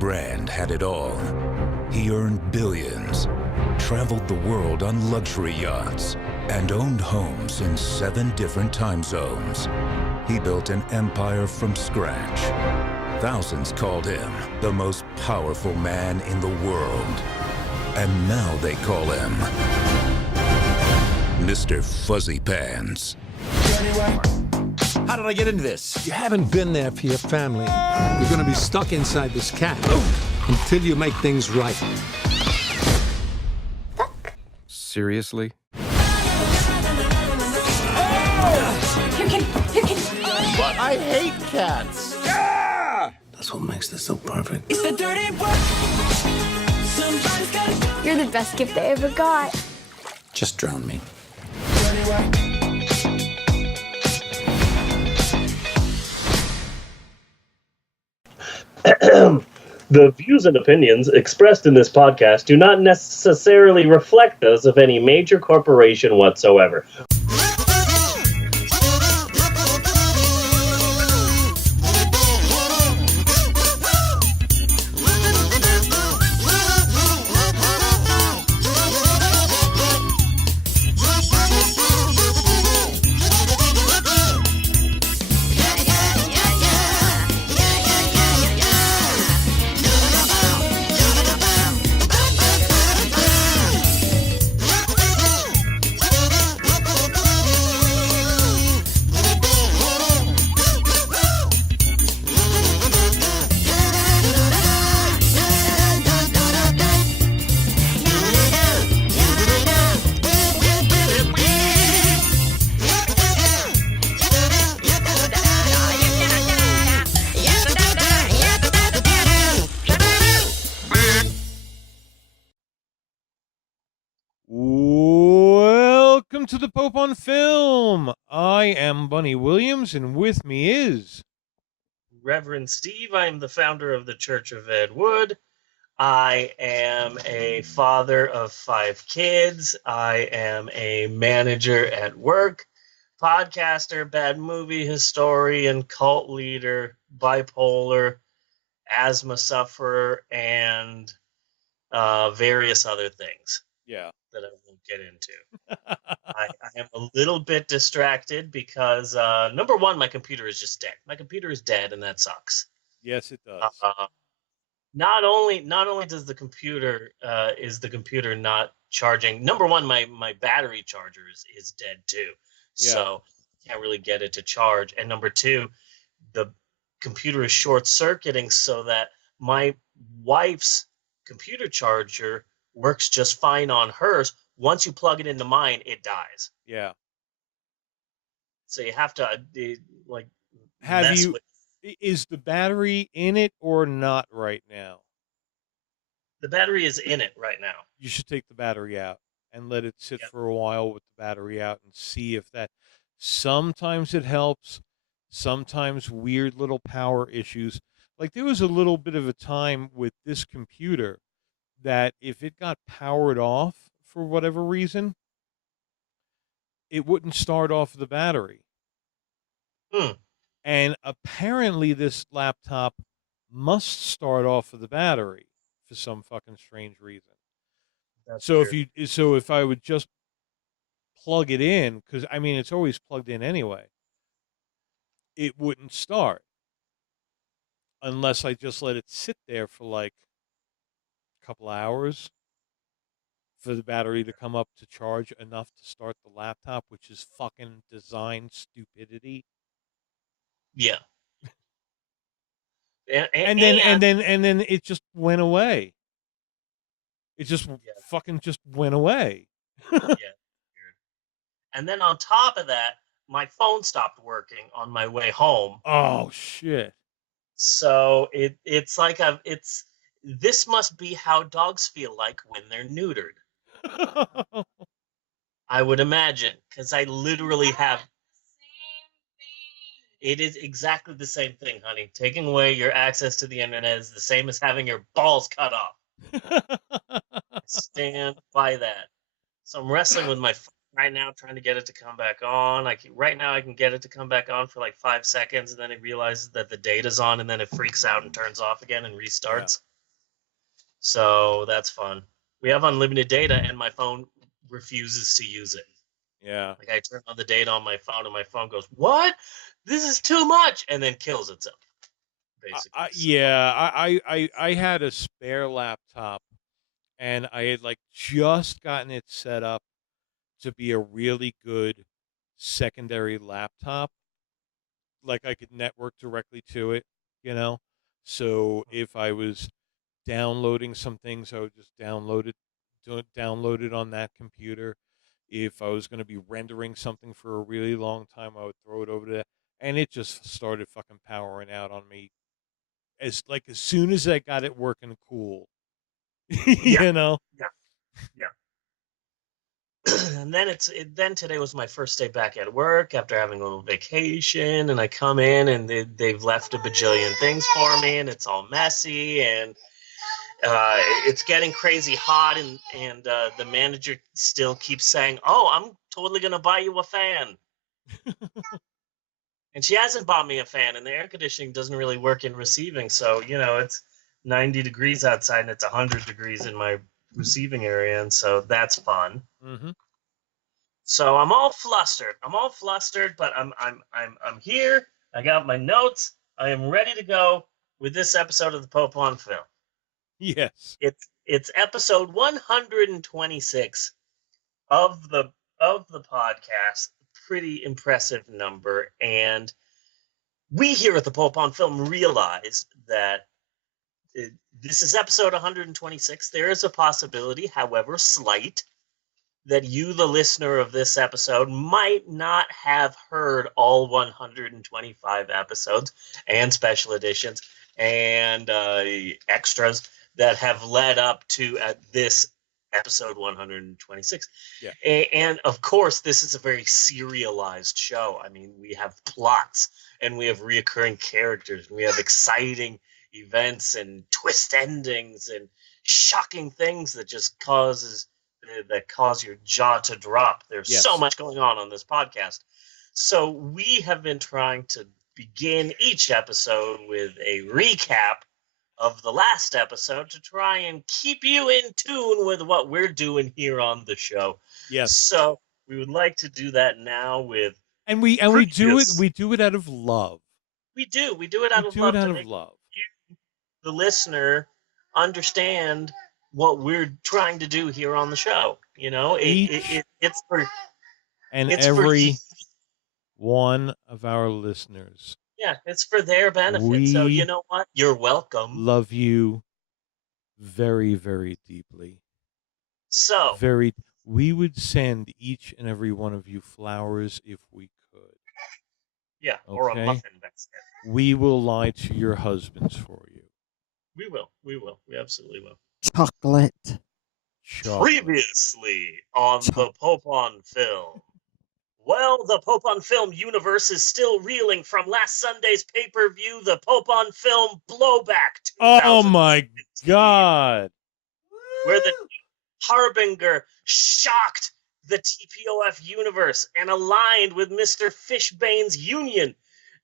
brand had it all. He earned billions, traveled the world on luxury yachts, and owned homes in 7 different time zones. He built an empire from scratch. Thousands called him the most powerful man in the world. And now they call him Mr. Fuzzy Pants. How did I get into this? You haven't been there for your family. You're going to be stuck inside this cat until you make things right. Seriously? But I hate cats. That's what makes this so perfect. It's the dirty work. Somebody's gotta. You're the best gift I ever got. Just drown me. The views and opinions expressed in this podcast do not necessarily reflect those of any major corporation whatsoever. Welcome to the Pope on Film. I am Bunny Williams, and with me is Reverend Steve, I am the founder of the Church of Ed Wood. I am a father of 5 kids. I am a manager at work, podcaster, bad movie historian, cult leader, bipolar, asthma sufferer, and various other things. Yeah. That I won't get into. I am a little bit distracted because number one, my computer is just dead. My computer is dead, and that sucks. Yes, it does. Not only does the computer is the computer not charging. Number one, my battery charger is dead too, so can't really get it to charge. And number two, the computer is short circuiting so that my wife's computer charger works just fine on hers. Once you plug it into mine, it dies. Yeah. So you have to Is the battery in it or not right now? The battery is in it right now. You should take the battery out and let it sit for a while with the battery out and see if that. Sometimes it helps. Sometimes weird little power issues. Like there was a little bit of a time with this computer that if it got powered off for whatever reason, it wouldn't start off the battery. And apparently this laptop must start off of the battery for some fucking strange reason. That's so weird. if I would just plug it in, because I mean it's always plugged in anyway, it wouldn't start unless I just let it sit there for like a couple hours for the battery to come up to charge enough to start the laptop, which is fucking design stupidity. Yeah. And then it just went away. It just fucking just went away. Yeah. And then on top of that, my phone stopped working on my way home. Oh shit. So it's like this must be how dogs feel like when they're neutered. I would imagine, because I literally have. It is exactly the same thing, honey. Taking away your access to the internet is the same as having your balls cut off. Stand by that. So I'm wrestling with my phone right now, trying to get it to come back on. Right now I can get it to come back on for like 5 seconds, and then it realizes that the data's on, and then it freaks out and turns off again and restarts. So that's fun. We have unlimited data, and my phone refuses to use it. Yeah. Like I turn on the data on my phone, and my phone goes, "What? This is too much," and then kills itself. Basically. Yeah, I had a spare laptop, and I had like just gotten it set up to be a really good secondary laptop. Like I could network directly to it, you know. So if I was downloading some things, I would just download it on that computer. If I was going to be rendering something for a really long time, I would throw it over to that, and it just started fucking powering out on me as soon as I got it working cool. Yeah, You know? yeah, yeah. And then today was my first day back at work after having a little vacation, and I come in and they've left a bajillion things for me, and it's all messy, and it's getting crazy hot, and the manager still keeps saying, "Oh, I'm totally gonna buy you a fan," and she hasn't bought me a fan, and the air conditioning doesn't really work in receiving, so it's 90 degrees outside and it's 100 degrees in my receiving area, and so that's fun. Mm-hmm. So I'm all flustered. But I'm here. I got my notes. I am ready to go with this episode of the Pope on Film. Yes. It's episode 126 of the podcast. Pretty impressive number, and we here at the Pope on Film realize that this is episode 126. There is a possibility, however slight, that you, the listener of this episode, might not have heard all 125 episodes and special editions and extras that have led up to this episode 126. Yeah. And of course, this is a very serialized show. I mean, we have plots and we have reoccurring characters and we have exciting events and twist endings and shocking things that just cause your jaw to drop. There's so much going on this podcast. So we have been trying to begin each episode with a recap of the last episode to try and keep you in tune with what we're doing here on the show. Yes. So we would like to do that now with we do it out of love. We do it out of love to make you, the listener, understand what we're trying to do here on the show. It's for every one of our listeners. Yeah, it's for their benefit. So you know what? You're welcome. Love you very, very deeply. So we would send each and every one of you flowers if we could. Yeah, or a muffin basket. We will lie to your husbands for you. We will. We absolutely will. Chocolate. Previously on the Pope on Film. Well, the Pope on Film universe is still reeling from last Sunday's pay-per-view, the Pope on Film Blowback. Oh my God! Where the Harbinger shocked the TPOF universe and aligned with Mr. Fishbane's union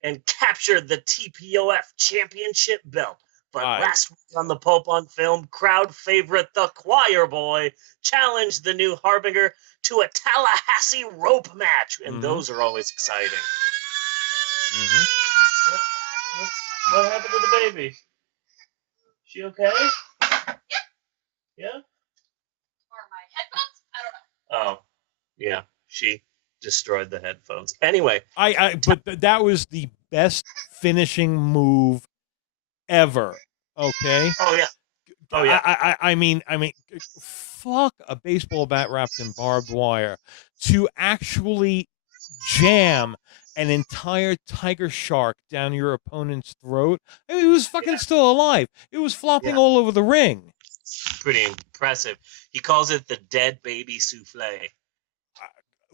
and captured the TPOF championship belt. But last week on the Pope on Film, crowd favorite The Choir Boy challenged the new Harbinger to a Tallahassee rope match, and those are always exciting. What happened to the baby? She okay? Yeah? Or my headphones? I don't know. Oh, yeah. She destroyed the headphones. Anyway. But that was the best finishing move ever. Okay. Oh yeah. Oh yeah. I mean, fuck a baseball bat wrapped in barbed wire to actually jam an entire tiger shark down your opponent's throat. I mean, he was fucking still alive. It was flopping all over the ring. Pretty impressive. He calls it the dead baby souffle.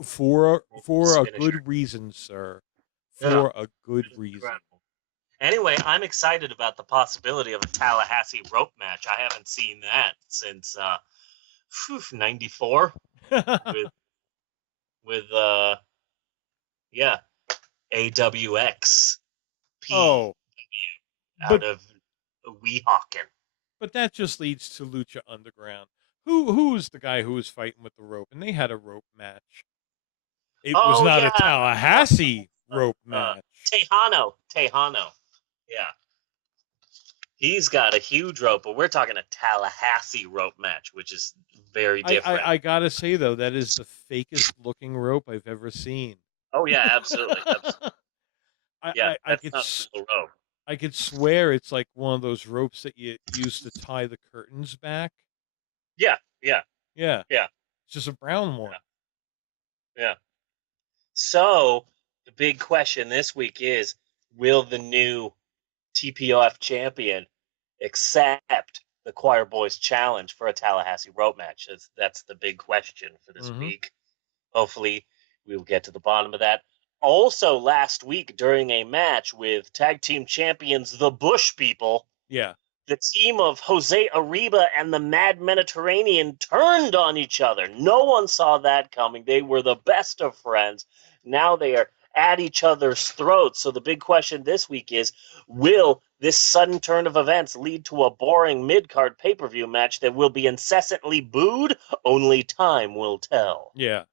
For a good reason, sir. For a good reason. Incredible. Anyway, I'm excited about the possibility of a Tallahassee rope match. I haven't seen that since 94 with AWX. Out of Weehawken. But that just leads to Lucha Underground. Who was the guy who was fighting with the rope? And they had a rope match. It was Oh not a yeah, Tallahassee rope match. Tejano. Yeah, he's got a huge rope, but we're talking a Tallahassee rope match, which is very different. I gotta say though, that is the fakest looking rope I've ever seen. Oh yeah, absolutely. Yeah, I that's not real rope. I could swear it's like one of those ropes that you use to tie the curtains back. Yeah. Yeah. Yeah. It's just a brown one. Yeah. So the big question this week is: will the new TPOF champion accept the Choir Boys challenge for a Tallahassee rope match? That's the big question for this week. Hopefully, we will get to the bottom of that. Also, last week during a match with tag team champions the Bush People, Yeah. the team of Jose Arriba and the Mad Mediterranean turned on each other. No one saw that coming. They were the best of friends. Now they are at each other's throats. So the big question this week is, will this sudden turn of events lead to a boring mid-card pay-per-view match that will be incessantly booed? Only time will tell. Yeah.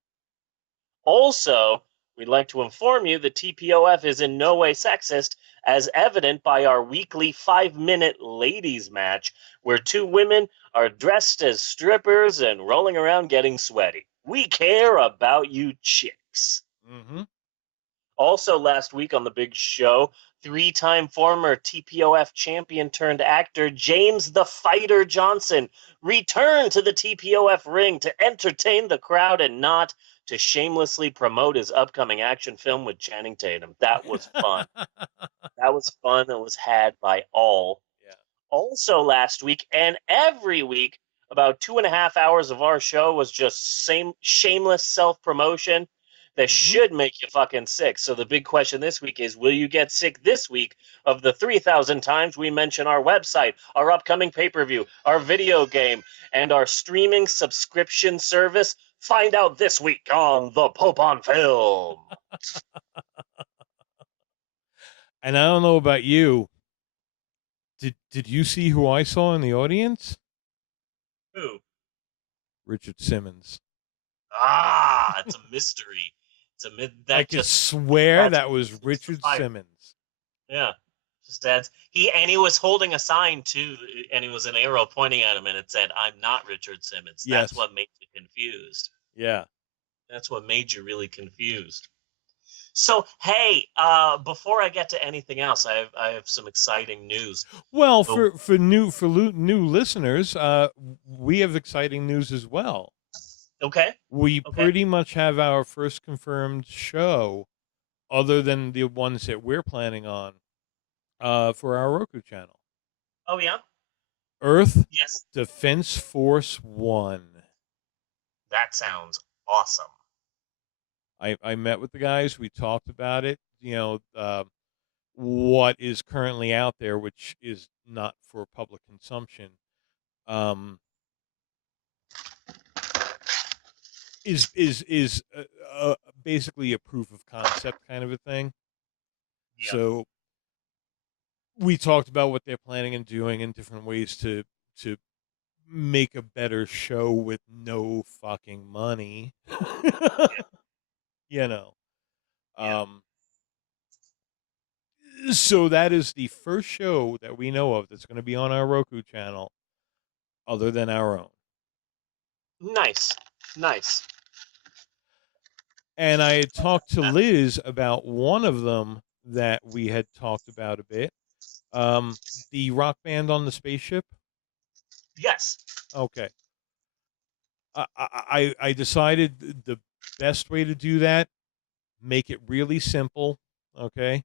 Also, we'd like to inform you that TPOF is in no way sexist, as evident by our weekly 5-minute ladies match, where two women are dressed as strippers and rolling around getting sweaty. We care about you chicks. Also, last week on the big show, 3-time former TPOF champion turned actor James the Fighter Johnson returned to the TPOF ring to entertain the crowd and not to shamelessly promote his upcoming action film with Channing Tatum. That was fun. That was fun. That was had by all. Yeah. Also last week and every week, about 2.5 hours of our show was just shameless self-promotion that should make you fucking sick. So the big question this week is, will you get sick this week of the 3,000 times we mention our website, our upcoming pay-per-view, our video game, and our streaming subscription service? Find out this week on The Pope on Film. And I don't know about you. Did you see who I saw in the audience? Who? Richard Simmons. Ah, it's a mystery. I could swear that was Richard Simmons. Yeah, just adds. He was holding a sign too, and he was an arrow pointing at him, and it said, "I'm not Richard Simmons." That's what made you confused. Yeah, that's what made you really confused. So hey, before I get to anything else, I have some exciting news. Well, for new listeners, we have exciting news as well. Okay. We pretty much have our first confirmed show, other than the ones that we're planning on, for our Roku channel. Oh yeah. Earth Defense Force 1. That sounds awesome. I met with the guys. We talked about it. What is currently out there, which is not for public consumption, is basically a proof of concept kind of a thing. Yep. So we talked about what they're planning and doing in different ways to make a better show with no fucking money. So that is the first show that we know of that's going to be on our Roku channel, other than our own. Nice. And I had talked to Liz about one of them that we had talked about a bit. The rock band on the spaceship. Yes. Okay. I decided the best way to do that, make it really simple. Okay.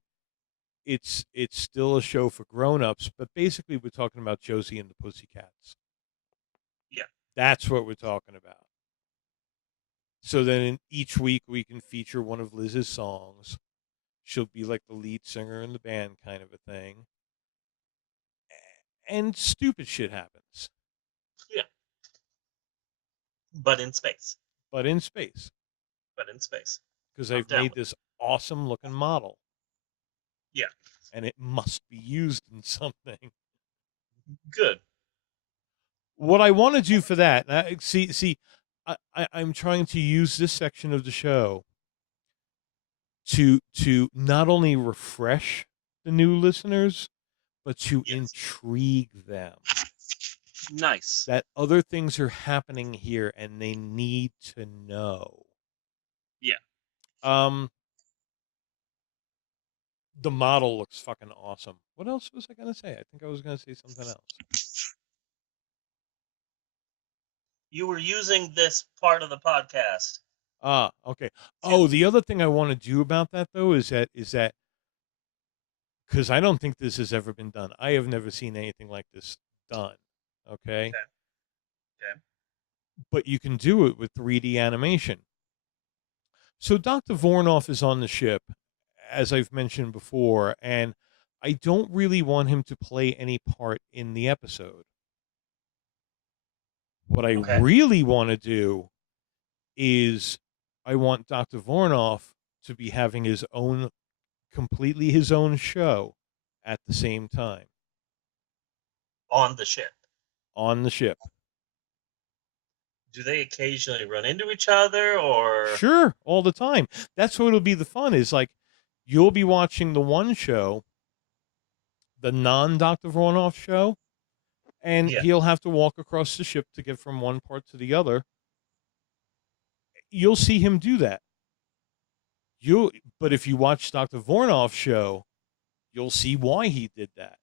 It's still a show for grown-ups, but basically we're talking about Josie and the Pussycats. Yeah. That's what we're talking about. So then in each week we can feature one of Liz's songs. She'll be like the lead singer in the band kind of a thing. And stupid shit happens. Yeah. But in space. Because I've made this awesome looking model. Yeah. And it must be used in something. Good. what I want to do for that, see, I'm trying to use this section of the show to not only refresh the new listeners, but to Yes. intrigue them Nice. that other things are happening here and they need to know. Yeah. The model looks fucking awesome. What else was I gonna say? I think I was gonna say something else. You were using this part of the podcast. Okay. Oh, the other thing I want to do about that though is that because I don't think this has ever been done. I have never seen anything like this done. Okay. Okay. But you can do it with 3D animation. So Dr. Vornoff is on the ship, as I've mentioned before, and I don't really want him to play any part in the episode. What I Okay. really want to do is I want Dr. Vornoff to be having completely his own show at the same time On the ship. on the ship. Do they occasionally run into each other, or Sure, all the time. That's what it'll be the fun is like you'll be watching the one show, the non-Dr. Vornoff show, and Yeah. he'll have to walk across the ship to get from one part to the other. You'll see him do that. But if you watch Dr. Vornoff's show, you'll see why he did that.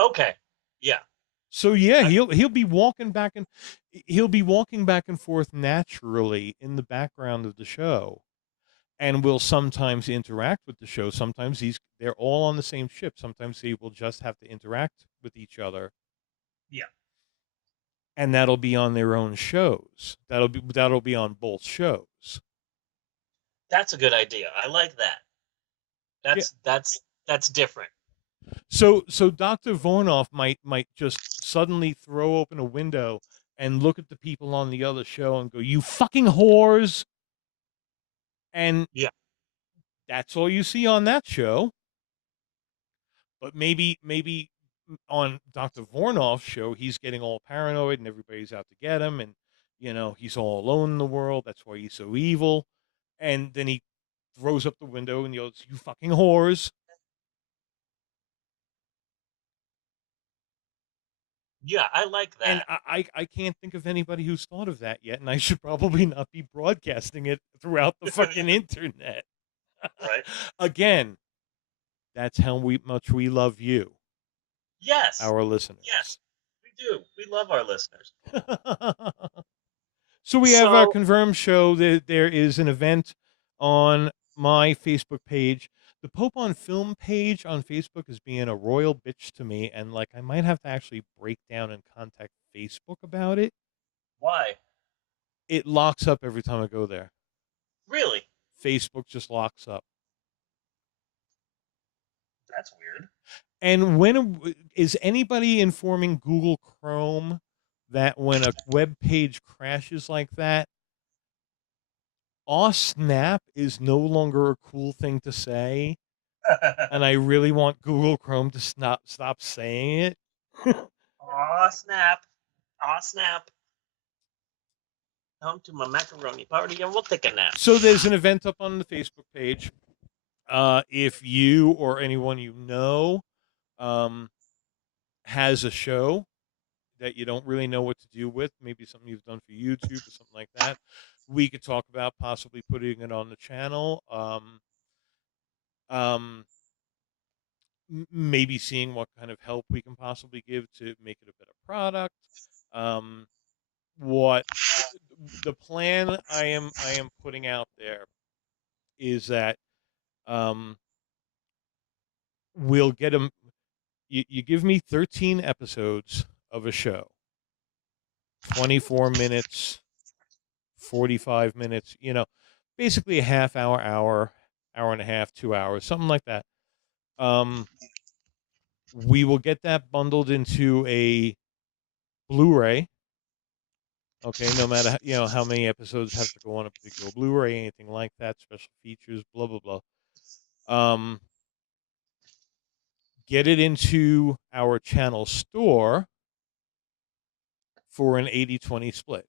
Okay. Yeah. So yeah, he'll be walking back and forth naturally in the background of the show, and will sometimes interact with the show. Sometimes they're all on the same ship. Sometimes they will just have to interact with each other. Yeah. And that'll be on their own shows. That'll be on both shows. That's a good idea. I like that. That's different. So Dr. Vornoff might just suddenly throw open a window and look at the people on the other show and go, "You fucking whores." And yeah, that's all you see on that show. But maybe on Dr. Vornoff's show, he's getting all paranoid and everybody's out to get him, and he's all alone in the world. That's why he's so evil. And then he throws up the window and yells, "You fucking whores!" Yeah, I like that. And I can't think of anybody who's thought of that yet, and I should probably not be broadcasting it throughout the fucking internet. Right. Again, that's how much we love you. Yes. Our listeners. Yes, we do. We love our listeners. So we have our confirmed show that there is an event on my Facebook page. The Pope on Film page on Facebook is being a royal bitch to me, and like I might have to actually break down and contact Facebook about it. Why? It locks up every time I go there. Really? Facebook just locks up. That's weird. And when is anybody informing Google Chrome that when a web page crashes like that, "Aw snap" is no longer a cool thing to say? And I really want Google Chrome to stop saying it. Aw, snap. Aw, snap. Come to my macaroni party and we'll take a nap. So there's an event up on the Facebook page. If you or anyone you know has a show that you don't really know what to do with, maybe something you've done for YouTube or something like that, we could talk about possibly putting it on the channel. Maybe seeing what kind of help we can possibly give to make it a better product. What the plan I am putting out there is that we'll get them. You give me 13 episodes of a show, 24 minutes, 45 minutes, basically a half hour, hour and a half, 2 hours, something like that. We will get that bundled into a Blu-ray. Okay, no matter how many episodes have to go on a particular Blu-ray, anything like that, special features, blah blah blah. Get it into our channel store, for an 80-20 split.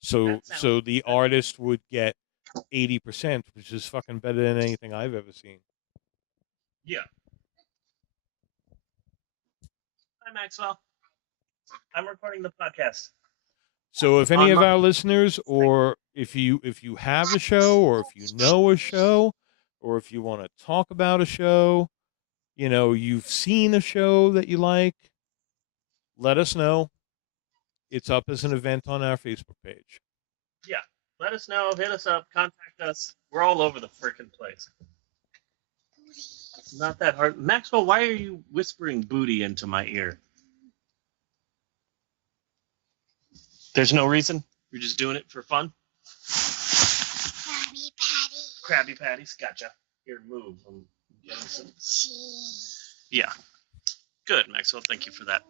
So the artist would get 80%, which is fucking better than anything I've ever seen. Yeah. Hi, Maxwell. I'm recording the podcast. So if any of our listeners, or if you have a show, or if you know a show, or if you want to talk about a show, you've seen a show that you like, let us know. It's up as an event on our Facebook page. Yeah. Let us know. Hit us up. Contact us. We're all over the freaking place. It's not that hard. Maxwell, why are you whispering booty into my ear? There's no reason? You're just doing it for fun? Krabby Patty. Krabby Patties? Gotcha. Here, move. I'm getting some. Yeah. Good, Maxwell. Thank you for that.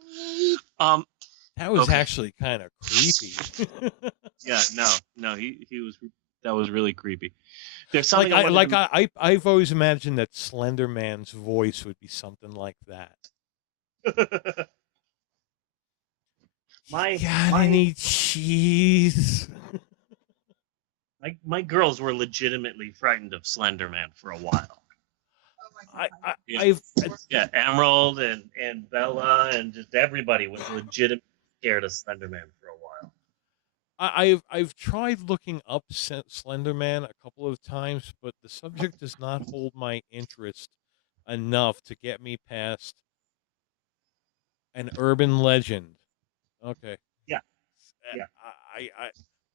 That was Okay. actually kind of creepy. Yeah, no, he was. That was really creepy. There's something I've always imagined that Slender Man's voice would be something like that. Any cheese? My girls were legitimately frightened of Slender Man for a while. Yeah, Emerald and Bella and just everybody was legitimately scared of Slender Man for a while. I've tried looking up Slender Man a couple of times, but the subject does not hold my interest enough to get me past an urban legend. Okay. Yeah.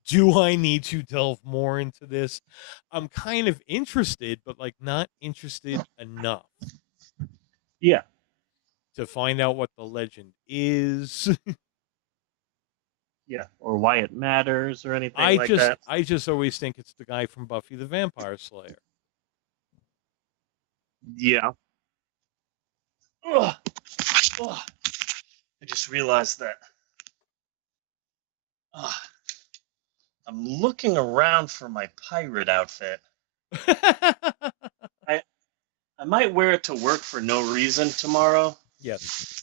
Do I need to delve more into this? I'm kind of interested, but not interested enough. Yeah. To find out what the legend is. Yeah, or why it matters or anything like that. I just always think it's the guy from Buffy the Vampire Slayer. Yeah. Ugh. Ugh. I just realized that. Ugh. I'm looking around for my pirate outfit. I might wear it to work for no reason tomorrow. Yes.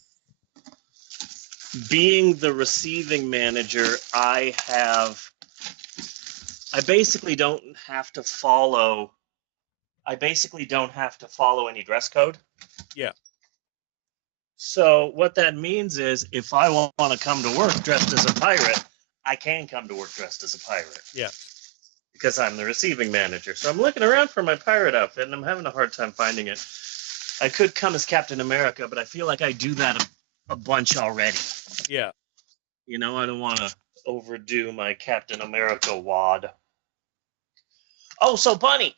Being the receiving manager, I basically don't have to follow any dress code. Yeah. So what that means is if I want to come to work dressed as a pirate, I can come to work dressed as a pirate. Yeah. Because I'm the receiving manager. So I'm looking around for my pirate outfit, and I'm having a hard time finding it. I could come as Captain America, but I feel like I do that a bunch already. Yeah. I don't want to overdo my Captain America wad. Oh, so Bunny.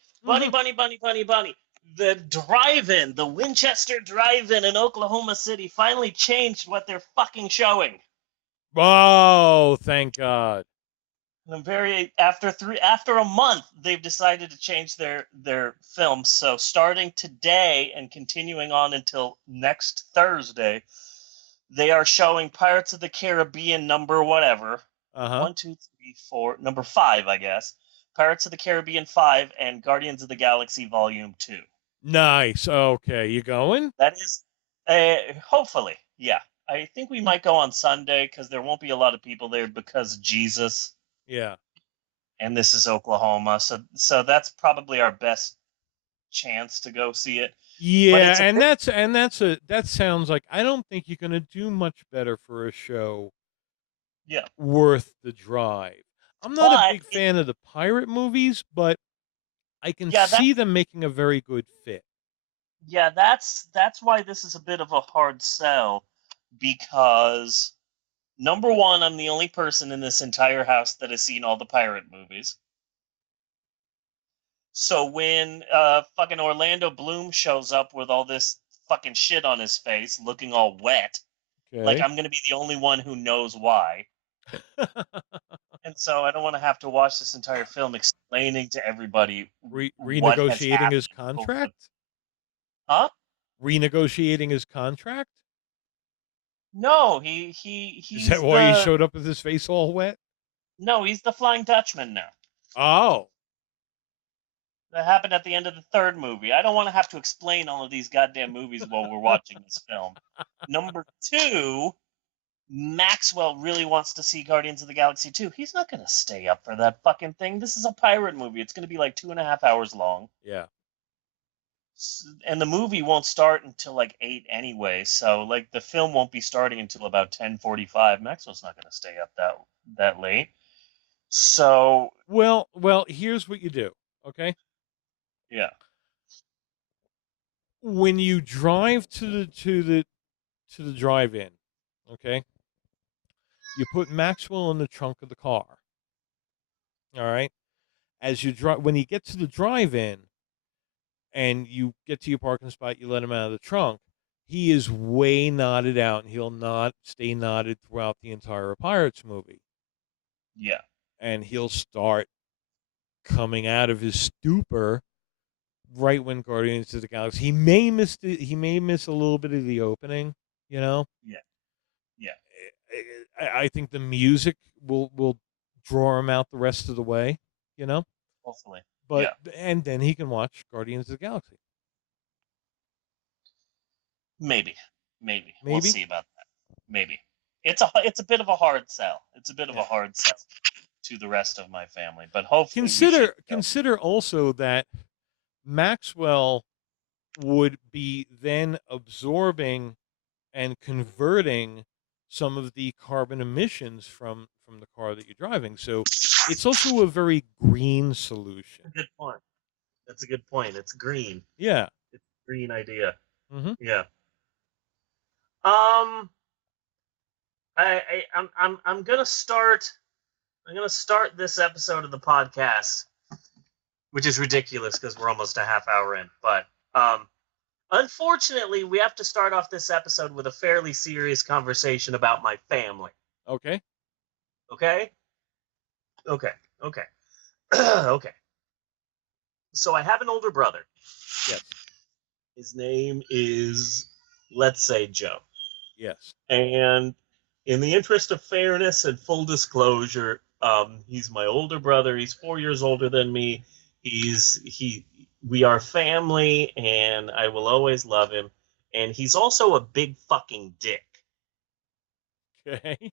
The drive-in, the Winchester Drive-in in Oklahoma City finally changed what they're fucking showing. Oh, thank God. I'm after a month, they've decided to change their films. So starting today and continuing on until next Thursday, they are showing Pirates of the Caribbean number whatever. 1, 2, 3, 4, number 5, I guess. Pirates of the Caribbean 5 and Guardians of the Galaxy Volume 2. Nice. Okay, you going? That is, hopefully, yeah. I think we might go on Sunday because there won't be a lot of people there because Jesus. Yeah. And this is Oklahoma, so that's probably our best chance to go see it. Yeah, that sounds like I don't think you're gonna do much better for a show. Yeah. Worth the drive. I'm not a big fan of the pirate movies, but I can see them making a very good fit. Yeah, that's why this is a bit of a hard sell, because number one, I'm the only person in this entire house that has seen all the pirate movies. So when fucking Orlando Bloom shows up with all this fucking shit on his face, looking all wet, like I'm gonna be the only one who knows why. And so I don't want to have to watch this entire film explaining to everybody renegotiating his contract. Huh? Renegotiating his contract? No, he's Is that why he showed up with his face all wet? No, he's the Flying Dutchman now. Oh. That happened at the end of the third movie. I don't want to have to explain all of these goddamn movies while we're watching this film. Number two, Maxwell really wants to see Guardians of the Galaxy 2. He's not going to stay up for that fucking thing. This is a pirate movie. It's going to be like 2.5 hours long. Yeah. And the movie won't start until like 8 anyway. So like the film won't be starting until about 10:45. Maxwell's not going to stay up that late. So Well, here's what you do, okay? yeah. When you drive to the drive-in, okay? You put Maxwell in the trunk of the car. All right? As you drive, when you get to the drive-in and you get to your parking spot, you let him out of the trunk. He is way nodded out, and he'll not stay nodded throughout the entire Pirates movie. Yeah. And he'll start coming out of his stupor right when Guardians of the Galaxy. He may miss a little bit of the opening, you know. Yeah. Yeah. I think the music will draw him out the rest of the way, you know. Hopefully. But yeah. And then he can watch Guardians of the Galaxy. Maybe. We'll see about that. Maybe. It's a bit of a hard sell. It's a bit of a hard sell to the rest of my family, but hopefully consider also that Maxwell would be then absorbing and converting some of the carbon emissions from the car that you're driving. So it's also a very green solution. Good point. That's a good point. It's green. Yeah. It's a green idea. Mm-hmm. Yeah. I'm gonna start this episode of the podcast, which is ridiculous because we're almost a half hour in. But unfortunately, we have to start off this episode with a fairly serious conversation about my family. Okay. Okay. Okay. So I have an older brother. Yes. His name is, let's say, Joe. Yes. And in the interest of fairness and full disclosure, he's my older brother. He's 4 years older than me. We are family, and I will always love him. And he's also a big fucking dick. Okay.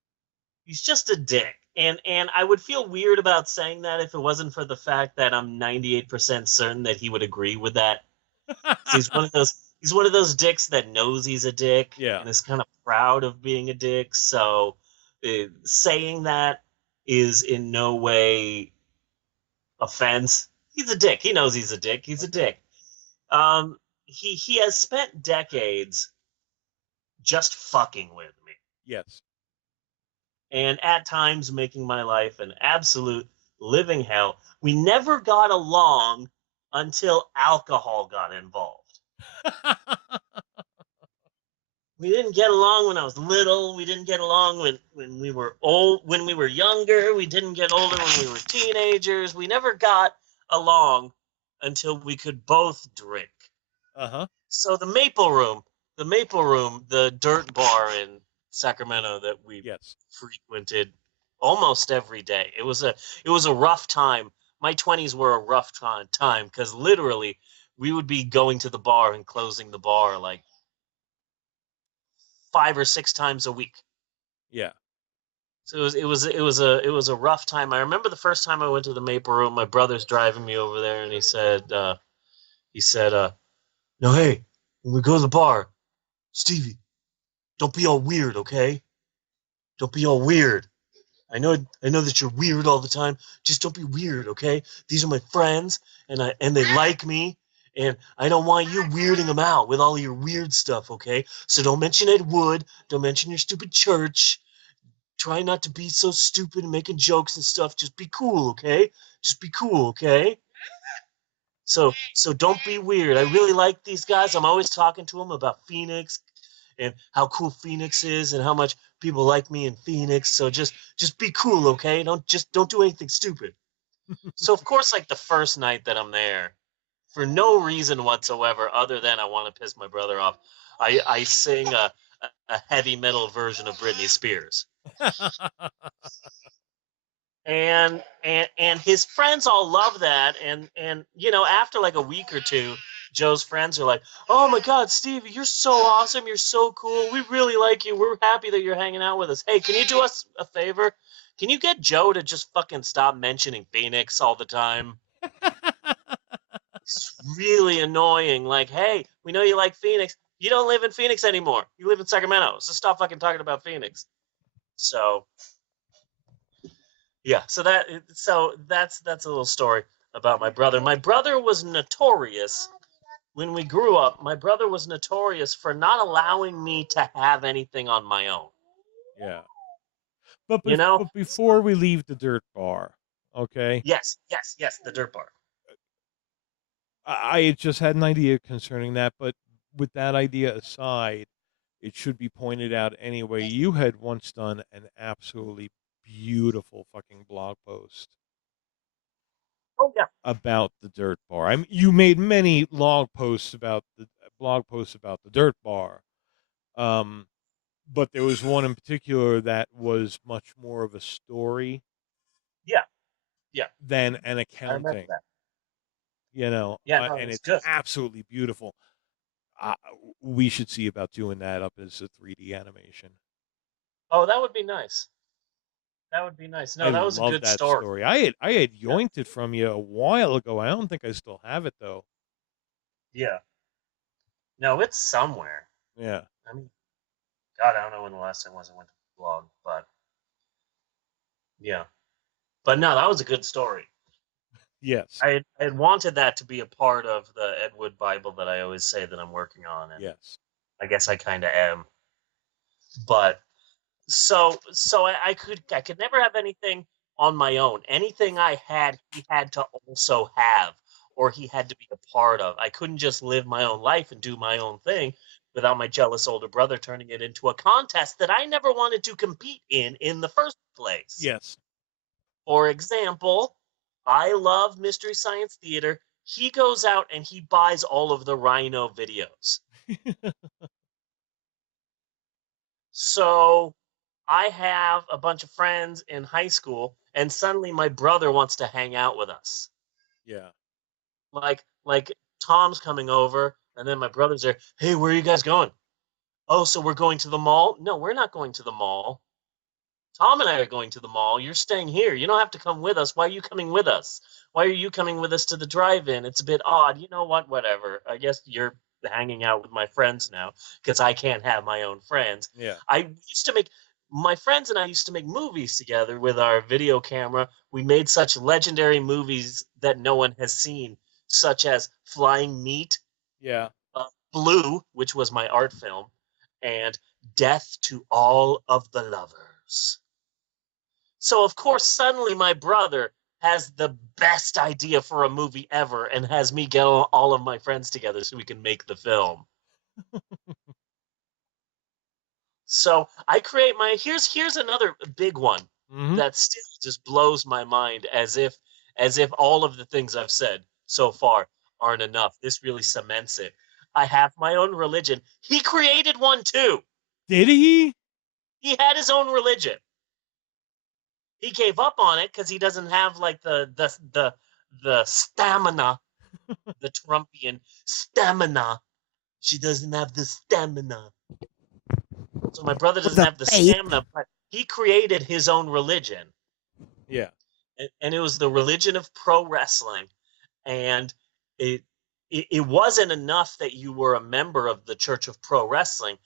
He's just a dick. And I would feel weird about saying that if it wasn't for the fact that I'm 98% certain that he would agree with that. He's one of those dicks that knows he's a dick, and is kind of proud of being a dick. So saying that is in no way offense. He's a dick. He knows he's a dick. He's a dick. He has spent decades just fucking with me. Yes. And at times making my life an absolute living hell. We never got along until alcohol got involved. We didn't get along when I was little. We didn't get along when we were old, when we were younger. We didn't get older when we were teenagers. We never got along until we could both drink. Uh-huh. So the Maple Room, the dirt bar in Sacramento that we frequented almost every day. It was a rough time. My 20s were a rough time because literally we would be going to the bar and closing the bar like 5 or 6 times a week. Yeah. So it was a rough time. I remember the first time I went to the Maple Room, my brother's driving me over there, and he said, "No, hey, when we go to the bar, Stevie, don't be all weird, okay? Don't be all weird. I know that you're weird all the time. Just don't be weird, okay? These are my friends, and they like me, and I don't want you weirding them out with all your weird stuff, okay? So don't mention Ed Wood. Don't mention your stupid church. Try not to be so stupid and making jokes and stuff. Just be cool, okay? Just be cool, okay? So don't be weird. I really like these guys. I'm always talking to them about Phoenix and how cool Phoenix is and how much people like me in Phoenix. So just be cool, okay? Don't do anything stupid." So of course, like the first night that I'm there, for no reason whatsoever other than I want to piss my brother off, I sing a heavy metal version of Britney Spears. and his friends all love that, and after like a week or two, Joe's friends are like, "Oh my God, Steve, you're so awesome, you're so cool, we really like you, we're happy that you're hanging out with us. Hey, can you do us a favor? Can you get Joe to just fucking stop mentioning Phoenix all the time? It's really annoying. Like, hey, we know you like Phoenix, you don't live in Phoenix anymore, you live in Sacramento, so stop fucking talking about Phoenix." So yeah, so that's a little story about my brother. My brother was notorious when we grew up. My brother was notorious for not allowing me to have anything on my own. Yeah. But You know? but before we leave the dirt bar, okay? Yes, the dirt bar. I just had an idea concerning that, but with that idea aside, it should be pointed out anyway. You had once done an absolutely beautiful fucking blog post Oh yeah. about the dirt bar. I mean, you made many blog posts about the dirt bar. But there was one in particular that was much more of a story Yeah, yeah. than an I remember accounting, that. and No, it was it's good. absolutely beautiful. Uh, we should see about doing that up as a 3D animation. Oh, that would be nice. That would be nice. I No, that was a love good that story. story. I had Yeah. yoinked it from you a while ago. I don't think I still have it though. Yeah. No, it's somewhere. Yeah. I mean, God, I don't know when the last time was I went to the blog, but yeah. But no, that was a good story. Yes. I had wanted that to be a part of the Ed Wood Bible that I always say that I'm working on, and Yes. I guess I kind of am. But I could never have anything on my own. Anything I had, he had to also have, or he had to be a part of. I couldn't just live my own life and do my own thing without my jealous older brother turning it into a contest that I never wanted to compete in the first place. Yes. For example, I love Mystery Science Theater. He goes out and he buys all of the Rhino videos. So I have a bunch of friends in high school, and suddenly my brother wants to hang out with us. Yeah. Like Tom's coming over, and then my brother's there. Hey, where are you guys going? Oh, so we're going to the mall? No, we're not going to the mall. Tom and I are going to the mall. You're staying here. You don't have to come with us. Why are you coming with us? Why are you coming with us to the drive-in? It's a bit odd. You know what? Whatever. I guess you're hanging out with my friends now because I can't have my own friends. Yeah. I used to make My friends and I used to make movies together with our video camera. We made such legendary movies that no one has seen, such as Flying Meat, Yeah. Blue, which was my art film, and Death to All of the Lovers. So of course, suddenly my brother has the best idea for a movie ever and has me get all of my friends together so we can make the film. So I create my here's another big one Mm-hmm. that still just blows my mind as if all of the things I've said so far aren't enough. This really cements it. I have my own religion. He created one too. Did he? He had his own religion. He gave up on it because he doesn't have like the stamina, the Trumpian stamina. She doesn't have the stamina. So my brother doesn't have the stamina, but he created his own religion, Yeah. and it was the religion of pro wrestling. And it, it wasn't enough that you were a member of the Church of Pro Wrestling.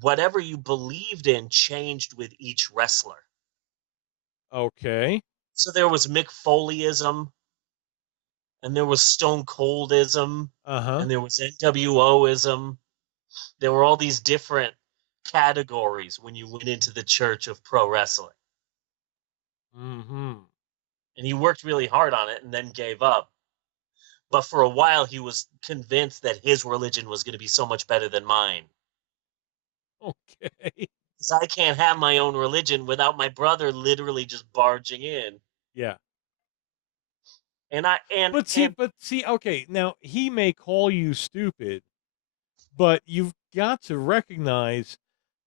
Whatever you believed in changed with each wrestler. Okay. So there was Mick Foleyism, and there was Stone Coldism, Uh-huh. and there was NWOism. There were all these different categories when you went into the Church of Pro Wrestling. Mm-hmm. And he worked really hard on it and then gave up. But for a while, he was convinced that his religion was going to be so much better than mine. Okay. Because I can't have my own religion without my brother literally just barging in. Yeah. And I and But see, okay, now he may call you stupid, but you've got to recognize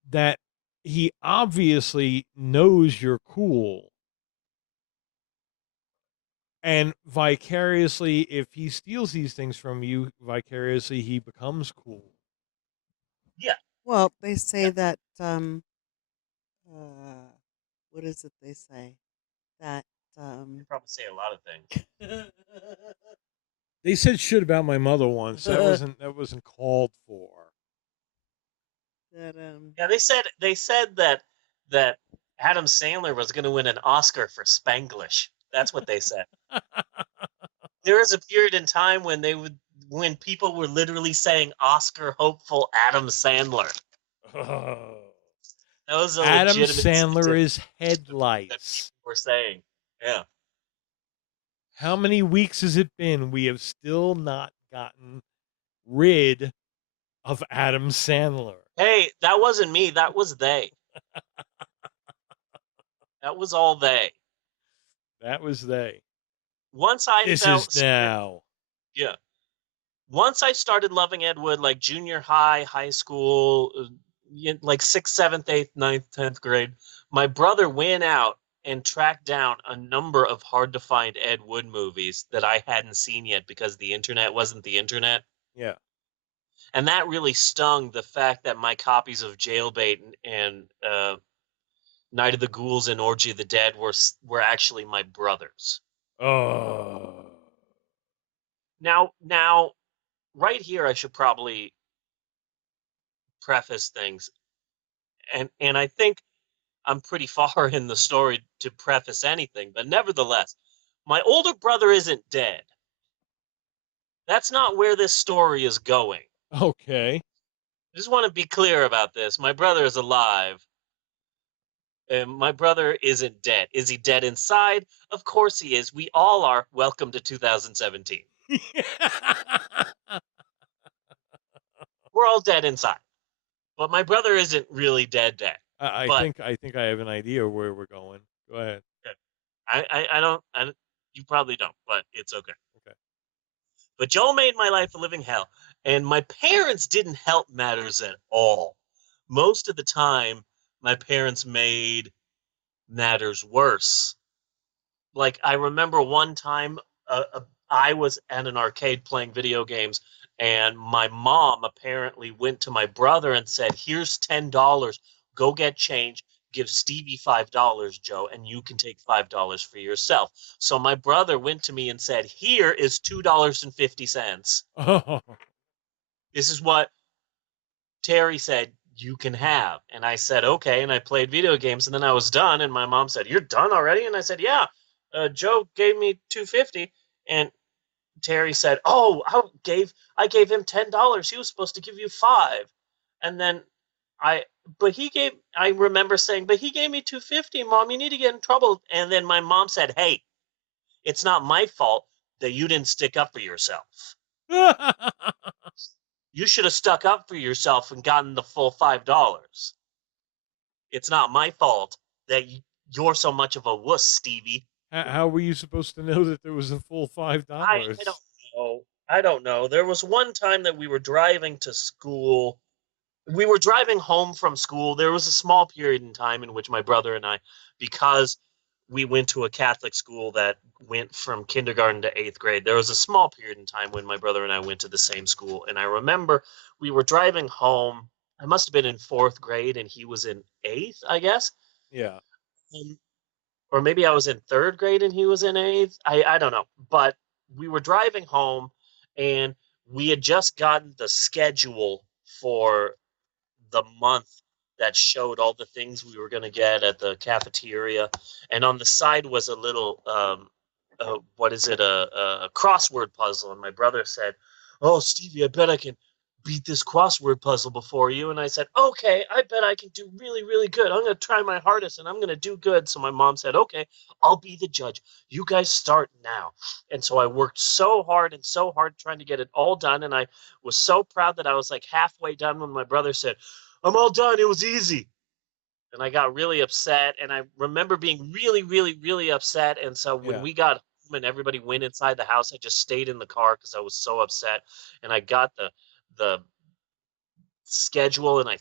that he obviously knows you're cool. And vicariously, if he steals these things from you, vicariously he becomes cool. Yeah. Well, they say that what is it they say? That They probably say a lot of things. They said shit about my mother once. That wasn't called for. that Yeah, they said that Adam Sandler was going to win an Oscar for Spanglish. That's what they said. There was a period in time when people were literally saying Oscar hopeful Adam Sandler. That was a Adam legitimate Sandler is that headlights. people were saying. Yeah. How many weeks has it been? We have still not gotten rid of Adam Sandler. Hey, that wasn't me. That was they. That was all they. That was they. Once I This felt is now. Yeah. Once I started loving Ed Wood, like junior high, high school, like 6th, 7th, 8th, 9th, 10th grade, my brother went out and tracked down a number of hard to find Ed Wood movies that I hadn't seen yet because the internet wasn't the internet. Yeah. And that really stung, the fact that my copies of Jailbait and Night of the Ghouls and Orgy of the Dead were actually my brother's. Oh. Now, right here, I should probably preface things, and I think I'm pretty far in the story to preface anything, but nevertheless, my older brother isn't dead. That's not where this story is going. Okay. I just want to be clear about this. My brother is alive. And my brother isn't dead. Is he dead inside? Of course he is. We all are. Welcome to 2017. We're all dead inside. But my brother isn't really dead. I But think I have an idea where we're going. Go ahead. I don't. You probably don't, but it's okay. Okay. But Joe made my life a living hell, and my parents didn't help matters at all. Most of the time, my parents made matters worse. Like, I remember one time I was at an arcade playing video games, and my mom apparently went to my brother and said, "Here's $10. Go get change. Give Stevie $5, Joe, and you can take $5 for yourself." So my brother went to me and said, "Here is $2.50. Oh. This is what Terry said you can have." And I said, "Okay." And I played video games, and then I was done. And my mom said, "You're done already?" And I said, "Yeah. Joe gave me $2.50." And Terry said, "Oh, I gave him $10. He was supposed to give you 5." And then I remember saying, "But he gave me $2.50, Mom. You need to get in trouble." And then my mom said, "Hey, it's not my fault that you didn't stick up for yourself. You should have stuck up for yourself and gotten the full $5. It's not my fault that you're so much of a wuss, Stevie." How were you supposed to know that there was a full $5? I don't know. I don't know. There was one time that we were driving to school. We were driving home from school. There was a small period in time in which my brother and I, because we went to a Catholic school that went from kindergarten to 8th grade, there was a small period in time when my brother and I went to the same school. And I remember we were driving home. I must have been in 4th grade and he was in 8th, I guess. Yeah. Or maybe I was in 3rd grade and he was in 8th. I don't know. But we were driving home and we had just gotten the schedule for the month that showed all the things we were going to get at the cafeteria. And on the side was a little, a crossword puzzle. And my brother said, "Oh, Stevie, I bet I can beat this crossword puzzle before you." And I said, "Okay, I bet I can do really, really good. I'm going to try my hardest and I'm going to do good." So my mom said, "Okay, I'll be the judge. You guys start now." And so I worked so hard trying to get it all done. And I was so proud that I was like halfway done when my brother said, "I'm all done. It was easy." And I got really upset. And I remember being really, really, really upset. And so when we got home and everybody went inside the house, I just stayed in the car because I was so upset. And I got the schedule and I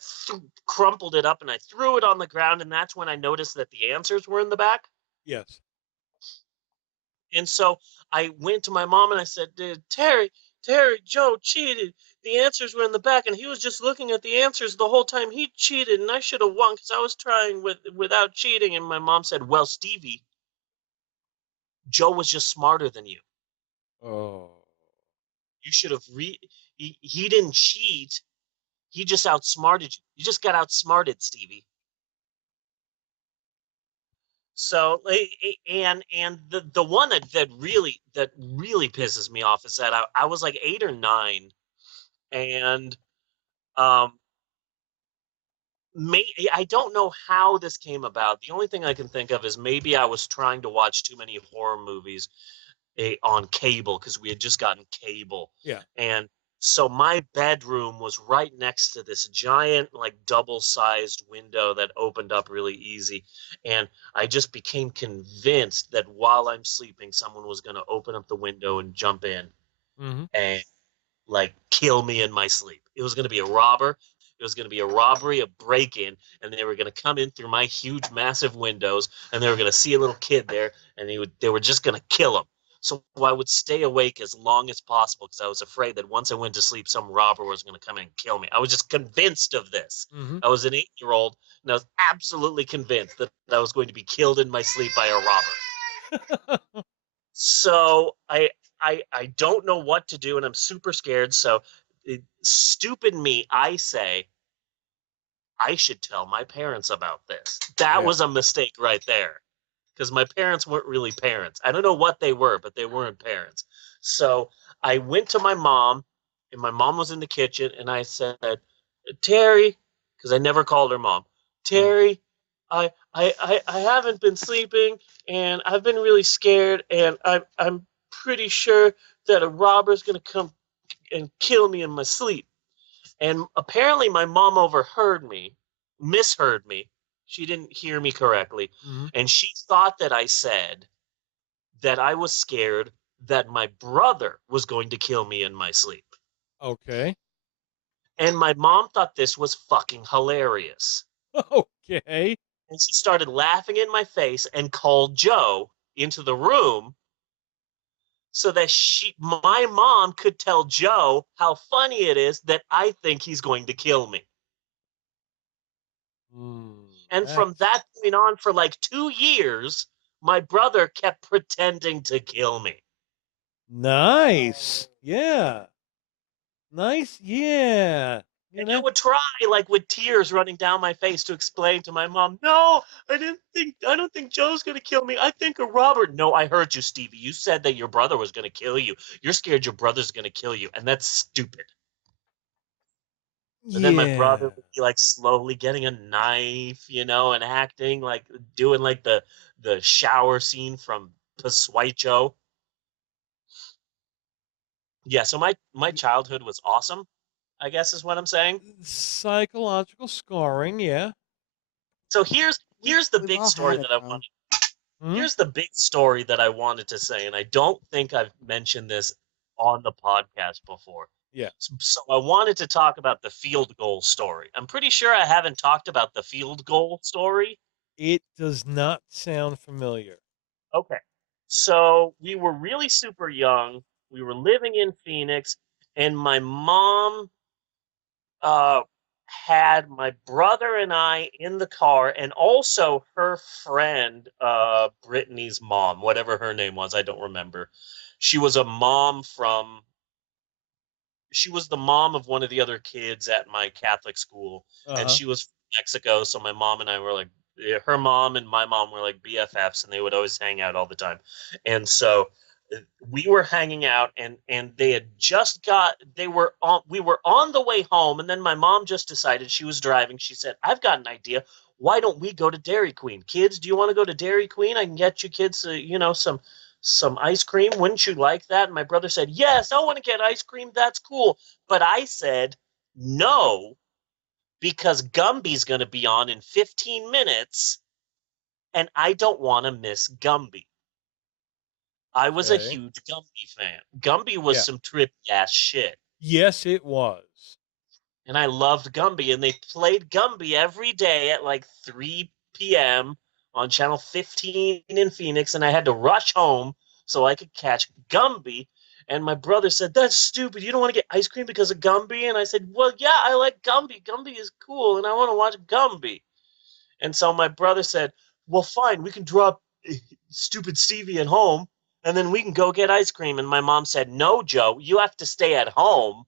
crumpled it up and I threw it on the ground. And that's when I noticed that the answers were in the back. Yes. And so I went to my mom and I said, Terry, Joe cheated. The answers were in the back, and he was just looking at the answers the whole time. He cheated, and I should have won because I was trying without cheating. And my mom said, well, Stevie, Joe was just smarter than you. Oh. You should have he didn't cheat. He just outsmarted you. You just got outsmarted, Stevie. So and the one that really pisses me off is that I was like 8 or 9, and um I don't know how this came about. The only thing I can think of is maybe I was trying to watch too many horror movies on cable because we had just gotten cable. Yeah. And so my bedroom was right next to this giant, like double-sized window that opened up really easy. And I just became convinced that while I'm sleeping, someone was going to open up the window and jump in Mm-hmm. and like kill me in my sleep. It was going to be a robber. It was going to be a robbery, a break-in, and they were going to come in through my huge, massive windows, and they were going to see a little kid there, and they were just going to kill him. So I would stay awake as long as possible because I was afraid that once I went to sleep, some robber was going to come in and kill me. I was just convinced of this. Mm-hmm. I was an 8-year-old, and I was absolutely convinced that I was going to be killed in my sleep by a robber. So I don't know what to do, and I'm super scared. So stupid me, I say I should tell my parents about this. That was a mistake right there, because my parents weren't really parents. I don't know what they were, but they weren't parents. So I went to my mom, and my mom was in the kitchen, and I said, Terry, because I never called her mom. Terry, I haven't been sleeping, and I've been really scared, and I'm pretty sure that a robber's gonna come and kill me in my sleep. And apparently my mom overheard me, misheard me. She didn't hear me correctly. Mm-hmm. And she thought that I said that I was scared that my brother was going to kill me in my sleep. Okay. And my mom thought this was fucking hilarious. Okay. And she started laughing in my face and called Joe into the room so that my mom could tell Joe how funny it is that I think he's going to kill me. And from that point on, for like 2 years, my brother kept pretending to kill me. Nice. Yeah. Nice. Yeah. And I would try, like with tears running down my face, to explain to my mom, no, I don't think Joe's going to kill me. I think a robber. No, I heard you, Stevie. You said that your brother was going to kill you. You're scared your brother's going to kill you. And that's stupid. And then my brother would be like slowly getting a knife, and acting like doing like the shower scene from Paswaicho. Yeah, so my childhood was awesome, I guess is what I'm saying. Psychological scarring, yeah. So here's the big story that I wanted. Here's the big story that I wanted to say, and I don't think I've mentioned this on the podcast before. Yeah. So I wanted to talk about the field goal story. I'm pretty sure I haven't talked about the field goal story. It does not sound familiar. Okay. So we were really super young. We were living in Phoenix, and my mom had my brother and I in the car, and also her friend, Brittany's mom, whatever her name was, I don't remember. She was the mom of one of the other kids at my Catholic school, and she was from Mexico. So my mom and I were like, her mom and my mom were like BFFs, and they would always hang out all the time. And so we were hanging out, and they had just we were on the way home, and then my mom just decided, she was driving, she said, I've got an idea. Why don't we go to Dairy Queen? Kids, do you want to go to Dairy Queen? I can get you kids some ice cream. Wouldn't you like that? And my brother said, yes, I want to get ice cream. That's cool. But I said, no, because Gumby's going to be on in 15 minutes, and I don't want to miss Gumby. I was a huge Gumby fan. Gumby was some trippy ass shit. Yes, it was. And I loved Gumby, and they played Gumby every day at like 3 p.m. on channel 15 in Phoenix, and I had to rush home so I could catch Gumby. And my brother said, "That's stupid. You don't want to get ice cream because of Gumby?" And I said, "Well, yeah, I like Gumby. Gumby is cool, and I want to watch Gumby." And so my brother said, "Well, fine. We can drop stupid Stevie at home, and then we can go get ice cream." And my mom said, "No, Joe, you have to stay at home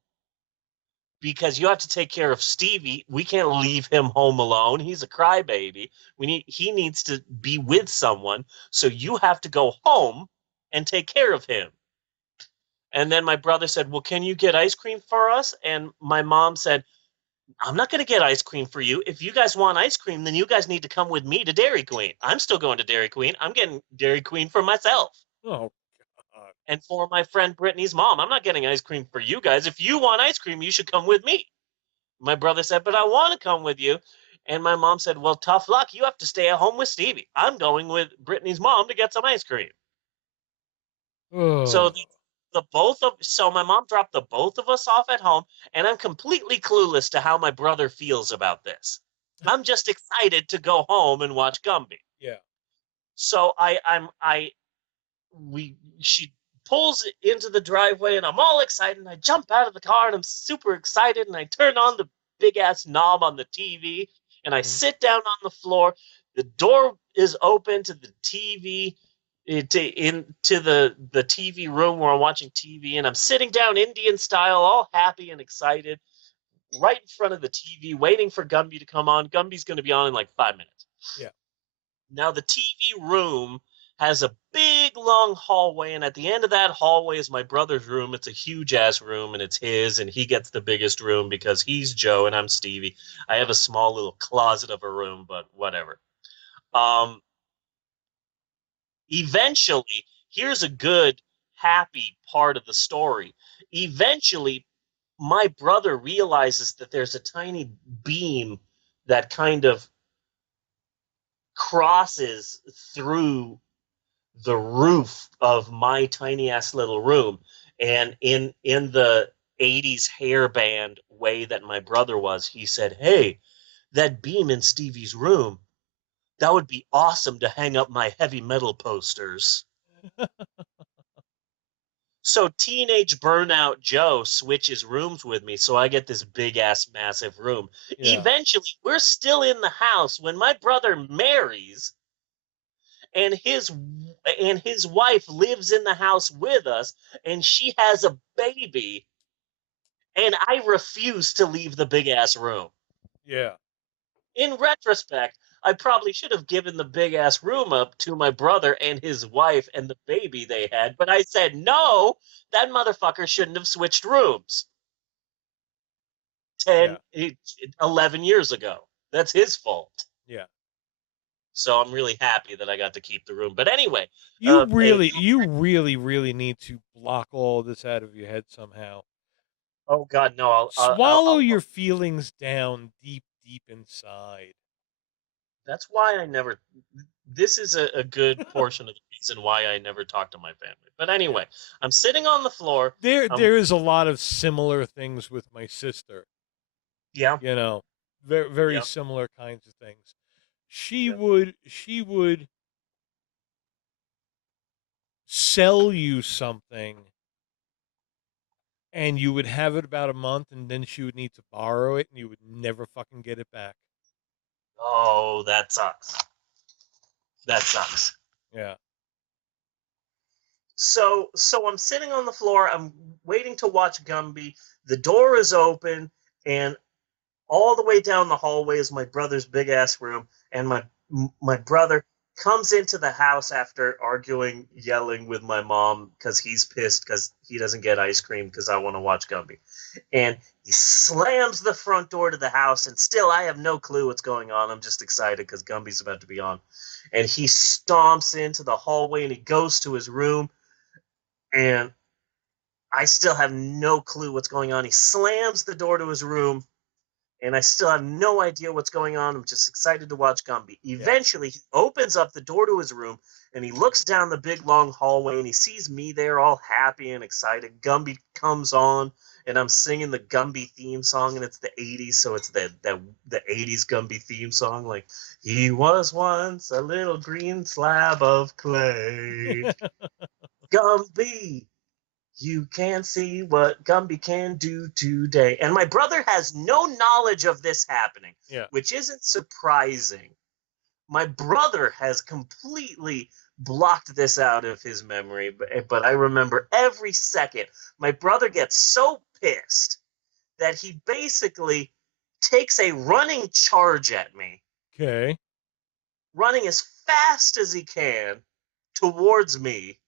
because you have to take care of Stevie. We can't leave him home alone. He's a crybaby. He needs to be with someone. So you have to go home and take care of him." And then my brother said, "Well, can you get ice cream for us?" And my mom said, "I'm not going to get ice cream for you. If you guys want ice cream, then you guys need to come with me to Dairy Queen. I'm still going to Dairy Queen. I'm getting Dairy Queen for myself Oh God. and for my friend Brittany's mom. I'm not getting ice cream for you guys. If you want ice cream, you should come with me." My brother said, "But I want to come with you." And my mom said, "Well, tough luck. You have to stay at home with Stevie. I'm going with Brittany's mom to get some ice cream." So Oh. so my mom dropped the both of us off at home, and I'm completely clueless to how my brother feels about this. I'm just excited to go home and watch Gumby. Yeah. So she pulls into the driveway, and I'm all excited, and I jump out of the car, and I'm super excited, and I turn on the big ass knob on the TV, and I Mhm. sit down on the floor. The door is open to the TV, into the TV room where I'm watching TV, and I'm sitting down Indian style, all happy and excited, right in front of the TV, waiting for Gumby to come on. Gumby's going to be on in like 5 minutes. Yeah. Now, the TV room has a big, long hallway, and at the end of that hallway is my brother's room. It's a huge-ass room, and it's his, and he gets the biggest room because he's Joe and I'm Stevie. I have a small little closet of a room, but whatever. Um, Eventually, here's a good, happy part of the story. Eventually, my brother realizes that there's a tiny beam that kind of crosses through the roof of my tiny ass little room, and in the 80s hairband way that my brother was, he said, "Hey, that beam in Stevie's room, that would be awesome to hang up my heavy metal posters." So teenage burnout Joe switches rooms with me, so I get this big ass massive room. Yeah. Eventually, we're still in the house when my brother marries, and his wife lives in the house with us, and she has a baby, and I refuse to leave the big ass room. Yeah. In retrospect, I probably should have given the big ass room up to my brother and his wife and the baby they had, but I said no, that motherfucker shouldn't have switched rooms Yeah. 11 years ago. That's his fault. Yeah. So I'm really happy that I got to keep the room. But anyway, You really need to block all this out of your head somehow. oh God, no, Swallow your feelings down deep, deep inside. that's why I never. This is a good portion of the reason why I never talk to my family. But Yeah. anyway, I'm sitting on the floor. There is a lot of similar things with my sister. Yeah, You know, very yeah, similar kinds of things. yeah. She would sell you something and you would have it about a month and then she would need to borrow it and you would never fucking get it back. Oh, that sucks. That sucks. Yeah. So I'm sitting on the floor. I'm waiting to watch Gumby. The door is open, and all the way down the hallway is my brother's big ass room, and my brother comes into the house after arguing, yelling with my mom because he's pissed because he doesn't get ice cream because I want to watch Gumby, and he slams the front door to the house, and still I have no clue what's going on. I'm just excited because Gumby's about to be on, and he stomps into the hallway and he goes to his room, and I still have no clue what's going on. He slams the door to his room, and I still have no idea what's going on. I'm just excited to watch Gumby. Yeah. Eventually, he opens up the door to his room, and he looks down the big long hallway, and he sees me there, all happy and excited. Gumby comes on, and I'm singing the Gumby theme song, and it's the 80s, so it's the 80s Gumby theme song, like, "He was once a little green slab of clay." Gumby, you can see what Gumby can do today. And my brother has no knowledge of this happening, Yeah. which isn't surprising. My brother has completely blocked this out of his memory, but I remember every second. My brother gets so pissed that he basically takes a running charge at me, Okay. running as fast as he can towards me.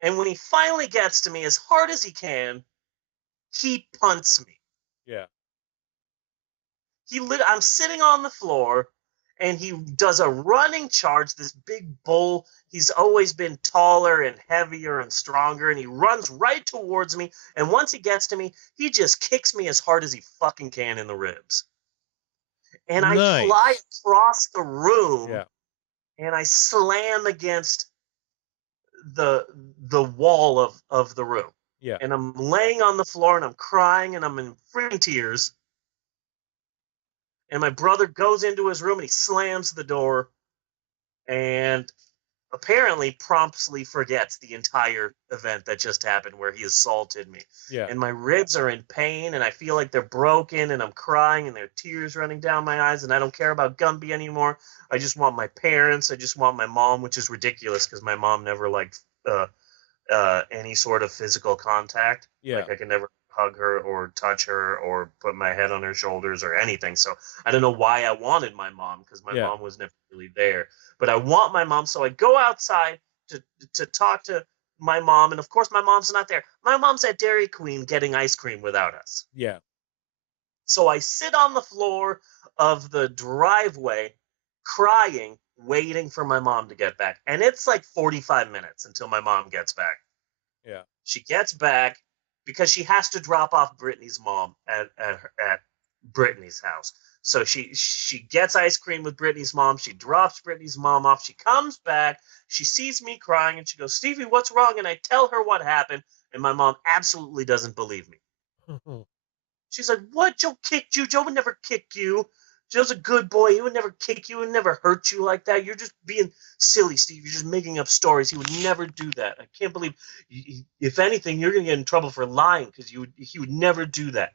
And when he finally gets to me as hard as he can, he punts me. Yeah. I'm sitting on the floor, and he does a running charge, this big bull. He's always been taller and heavier and stronger, and he runs right towards me. And once he gets to me, he just kicks me as hard as he fucking can in the ribs. And I fly Nice. across the room, Yeah. and I slam against the wall of the room. Yeah. And I'm laying on the floor, and I'm crying, and I'm in freaking tears. And my brother goes into his room, and he slams the door, and apparently promptly forgets the entire event that just happened where he assaulted me. Yeah. And my ribs are in pain, and I feel like they're broken, and I'm crying, and there are tears running down my eyes, and I don't care about Gumby anymore. I just want my parents. I just want my mom, which is ridiculous because my mom never liked any sort of physical contact. Yeah. Like I can never hug her or touch her or put my head on her shoulders or anything. So I don't know why I wanted my mom, because my Yeah. mom was never really there. But I want my mom, so I go outside to talk to my mom, and of course my mom's not there. My mom's at Dairy Queen getting ice cream without us. Yeah. So I sit on the floor of the driveway crying, waiting for my mom to get back. And it's like 45 minutes until my mom gets back. Yeah. She gets back because she has to drop off Brittany's mom at Brittany's house. So she gets ice cream with Brittany's mom. She drops Brittany's mom off. She comes back. She sees me crying, and she goes, "Stevie, what's wrong?" And I tell her what happened, and my mom absolutely doesn't believe me. She's like, "What? Joe kicked you? Joe would never kick you. Joe's a good boy. He would never kick you and never hurt you like that. You're just being silly, Steve. You're just making up stories. He would never do that. I can't believe. If anything, you're gonna get in trouble for lying, because he would never do that."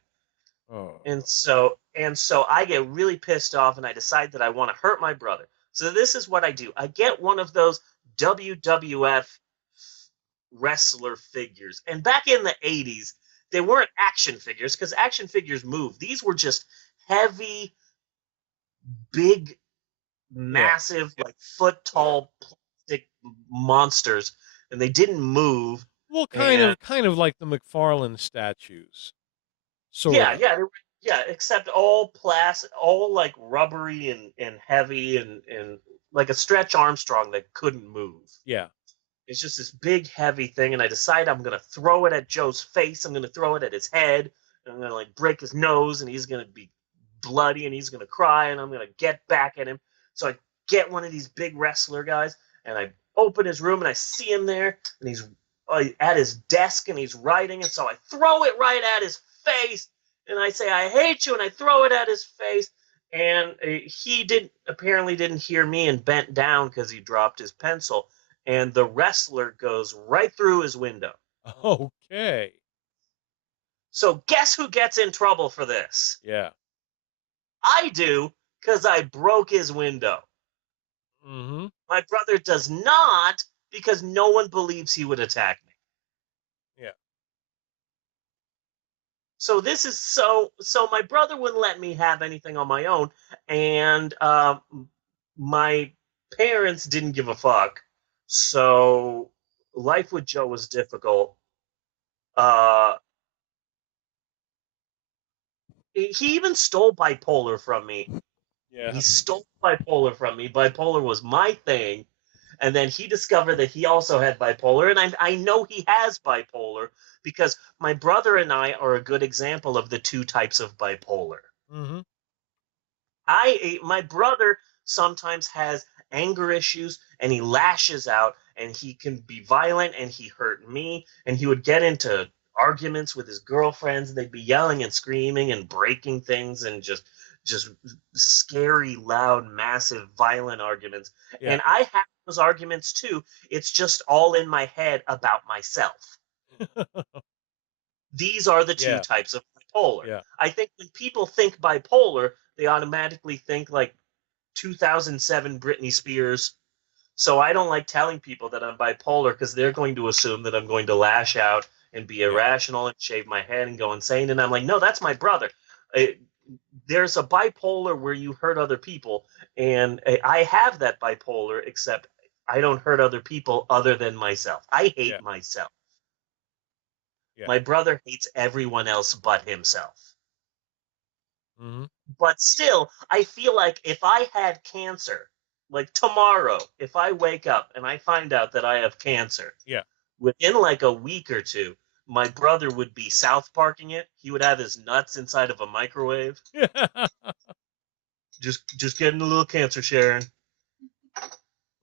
Oh. And so I get really pissed off, and I decide that I want to hurt my brother. So this is what I do. I get one of those WWF wrestler figures. And back in the 80s, they weren't action figures, because action figures move. These were just heavy, big, massive, like foot-tall plastic monsters, and they didn't move. Well, kind of like the McFarlane statues. Sort Yeah, of. yeah, except all plastic, all like rubbery and heavy and like a Stretch Armstrong that couldn't move. Yeah. It's just this big, heavy thing, and I decide I'm gonna throw it at Joe's face. I'm gonna throw it at his head, and I'm gonna like break his nose, and he's gonna be bloody, and he's gonna cry, and I'm gonna get back at him. So I get one of these big wrestler guys, and I open his room, and I see him there, and he's at his desk, and he's writing, and so I throw it right at his face, and I say, "I hate you," and I throw it at his face, and he apparently didn't hear me and bent down because he dropped his pencil, and the wrestler goes right through his window. Okay. So guess who gets in trouble for this? Yeah. I do, because I broke his window. Mm-hmm. My brother does not, because no one believes he would attack me. Yeah. So this is so my brother wouldn't let me have anything on my own, and my parents didn't give a fuck. So life with Joe was difficult. He even stole bipolar from me. Yeah. He stole bipolar from me. Bipolar was my thing. And then he discovered that he also had bipolar. And I know he has bipolar because my brother and I are a good example of the two types of bipolar. Mm-hmm. My brother sometimes has anger issues, and he lashes out, and he can be violent, and he hurt me, and he would get into arguments with his girlfriends, and they'd be yelling and screaming and breaking things and just scary, loud, massive, violent arguments. Yeah. And I those arguments too. It's just all in my head about myself. These are the two Yeah. types of bipolar. Yeah. I think when people think bipolar, they automatically think like 2007 Britney Spears. So I don't like telling people that I'm bipolar because they're going to assume that I'm going to lash out and be irrational and shave my head and go insane. And I'm like, no, that's my brother. There's a bipolar where you hurt other people, and I have that bipolar, except I don't hurt other people other than myself. I hate myself. Yeah. My brother hates everyone else but himself. Mm-hmm. But still, I feel like if I had cancer, like tomorrow, if I wake up and I find out that I have cancer, within like a week or two, my brother would be South Parking it. He would have his nuts inside of a microwave. Just getting a little cancer, Sharon.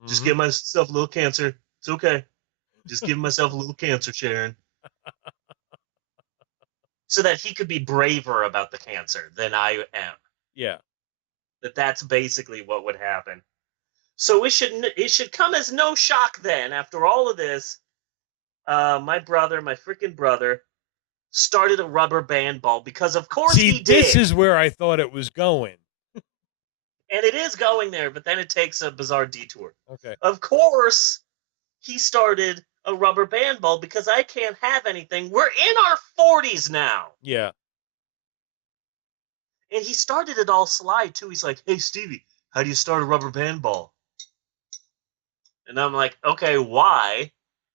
Just give myself a little cancer. It's okay. Just give myself a little cancer, Sharon. So that he could be braver about the cancer than I am. Yeah. That's basically what would happen. So it should come as no shock then, after all of this, my freaking brother, started a rubber band ball because of course he did. This is where I thought it was going. And it is going there, but then it takes a bizarre detour. Okay. Of course, he started a rubber band ball because I can't have anything. We're in our 40s now. Yeah. And he started it all sly, too. He's like, hey, Stevie, how do you start a rubber band ball? And I'm like, okay, why?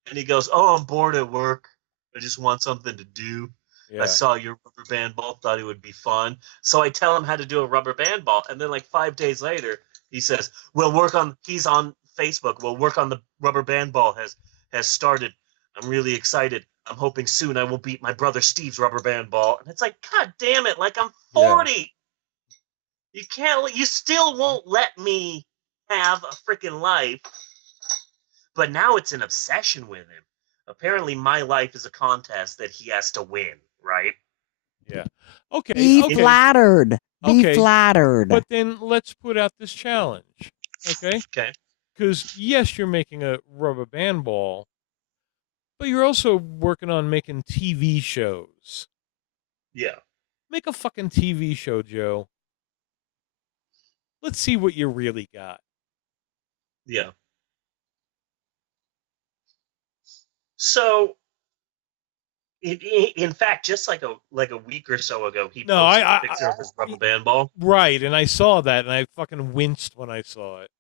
And he goes, oh, I'm bored at work. I just want something to do. Yeah. I saw your rubber band ball, thought it would be fun. So I tell him how to do a rubber band ball. And then like 5 days later, he says, he's on Facebook. Well, work on the rubber band ball has started. I'm really excited. I'm hoping soon I will beat my brother Steve's rubber band ball. And it's like, God damn it. Like I'm 40. Yeah. You still won't let me have a freaking life. But now it's an obsession with him. Apparently my life is a contest that he has to win, right? Yeah. Okay. Be flattered. Be flattered. But then let's put out this challenge. Okay? Okay. Because, yes, you're making a rubber band ball, but you're also working on making TV shows. Yeah. Make a fucking TV show, Joe. Let's see what you really got. Yeah. So, in fact, just like a week or so ago, he posted a picture of his rubber band ball. Right, and I saw that, and I fucking winced when I saw it.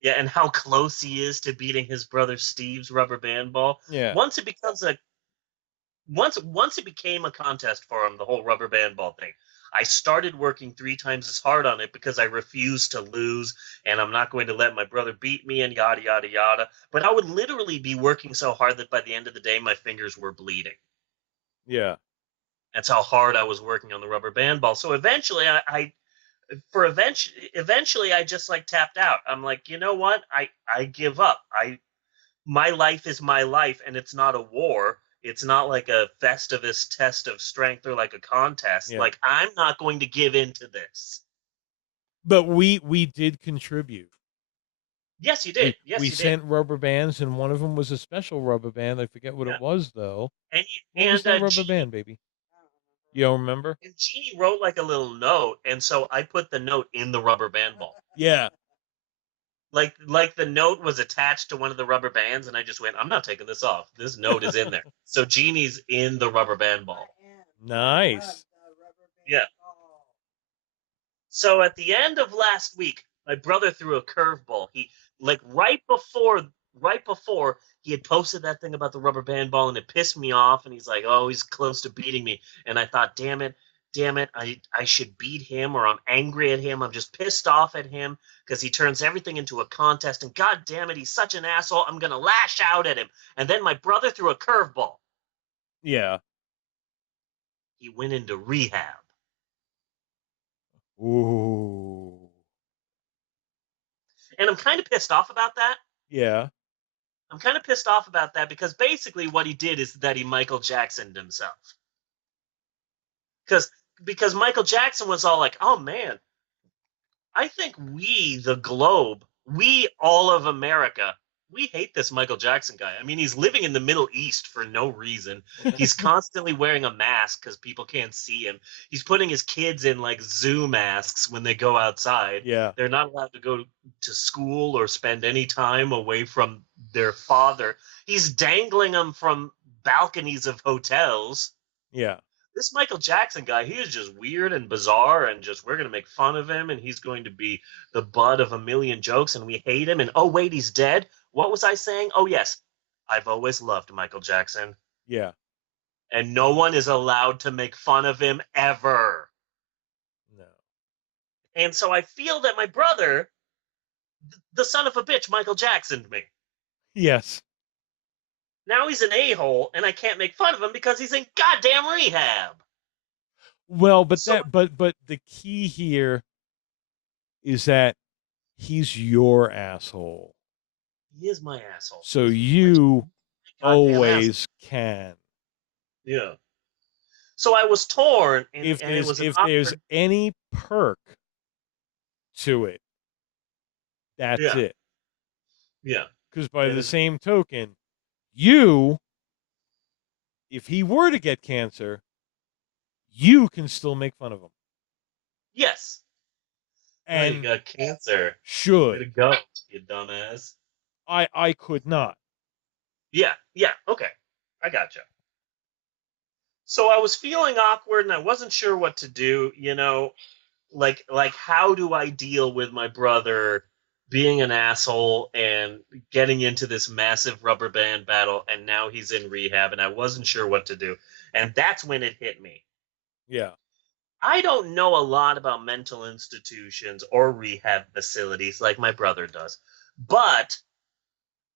Yeah, and how close he is to beating his brother Steve's rubber band ball. Yeah. Once it became a contest for him, the whole rubber band ball thing, I started working 3 times as hard on it because I refused to lose, and I'm not going to let my brother beat me, and yada, yada, yada. But I would literally be working so hard that by the end of the day, my fingers were bleeding. Yeah. That's how hard I was working on the rubber band ball. So eventually, eventually I just like tapped out. I'm like, you know what? I give up. My life is my life, and it's not a war. It's not like a Festivus test of strength or like a contest. Yeah. Like, I'm not going to give in to this. But we did contribute. Yes, you did. We sent rubber bands, and one of them was a special rubber band. I forget what it was, though. What was that rubber band, baby? You don't remember? And Jeannie wrote like a little note, and so I put the note in the rubber band ball. Yeah. Like the note was attached to one of the rubber bands, and I just went, I'm not taking this off. This note is in there. So Jeannie's in the rubber band ball. Nice. Yeah. So at the end of last week, my brother threw a curveball. He right before he had posted that thing about the rubber band ball, and it pissed me off. And he's like, "Oh, he's close to beating me." And I thought, damn it, I should beat him, or I'm angry at him. I'm just pissed off at him because he turns everything into a contest. And God damn it, he's such an asshole. I'm gonna lash out at him. And then my brother threw a curveball. Yeah. He went into rehab. Ooh. And I'm kind of pissed off about that. Yeah. I'm kind of pissed off about that because basically what he did is that he Michael Jacksoned himself. Because Michael Jackson was all like, oh man, I think we, the globe, we, all of America, we hate this Michael Jackson guy. I mean, he's living in the Middle East for no reason. He's constantly wearing a mask because people can't see him. He's putting his kids in like zoo masks when they go outside. Yeah. They're not allowed to go to school or spend any time away from their father. He's dangling them from balconies of hotels. Yeah. This Michael Jackson guy, he is just weird and bizarre, and just we're going to make fun of him, and he's going to be the butt of a million jokes, and we hate him. And oh, wait, he's dead. What was I saying? Oh, yes. I've always loved Michael Jackson. Yeah. And no one is allowed to make fun of him ever. No. And so I feel that my brother, the son of a bitch, Michael Jacksoned me. Yes. Now he's an a-hole, and I can't make fun of him because he's in goddamn rehab. Well, but the key here is that he's your asshole. He is my asshole. So you always can. Yeah. So I was torn, and If it was there's any perk to it, that's it. Yeah. Because by the same token, you, if he were to get cancer, you can still make fun of him. Yes. And you got cancer. Should. Way to go, you dumbass. I could not. Yeah, okay. I gotcha. So I was feeling awkward and I wasn't sure what to do, like how do I deal with my brother being an asshole and getting into this massive rubber band battle, and now he's in rehab and I wasn't sure what to do. And that's when it hit me. Yeah. I don't know a lot about mental institutions or rehab facilities like my brother does, but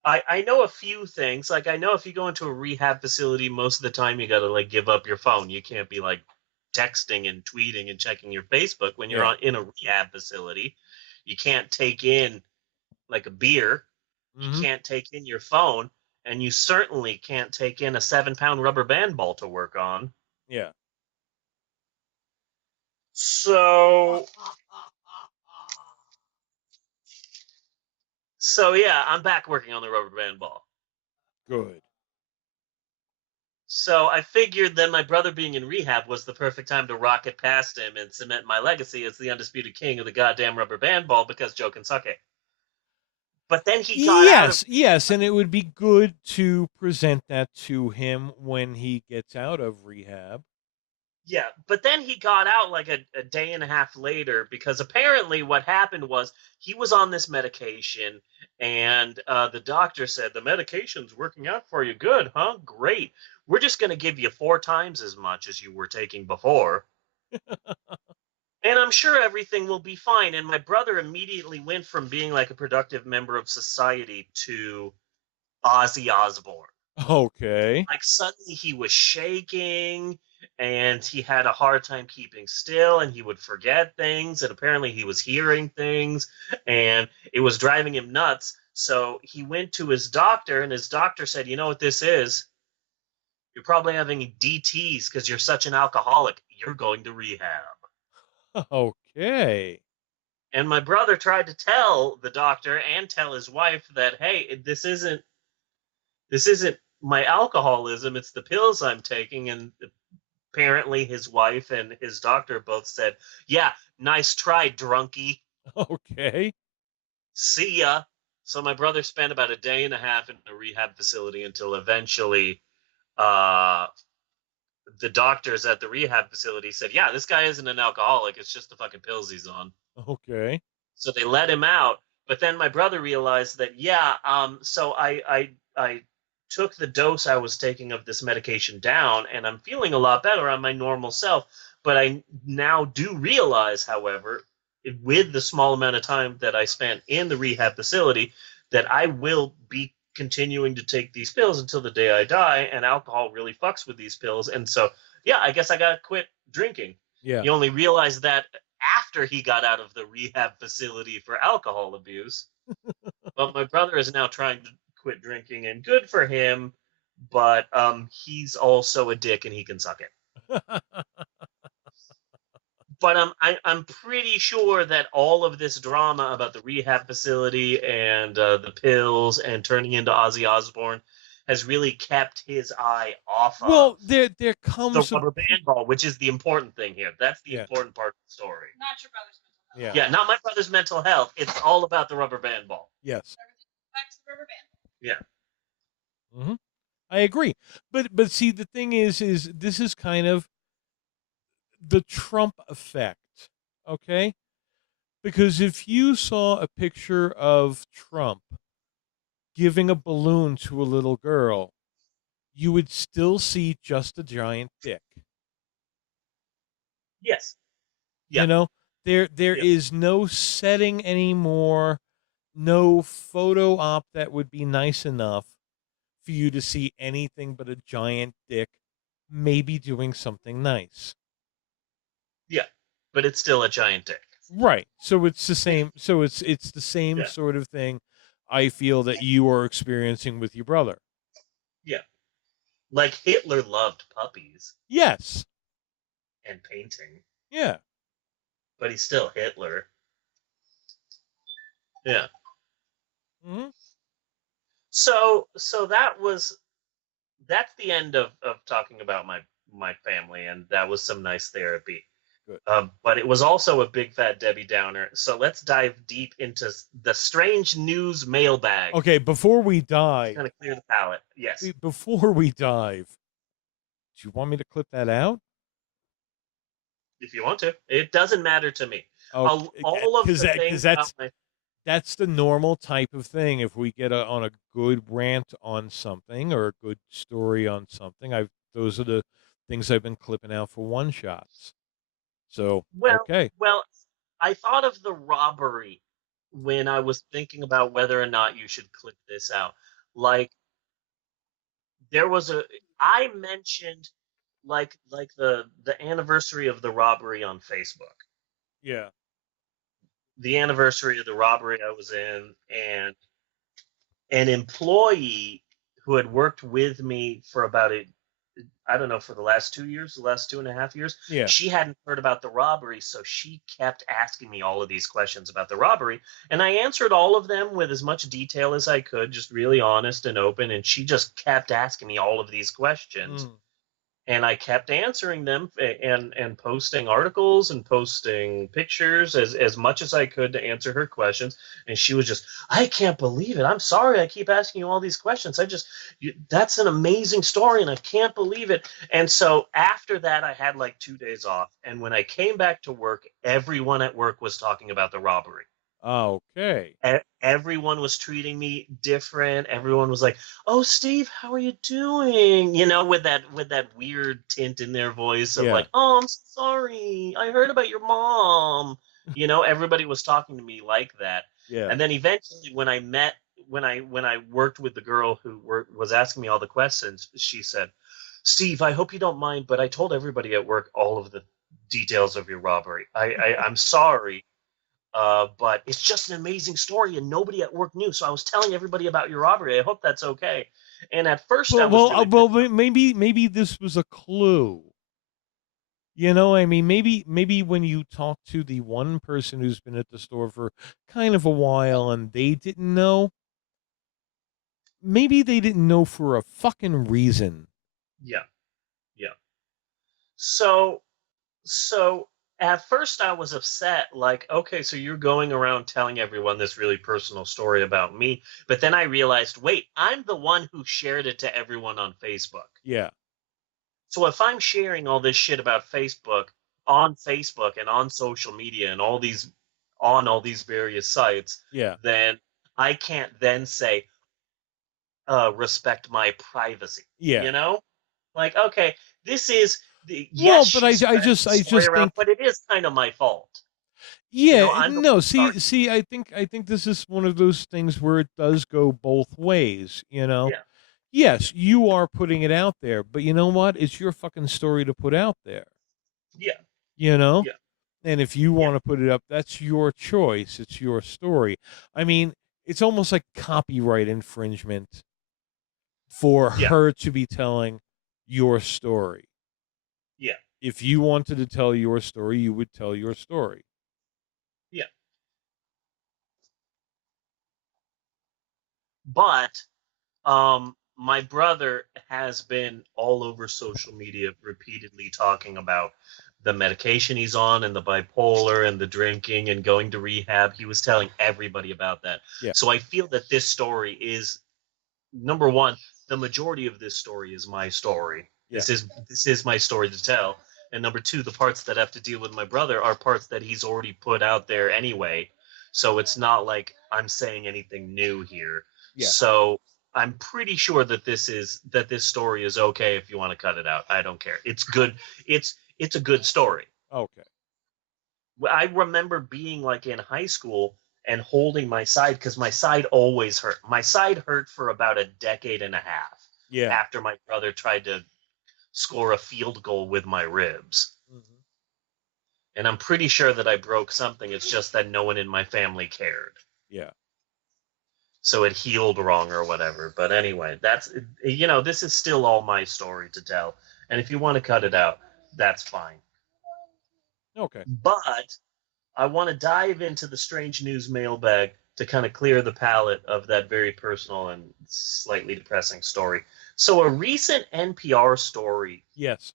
I know a few things. Like, I know if you go into a rehab facility, most of the time you got to like give up your phone. You can't be like texting and tweeting and checking your Facebook when you're in a rehab facility. You can't take in like a beer. Mm-hmm. You can't take in your phone, and you certainly can't take in a 7-pound rubber band ball to work on. Yeah. So yeah, I'm back working on the rubber band ball. Good. So I figured then my brother being in rehab was the perfect time to rocket past him and cement my legacy as the undisputed king of the goddamn rubber band ball, because Joe can suck it. But then he got out of... Yes, and it would be good to present that to him when he gets out of rehab. Yeah, but then he got out like a day and a half later, because apparently what happened was he was on this medication, and the doctor said, the medication's working out for you. Good, huh? Great. We're just going to give you 4 times as much as you were taking before. And I'm sure everything will be fine. And my brother immediately went from being like a productive member of society to Ozzy Osbourne. Okay. Like, suddenly he was shaking, and he had a hard time keeping still, and he would forget things, and apparently he was hearing things, and it was driving him nuts. So he went to his doctor, and his doctor said, you know what this is? You're probably having DTs because you're such an alcoholic. You're going to rehab. Okay. And my brother tried to tell the doctor and tell his wife that, hey, this isn't my alcoholism, it's the pills I'm taking. And apparently his wife and his doctor both said, yeah, nice try, drunkie. Okay. See ya. So my brother spent about a day and a half in a rehab facility until eventually the doctors at the rehab facility said, yeah, this guy isn't an alcoholic, it's just the fucking pills he's on. Okay. So they let him out. But then my brother realized that, so I took the dose I was taking of this medication down, and I'm feeling a lot better on my normal self. But I now do realize, however, with the small amount of time that I spent in the rehab facility, that I will be continuing to take these pills until the day I die, and alcohol really fucks with these pills. And so, yeah, I guess I got to quit drinking. Yeah. He only realized that after he got out of the rehab facility for alcohol abuse. But my brother is now trying to quit drinking, and good for him, but he's also a dick and he can suck it. But I'm pretty sure that all of this drama about the rehab facility and the pills and turning into Ozzy Osbourne has really kept his eye off Well, of there the comes a rubber band ball, which is the important thing here. That's the yeah, important part of the story. Not your brother's mental health. yeah, Yeah, not my brother's mental health. It's all about the rubber band ball. yes. Everything back to the rubber band. Yeah. Hmm. I agree. But see, the thing is this is kind of the Trump effect, okay? Because if you saw a picture of Trump giving a balloon to a little girl, you would still see just a giant dick. Yes. You Yeah. know, there Yeah. is no setting anymore, no photo op that would be nice enough for you to see anything but a giant dick, maybe doing something nice. Yeah. But it's still a giant dick. Right. So it's the Yeah. same. So it's the same Yeah. sort of thing I feel that you are experiencing with your brother. Yeah. Like Hitler loved puppies Yes. and painting, Yeah. but he's still Hitler. Yeah. Hmm. So that's the end of talking about my family, and that was some nice therapy. Good. But it was also a big fat Debbie Downer. So let's dive deep into the strange news mailbag. Okay. Before we dive, Kind of clear the palate. Yes. before we dive, do you want me to clip that out? If you want to. It doesn't matter to me. Oh, All of because the things about that's the normal type of thing. If we get on a good rant on something or a good story on something, those are the things I've been clipping out for one shots. So okay, well, I thought of the robbery when I was thinking about whether or not you should clip this out. Like there was a I mentioned like the anniversary of the robbery on Facebook. yeah, The anniversary of the robbery I was in, and an employee who had worked with me for about I don't know, for the last 2 years, the last 2.5 years, yeah, she hadn't heard about the robbery. So she kept asking me all of these questions about the robbery. And I answered all of them with as much detail as I could, just really honest and open. And she just kept asking me all of these questions. mm. And I kept answering them and posting articles and posting pictures as much as I could to answer her questions. And she was just, I can't believe it. I'm sorry I keep asking you all these questions. That's an amazing story and I can't believe it. And so after that, I had like 2 days off. And when I came back to work, everyone at work was talking about the robbery. Okay, Everyone was treating me different. Everyone was like, "Oh, Steve, how are you doing?" With that weird tint in their voice of yeah, like, "Oh, I'm sorry. I heard about your mom." Everybody was talking to me like that. yeah. And then eventually when I worked with the girl who was asking me all the questions, she said, "Steve, I hope you don't mind, but I told everybody at work all of the details of your robbery. I'm sorry, but it's just an amazing story, and nobody at work knew. So I was telling everybody about your robbery. I hope that's okay." And at first, I was really Well, maybe this was a clue. I mean, maybe when you talk to the one person who's been at the store for kind of a while and they didn't know, maybe they didn't know for a fucking reason. yeah, yeah. So so at first, I was upset. Like, okay, so you're going around telling everyone this really personal story about me, but then I realized, wait, I'm the one who shared it to everyone on Facebook. Yeah, So if I'm sharing all this shit about Facebook on Facebook and on social media and all these various sites, yeah, then I can't then say respect my privacy. yeah. You know, like okay, this is yes, Well, but she spread I the story just around, think, but it is kind of my fault. yeah, I'm the one no, who started. see, I think this is one of those things where it does go both ways. Yeah, Yes, you are putting it out there, but you know what? It's your fucking story to put out there, yeah, you know? yeah, And if you yeah, want to put it up, that's your choice. It's your story. I mean, it's almost like copyright infringement for yeah, her to be telling your story. yeah. If you wanted to tell your story, you would tell your story. Yeah. But my brother has been all over social media repeatedly talking about the medication he's on and the bipolar and the drinking and going to rehab. He was telling everybody about that. Yeah. So I feel that this story is, number one, the majority of this story is my story. Yeah. This is my story to tell. And number two, the parts that have to deal with my brother are parts that he's already put out there anyway. So it's not like I'm saying anything new here. Yeah. So I'm pretty sure that this story is okay if you want to cut it out. I don't care. It's good. It's a good story. Okay. I remember being like in high school and holding my side because my side always hurt. My side hurt for about a decade and a half. Yeah. After my brother tried to score a field goal with my ribs. Mm-hmm. And I'm pretty sure that I broke something. It's just that no one in my family cared. Yeah. So it healed wrong or whatever. But anyway, that's, this is still all my story to tell. And if you want to cut it out, that's fine. Okay. But I want to dive into the strange news mailbag to kind of clear the palate of that very personal and slightly depressing story. So a recent NPR story Yes.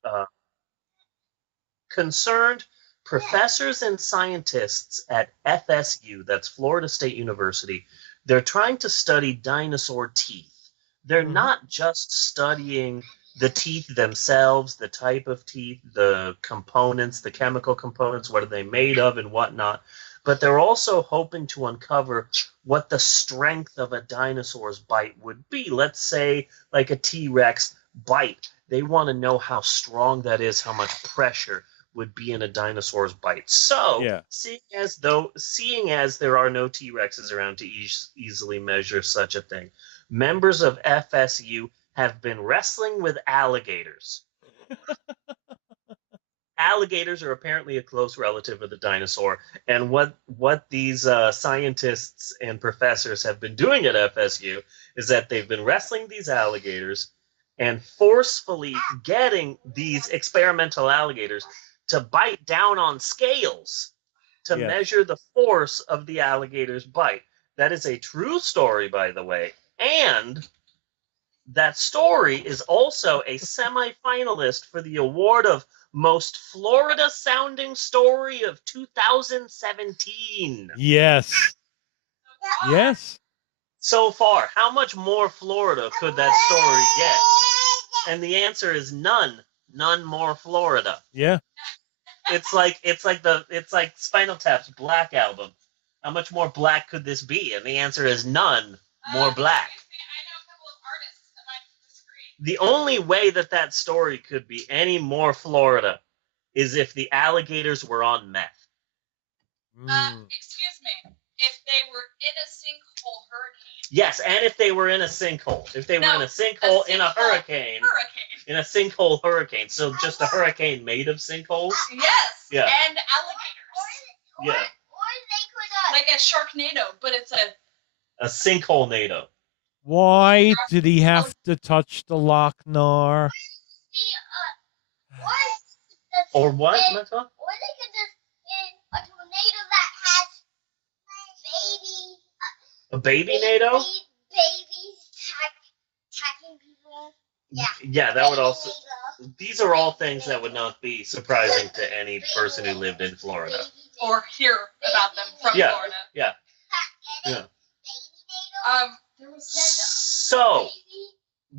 concerned professors and scientists at FSU, that's Florida State University. They're trying to study dinosaur teeth. They're not just studying the teeth themselves, the type of teeth, the components, the chemical components, what are they made of and whatnot, but they're also hoping to uncover what the strength of a dinosaur's bite would be. Let's say like a T-Rex bite. They want to know how strong that is, how much pressure would be in a dinosaur's bite. So, yeah. seeing as there are no T-Rexes around to easily measure such a thing, members of FSU have been wrestling with alligators. Alligators are apparently a close relative of the dinosaur, and what these scientists and professors have been doing at FSU is that they've been wrestling these alligators and forcefully getting these experimental alligators to bite down on scales to measure the force of the alligator's bite. That is a true story, by the way, and that story is also a semi-finalist for the award of Most Florida-Sounding Story of 2017. Yes. Yes. So far, how much more Florida could that story get? And the answer is none. None more Florida. Yeah. It's like Spinal Tap's Black album. How much more black could this be? And the answer is none more black. The only way that story could be any more Florida is if the alligators were on meth. Excuse me. If they were in a sinkhole hurricane. Yes, and if they were in a sinkhole. If they were in a sinkhole in a hurricane. In a sinkhole hurricane. So just a hurricane made of sinkholes? Yes. Yeah. And alligators. Yeah. Or they could like a Sharknado, but it's a sinkhole NATO. Why did he have to touch the Loch Nar? Or what, Mata? Or they could just get a tornado that has baby. A baby NATO? Babies attacking people. Yeah. Yeah, that would also. These are all things that would not be surprising to any person who lived in Florida. Or hear about them from Florida. Yeah. Yeah. So,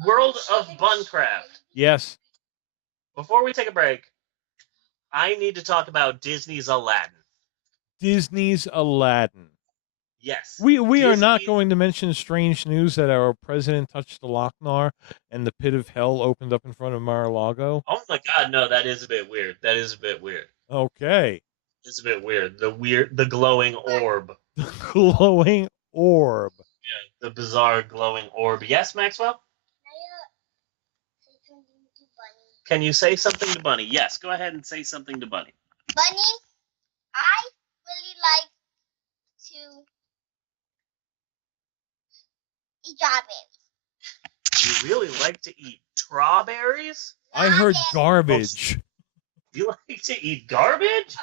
World of Buncraft. Yes. Before we take a break, I need to talk about Disney's Aladdin. Disney's Aladdin. Yes. We are not going to mention strange news that our president touched the Loch Nar and the pit of hell opened up in front of Mar-a-Lago. Oh my God, no, that is a bit weird. Okay. It's a bit weird. The glowing orb. The glowing orb. Yeah, the bizarre glowing orb. Yes, Maxwell? Can you say something to Bunny? Yes, go ahead and say something to Bunny. Bunny, I really like to eat strawberries. You really like to eat strawberries? I heard garbage. You like to eat garbage?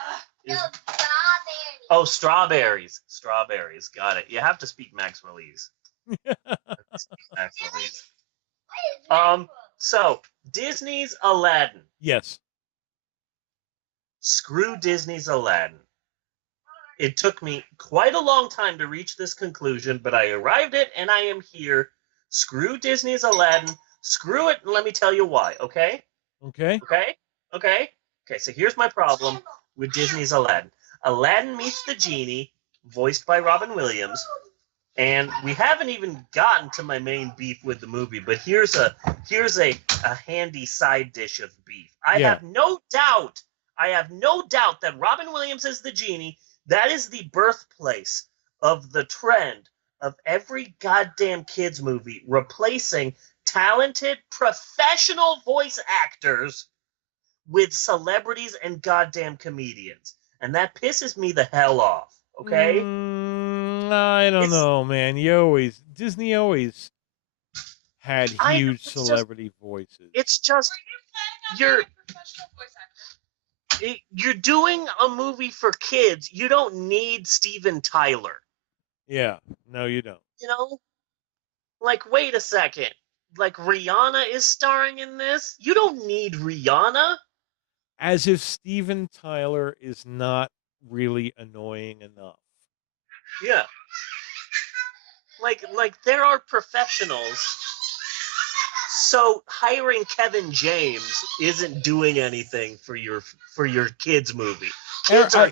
No, Is- strawberry. Oh, strawberries. Strawberries. Got it. You have to speak Maxwellese. Maxwellese. So Disney's Aladdin. Yes. Screw Disney's Aladdin. It took me quite a long time to reach this conclusion, but I arrived at, and I am here. Screw Disney's Aladdin. Screw it, and let me tell you why, okay? Okay. Okay, so here's my problem with Disney's Aladdin. Aladdin meets the genie, voiced by Robin Williams, and we haven't even gotten to my main beef with the movie, but here's a handy side dish of beef. I have no doubt that Robin Williams is the genie. That is the birthplace of the trend of every goddamn kids movie replacing talented professional voice actors with celebrities and goddamn comedians. And that pisses me the hell off, okay? I don't know, man. Disney always had huge celebrity voices. It's just you're doing a movie for kids. You don't need Steven Tyler. Yeah. No, you don't. You know? Like, wait a second. Like, Rihanna is starring in this? You don't need Rihanna. As if Steven Tyler is not really annoying enough. Yeah. Like there are professionals. So hiring Kevin James isn't doing anything for your kids movie. Kids are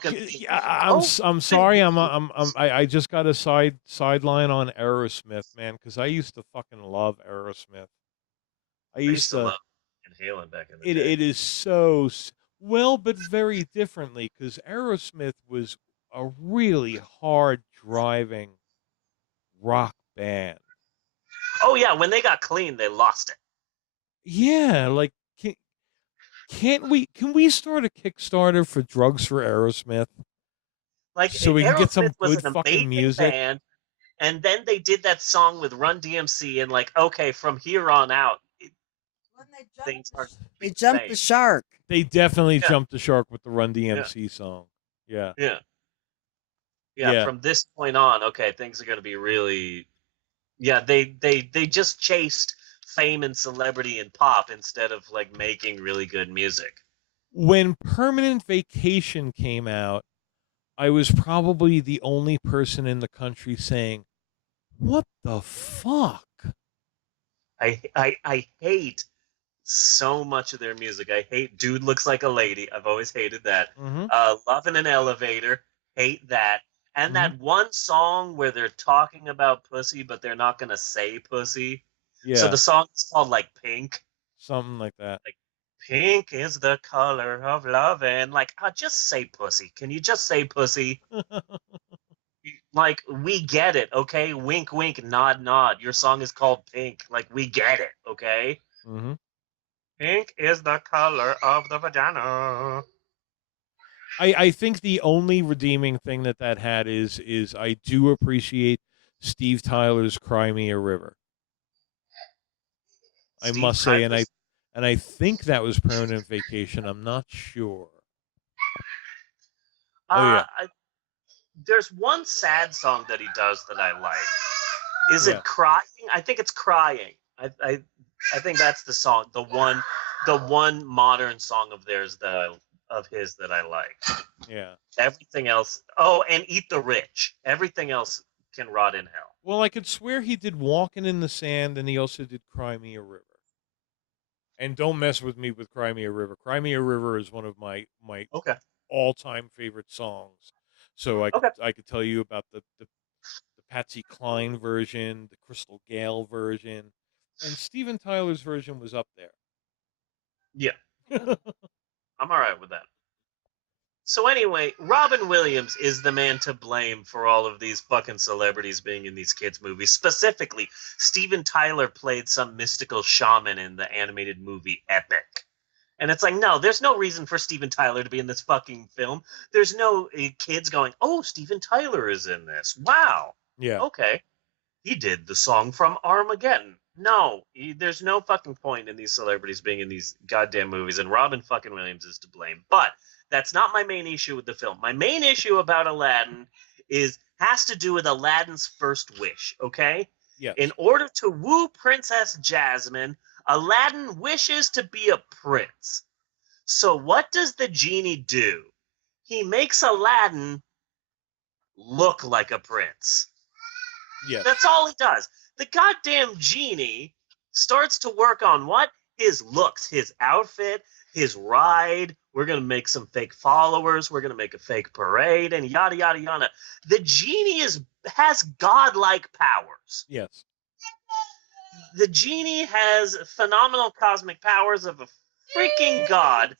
I'm sorry. I just got a sideline on Aerosmith, man, because I used to fucking love Aerosmith. I used to love Van Halen back in the day. It is so well, but very differently, because Aerosmith was a really hard driving rock band. Oh yeah, when they got clean, they lost it. Yeah, like can we start a Kickstarter for Drugs for Aerosmith? Like, so we Aerosmith can get some was good an fucking amazing music. Band, and then they did that song with Run DMC, and like, okay, from here on out, they jumped the shark. They definitely jumped the shark with the Run DMC song. Yeah. Yeah. From this point on, okay, things are going to be really. Yeah, they just chased fame and celebrity and pop instead of like making really good music. When Permanent Vacation came out, I was probably the only person in the country saying, "What the fuck?" I hate so much of their music. I hate Dude Looks Like a Lady. I've always hated that. Love in an Elevator. Hate that. And that one song where they're talking about pussy, but they're not going to say pussy. Yeah. So the song is called like Pink. Something like that. Like, pink is the color of love. And like, just say pussy. Can you just say pussy? Like, we get it, okay? Wink, wink, nod, nod. Your song is called Pink. Like, we get it, okay? Mm-hmm. Pink is the color of the vagina. I think the only redeeming thing that had is I do appreciate Steve Tyler's "Cry Me a River." I must say, and I think that was Permanent Vacation. I'm not sure. There's one sad song that he does that I like. Is it Crying? I think it's Crying. I think that's the song. The one modern song of theirs of his that I like. Yeah. Everything else. Oh, and Eat the Rich. Everything else can rot in hell. Well, I could swear he did "Walking in the Sand" and he also did "Cry Me a River." And don't mess with me with "Cry Me a River." "Cry Me a River" is one of my all-time favorite songs. So I could tell you about the Patsy Cline version, the Crystal Gale version, and Steven Tyler's version was up there. Yeah. I'm all right with that. So anyway, Robin Williams is the man to blame for all of these fucking celebrities being in these kids' movies. Specifically, Steven Tyler played some mystical shaman in the animated movie Epic. And it's like, no, there's no reason for Steven Tyler to be in this fucking film. There's no kids going, oh, Steven Tyler is in this. Wow. Yeah. Okay. He did the song from Armageddon. No, there's no fucking point in these celebrities being in these goddamn movies, and Robin fucking Williams is to blame. But that's not my main issue with the film. My main issue about Aladdin has to do with Aladdin's first wish, okay? Yes. In order to woo Princess Jasmine, Aladdin wishes to be a prince. So what does the genie do? He makes Aladdin look like a prince. Yes. That's all he does. The goddamn genie starts to work on what? His looks, his outfit, his ride. We're going to make some fake followers. We're going to make a fake parade and yada, yada, yada. The genie has godlike powers. Yes. The genie has phenomenal cosmic powers of a freaking god.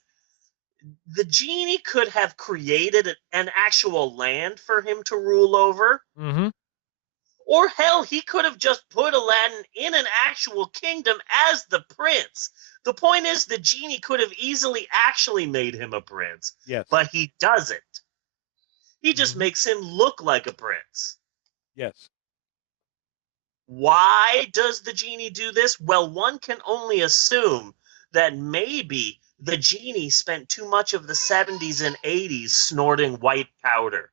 The genie could have created an actual land for him to rule over. Mm-hmm. Or hell, he could have just put Aladdin in an actual kingdom as the prince. The point is, the genie could have easily actually made him a prince. Yes. But he doesn't. He just makes him look like a prince. Yes. Why does the genie do this? Well, one can only assume that maybe the genie spent too much of the 70s and 80s snorting white powder.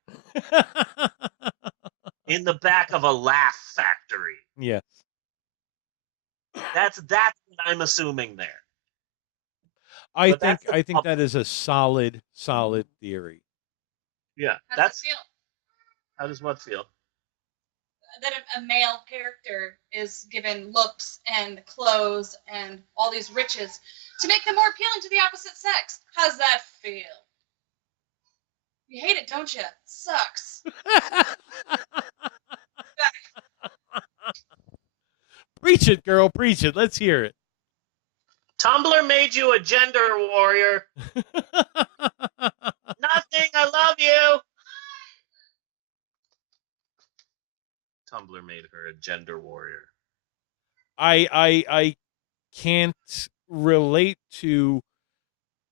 In the back of a laugh factory. Yes. That's what I'm assuming there. I think that is a solid theory. Yeah. How does it feel? How does what feel? That a male character is given looks and clothes and all these riches to make them more appealing to the opposite sex. How's that feel? You hate it, don't you? It sucks. Preach it, girl. Preach it. Let's hear it. Tumblr made you a gender warrior. Nothing. I love you. Tumblr made her a gender warrior. I can't relate to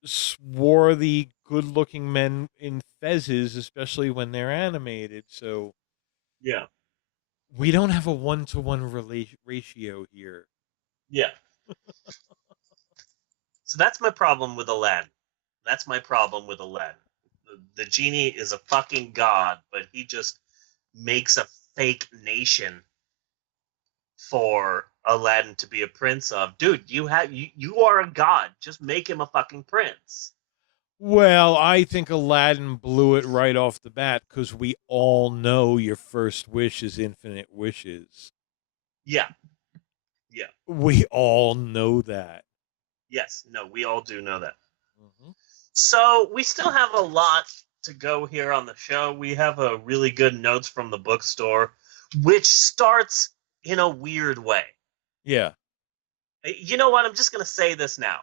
swarthy, good-looking men in fezzes, especially when they're animated. So yeah, we don't have a 1-to-1 ratio here. Yeah. So that's my problem with Aladdin. The genie is a fucking god, but he just makes a fake nation for Aladdin to be a prince of. Dude, you are a god. Just make him a fucking prince. Well, I think Aladdin blew it right off the bat because we all know your first wish is infinite wishes. Yeah. Yeah. We all know that. Yes. No, we all do know that. Mm-hmm. So we still have a lot to go here on the show. We have a really good notes from the bookstore, which starts in a weird way. Yeah. You know what? I'm just going to say this now.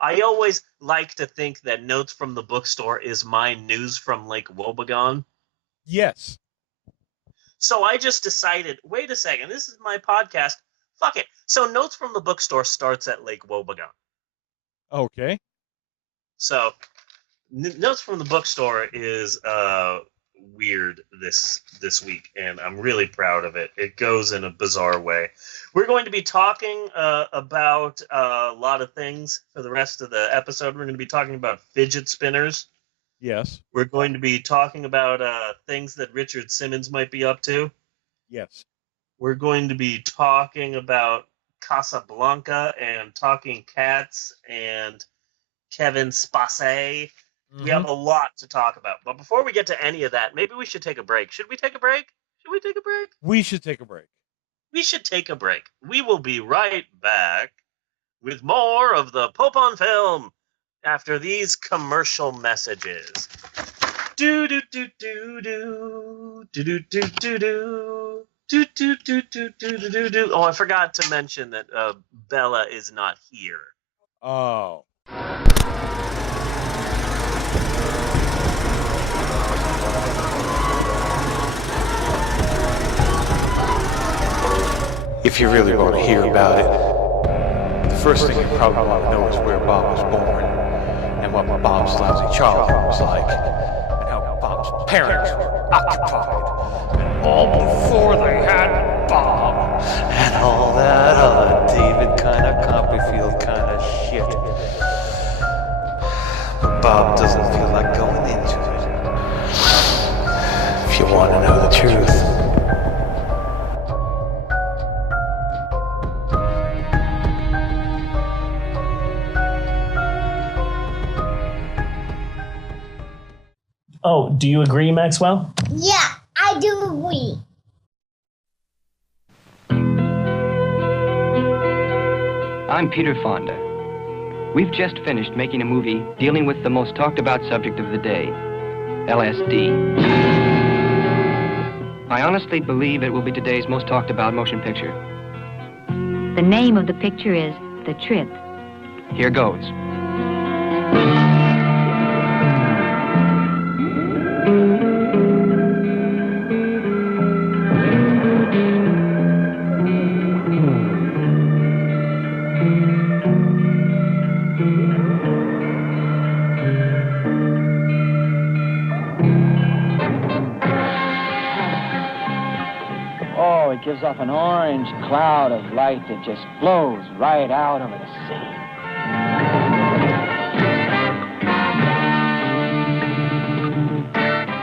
I always like to think that Notes from the Bookstore is my news from Lake Wobegon. Yes. So I just decided, wait a second, this is my podcast. Fuck it. So Notes from the Bookstore starts at Lake Wobegon. Okay. So Notes from the Bookstore is weird this week, and I'm really proud of it. It goes in a bizarre way. We're going to be talking about a lot of things for the rest of the episode. We're going to be talking about fidget spinners. Yes. We're going to be talking about things that Richard Simmons might be up to. Yes. We're going to be talking about Casablanca and Talking Cats and Kevin Spacey. We have a lot to talk about. But before we get to any of that, maybe we should take a break. Should we take a break? We should take a break. We should take a break. We will be right back with more of the Pope on Film after these commercial messages. Do do do do do do do do do do do do do do do do do. Oh, I forgot to mention that Bella is not here. Oh. If you really want to hear about it, the first thing you probably want to know is where Bob was born, and what Bob's lousy childhood was like, and how Bob's parents were occupied, and all before they had Bob and all that other David kind of Copperfield kind of shit. But Bob doesn't feel like going into it. If you want to know the truth. Oh, do you agree, Maxwell? Yeah, I do agree. I'm Peter Fonda. We've just finished making a movie dealing with the most talked about subject of the day, LSD. I honestly believe it will be today's most talked about motion picture. The name of the picture is The Trip. Here goes. Oh, it gives off an orange cloud of light that just flows right out over the sea.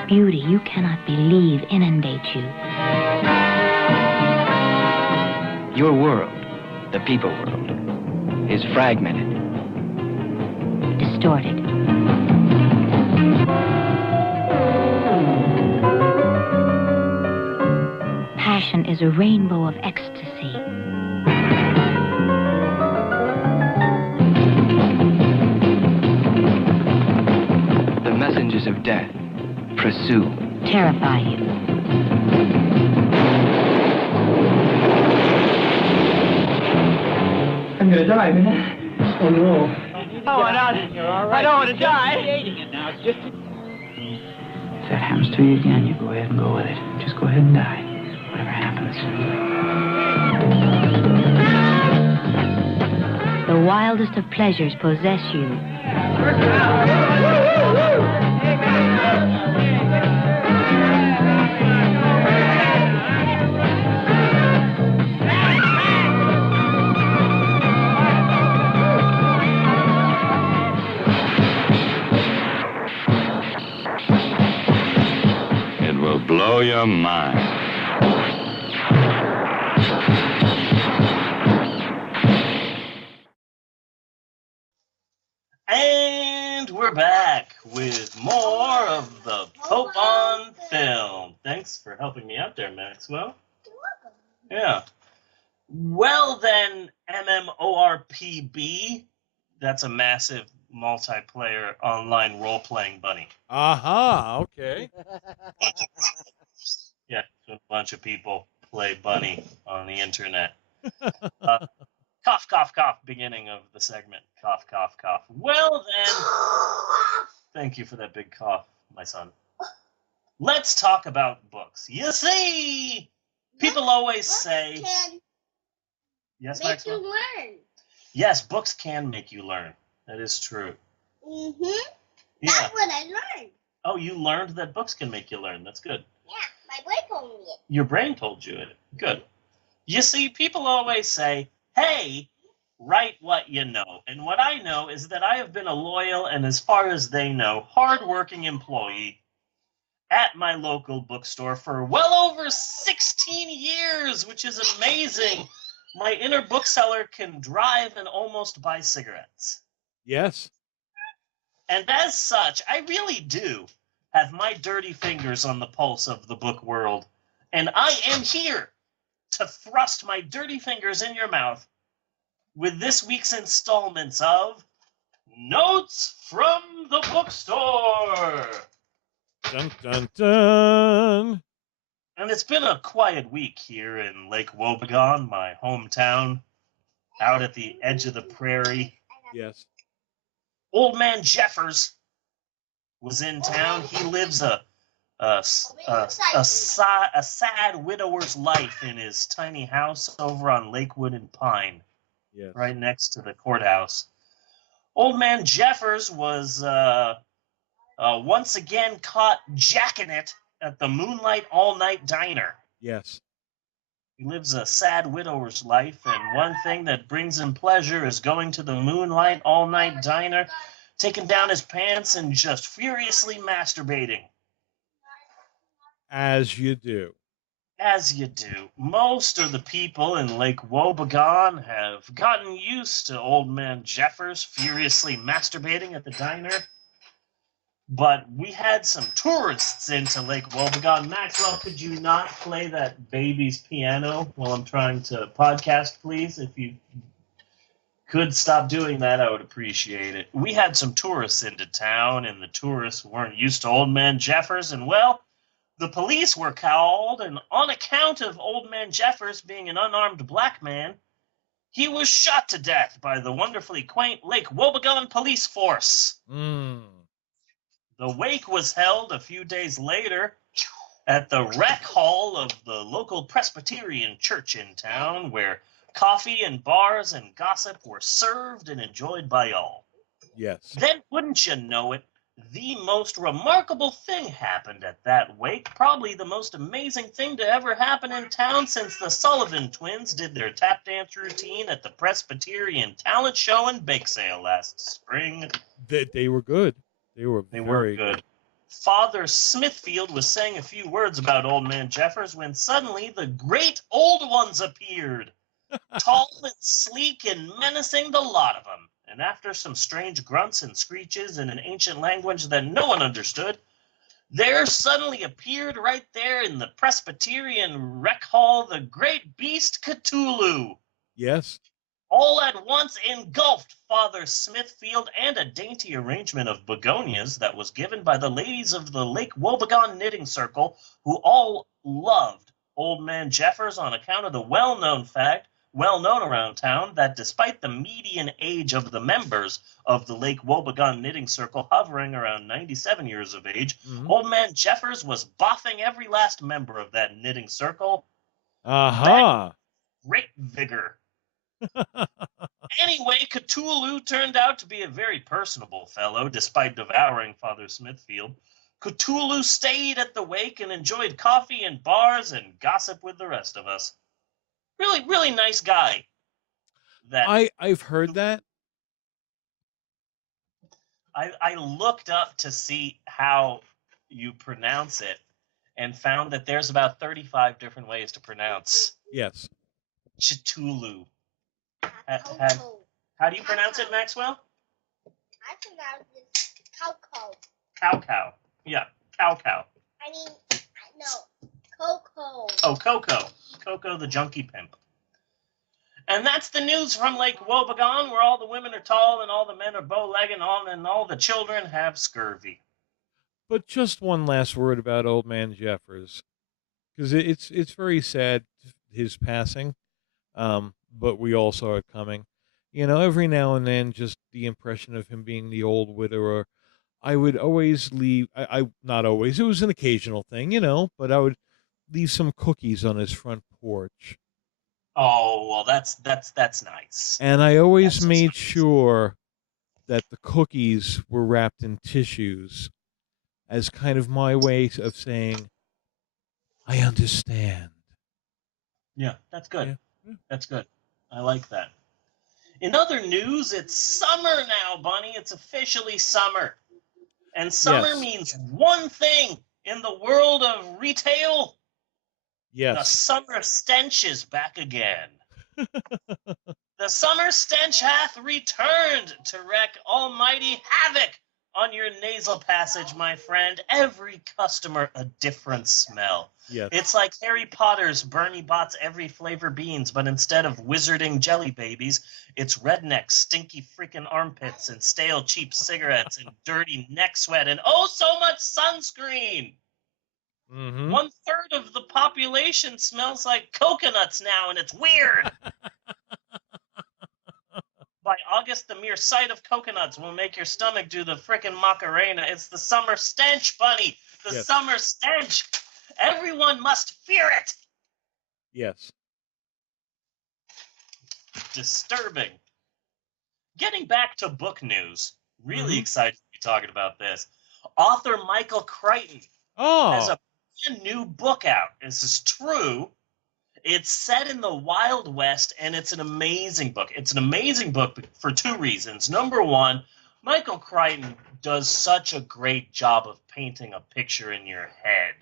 Beauty you cannot believe inundates you. Your world, the people world, is fragmented. Distorted. Passion is a rainbow of ecstasy. The messengers of death pursue. Terrify you. I'm gonna die, man. Oh, no. Oh, I don't want to die. If that happens to you again, you go ahead and go with it. Just go ahead and die. Whatever happens. The wildest of pleasures possess you. It will blow your mind. And we're back with more of the Pope on Film. Thanks for helping me out there, Maxwell. Yeah. Well then, MMORPG, that's a massive multiplayer online role-playing bunny. Aha, okay. Yeah, so a bunch of people play bunny on the internet. Cough, cough, cough, beginning of the segment. Cough, cough, cough. Well then, thank you for that big cough, my son. Let's talk about books. You see, people always say... Yes, Make Maxwell? you learn. Yes, books can make you learn. That is true. Mm-hmm. Yeah. That's what I learned. Oh, you learned that books can make you learn. That's good. Yeah, my brain told me it. Your brain told you it. Good. You see, people always say, hey, write what you know. And what I know is that I have been a loyal and, as far as they know, hardworking employee at my local bookstore for well over 16 years, which is amazing. My inner bookseller can drive and almost buy cigarettes. Yes. And as such, I really do have my dirty fingers on the pulse of the book world. And I am here to thrust my dirty fingers in your mouth with this week's installments of Notes from the Bookstore. Dun, dun, dun. And it's been a quiet week here in Lake Wobegon, my hometown, out at the edge of the prairie. Yes. Old man Jeffers was in town. He lives a sad widower's life in his tiny house over on Lakewood and Pine, yes, right next to the courthouse. Old man Jeffers was once again caught jacking it at the Moonlight All Night Diner. Yes. He lives a sad widower's life, and one thing that brings him pleasure is going to the Moonlight all-night diner, taking down his pants, and just furiously masturbating. As you do. As you do. Most of the people in Lake Wobegon have gotten used to Old Man Jeffers furiously masturbating at the diner. But we had some tourists into Lake Wobegon. Maxwell, could you not play that baby's piano while I'm trying to podcast, please? If you could stop doing that, I would appreciate it. We had some tourists into town, and the tourists weren't used to Old Man Jeffers, and well, the police were called, and on account of Old Man Jeffers being an unarmed black man, he was shot to death by the wonderfully quaint Lake Wobegon police force. The wake was held a few days later at the rec hall of the local Presbyterian church in town, where coffee and bars and gossip were served and enjoyed by all. Yes. Then, wouldn't you know it, the most remarkable thing happened at that wake, probably the most amazing thing to ever happen in town since the Sullivan twins did their tap dance routine at the Presbyterian Talent Show and Bake Sale last spring. They were good. They were very good. Father Smithfield was saying a few words about Old Man Jeffers when suddenly the great old ones appeared, tall and sleek and menacing, the lot of them. And after some strange grunts and screeches in an ancient language that no one understood, there suddenly appeared right there in the Presbyterian rec hall the great beast Cthulhu. Yes. All at once engulfed Father Smithfield and a dainty arrangement of begonias that was given by the ladies of the Lake Wobegon Knitting Circle, who all loved Old Man Jeffers on account of the well-known around town, that despite the median age of the members of the Lake Wobegon Knitting Circle hovering around 97 years of age, Old Man Jeffers was boffing every last member of that knitting circle. Aha! Great vigor. Anyway, Cthulhu turned out to be a very personable fellow, despite devouring Father Smithfield. Cthulhu stayed at the wake and enjoyed coffee and bars and gossip with the rest of us. Really, really nice guy. I've heard that. I looked up to see how you pronounce it and found that there's about 35 different ways to pronounce. Yes. Cthulhu. How do you pronounce it, Maxwell? I pronounce it cow-cow. Cow-cow. Yeah, cow-cow. I mean, no, Coco. Oh, Coco. Coco the junkie pimp. And that's the news from Lake Wobegon, where all the women are tall and all the men are bow-legged and all the children have scurvy. But just one last word about Old Man Jeffers, because it's very sad, his passing, but we all saw it coming. You know, every now and then, just the impression of him being the old widower. I would always leave. I not always. It was an occasional thing, you know, but I would leave some cookies on his front porch. Oh, well, that's nice. And I always made sure that the cookies were wrapped in tissues as kind of my way of saying, I understand. Yeah, that's good. Yeah. That's good. I like that. In other news, it's summer now, Bunny. It's officially summer. And summer means one thing in the world of retail. Yes. The summer stench is back again. The summer stench hath returned to wreak almighty havoc on your nasal passage, my friend. Every customer a different smell. Yes. It's like Harry Potter's Bernie Bott's every flavor beans, but instead of wizarding jelly babies, it's redneck, stinky freaking armpits and stale, cheap cigarettes and dirty neck sweat and oh so much sunscreen. Mm-hmm. 1/3 of the population smells like coconuts now, and it's weird. By August, the mere sight of coconuts will make your stomach do the frickin' Macarena. It's the summer stench, Bunny. The summer stench. Everyone must fear it. Yes. Disturbing. Getting back to book news. Really excited to be talking about this. Author Michael Crichton has a brand new book out. This is true. It's set in the Wild West, and it's an amazing book. It's an amazing book for two reasons. Number one, Michael Crichton does such a great job of painting a picture in your head.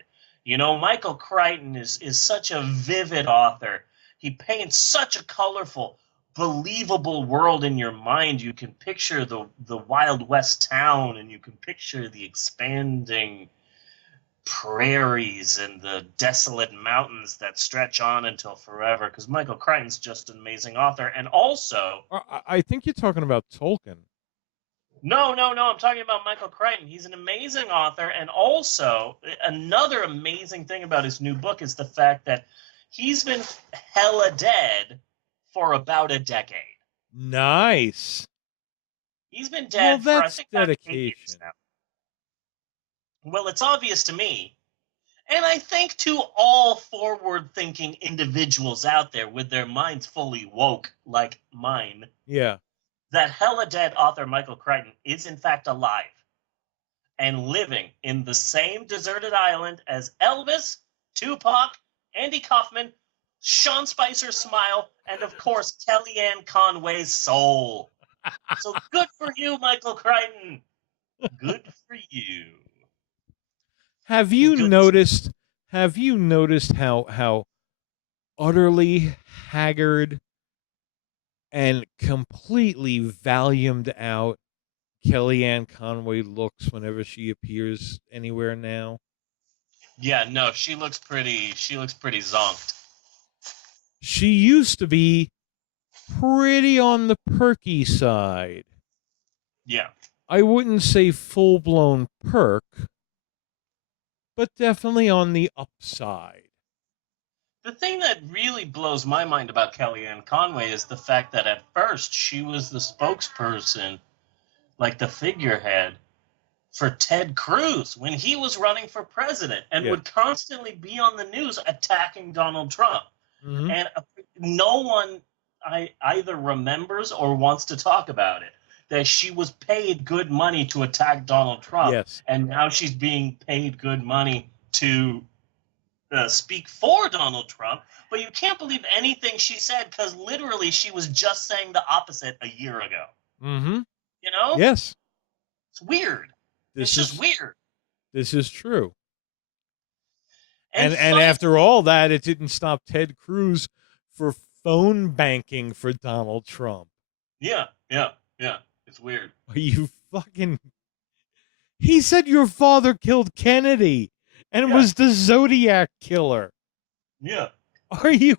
You know, Michael Crichton is such a vivid author. He paints such a colorful, believable world in your mind. You can picture the Wild West town, and you can picture the expanding prairies and the desolate mountains that stretch on until forever, because Michael Crichton's just an amazing author. And also, I think you're talking about Tolkien. no, I'm talking about Michael Crichton. He's an amazing author, and also another amazing thing about his new book is the fact that he's been hella dead for about a decade. Nice. He's been dead for, I think, about 8 dedication. years now. Well, it's obvious to me, and I think to all forward-thinking individuals out there with their minds fully woke, like mine, Yeah. that hella dead author Michael Crichton is in fact alive and living in the same deserted island as Elvis, Tupac, Andy Kaufman, Sean Spicer's smile, and of course Kellyanne Conway's soul. So good for you, Michael Crichton. Good for you. Have you noticed how utterly haggard and completely volumed out Kellyanne Conway looks whenever she appears anywhere now? Yeah, no, she looks pretty zonked. She used to be pretty on the perky side. Yeah. I wouldn't say full-blown perk, but definitely on the upside. The thing that really blows my mind about Kellyanne Conway is the fact that at first she was the spokesperson, like the figurehead, for Ted Cruz when he was running for president, and would constantly be on the news attacking Donald Trump. Mm-hmm. And no one either remembers or wants to talk about it, that she was paid good money to attack Donald Trump. Yes. And now she's being paid good money to speak for Donald Trump, but you can't believe anything she said, because literally she was just saying the opposite a year ago. Mm-hmm. You know? Yes. It's weird. It's just weird. This is true. And after all that, it didn't stop Ted Cruz for phone banking for Donald Trump. Yeah. It's weird. Are you fucking... He said your father killed Kennedy and was the Zodiac killer. Yeah. Are you...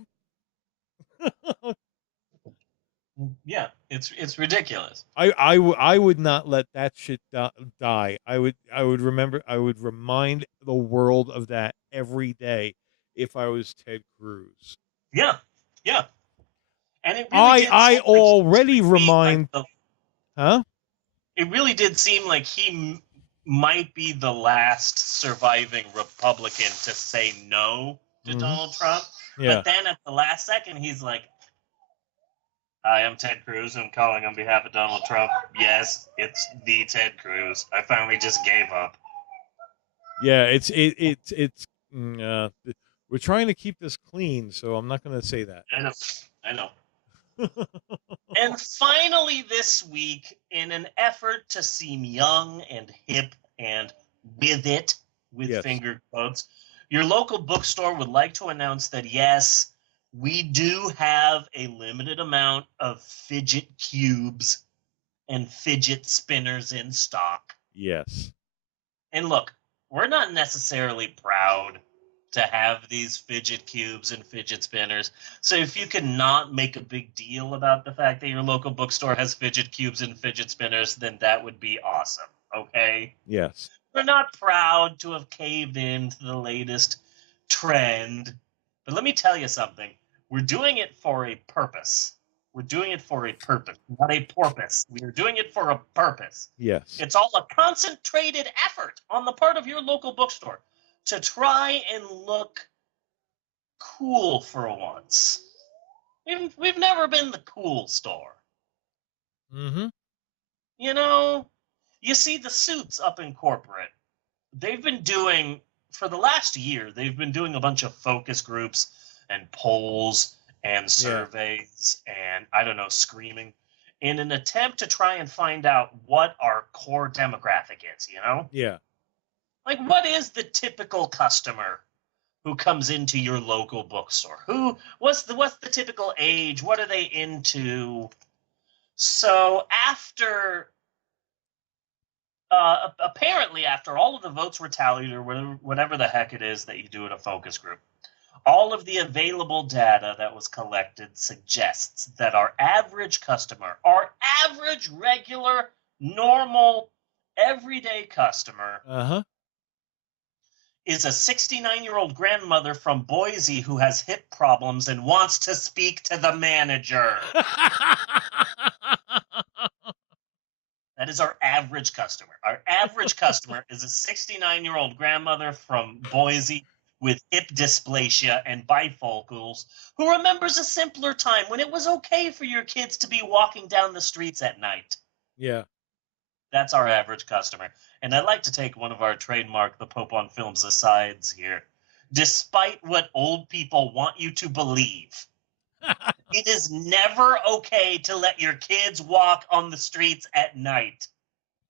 Yeah, it's ridiculous. I would not let that shit die. I would remind the world of that every day if I was Ted Cruz. Yeah. And it really I already remind... Huh? It really did seem like he might be the last surviving Republican to say no to Donald Trump. Yeah. But then at the last second, he's like, "Hi, I'm Ted Cruz. I'm calling on behalf of Donald Trump. Yes, it's the Ted Cruz. I finally just gave up." Yeah, we're trying to keep this clean, so I'm not going to say that. I know. And finally this week, in an effort to seem young and hip and with finger quotes, your local bookstore would like to announce that, yes, we do have a limited amount of fidget cubes and fidget spinners in stock. Yes. And look, we're not necessarily proud to have these fidget cubes and fidget spinners. So if you could not make a big deal about the fact that your local bookstore has fidget cubes and fidget spinners, then that would be awesome, okay? Yes. We're not proud to have caved in to the latest trend. But let me tell you something. We're doing it for a purpose. We're doing it for a purpose, not a porpoise. We are doing it for a purpose. Yes. It's all a concentrated effort on the part of your local bookstore to try and look cool for once. We've never been the cool store. Mm-hmm. You know, you see the suits up in corporate. They've been doing, for the last year, they've been doing a bunch of focus groups and polls and surveys and, I don't know, screaming in an attempt to try and find out what our core demographic is, you know? Yeah. Like, what is the typical customer who comes into your local bookstore? What's the typical age? What are they into? So after apparently after all of the votes were tallied, or whatever the heck it is that you do at a focus group, all of the available data that was collected suggests that our average customer, our average, regular, normal, everyday customer, is a 69-year-old grandmother from Boise who has hip problems and wants to speak to the manager. That is our average customer. Our average customer is a 69-year-old grandmother from Boise with hip dysplasia and bifocals who remembers a simpler time when it was okay for your kids to be walking down the streets at night. Yeah. That's our average customer. And I'd like to take one of our trademark The Pope on Films asides here. Despite what old people want you to believe, it is never okay to let your kids walk on the streets at night.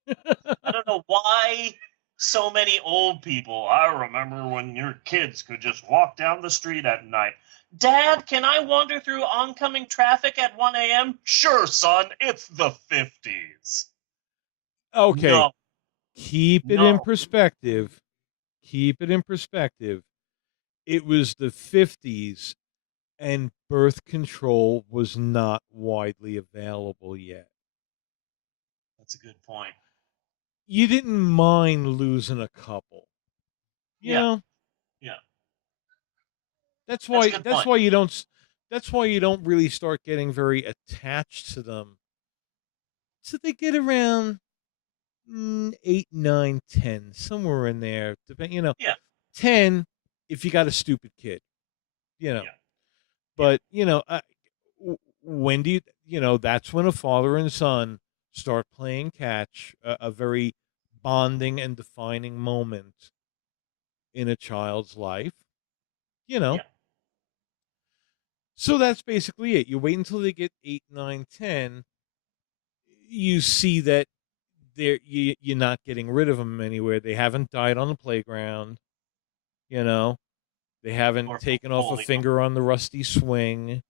I don't know why so many old people. I remember when your kids could just walk down the street at night. Dad, can I wander through oncoming traffic at 1 a.m.? Sure, son. It's the 50s. Okay. No. Keep it in perspective. Keep it in perspective. It was the 50s, and birth control was not widely available yet. That's a good point. You didn't mind losing a couple. You know? Yeah. That's why you don't really start getting very attached to them. So they get around 8, 9, 10, somewhere in there. Yeah. 10 if you got a stupid kid. But when do that's when a father and son start playing catch, a very bonding and defining moment in a child's life. So that's basically it. You wait until they get 8, 9, 10. You see that you're not getting rid of them anywhere. They haven't died on the playground. They haven't taken off a finger on the rusty swing.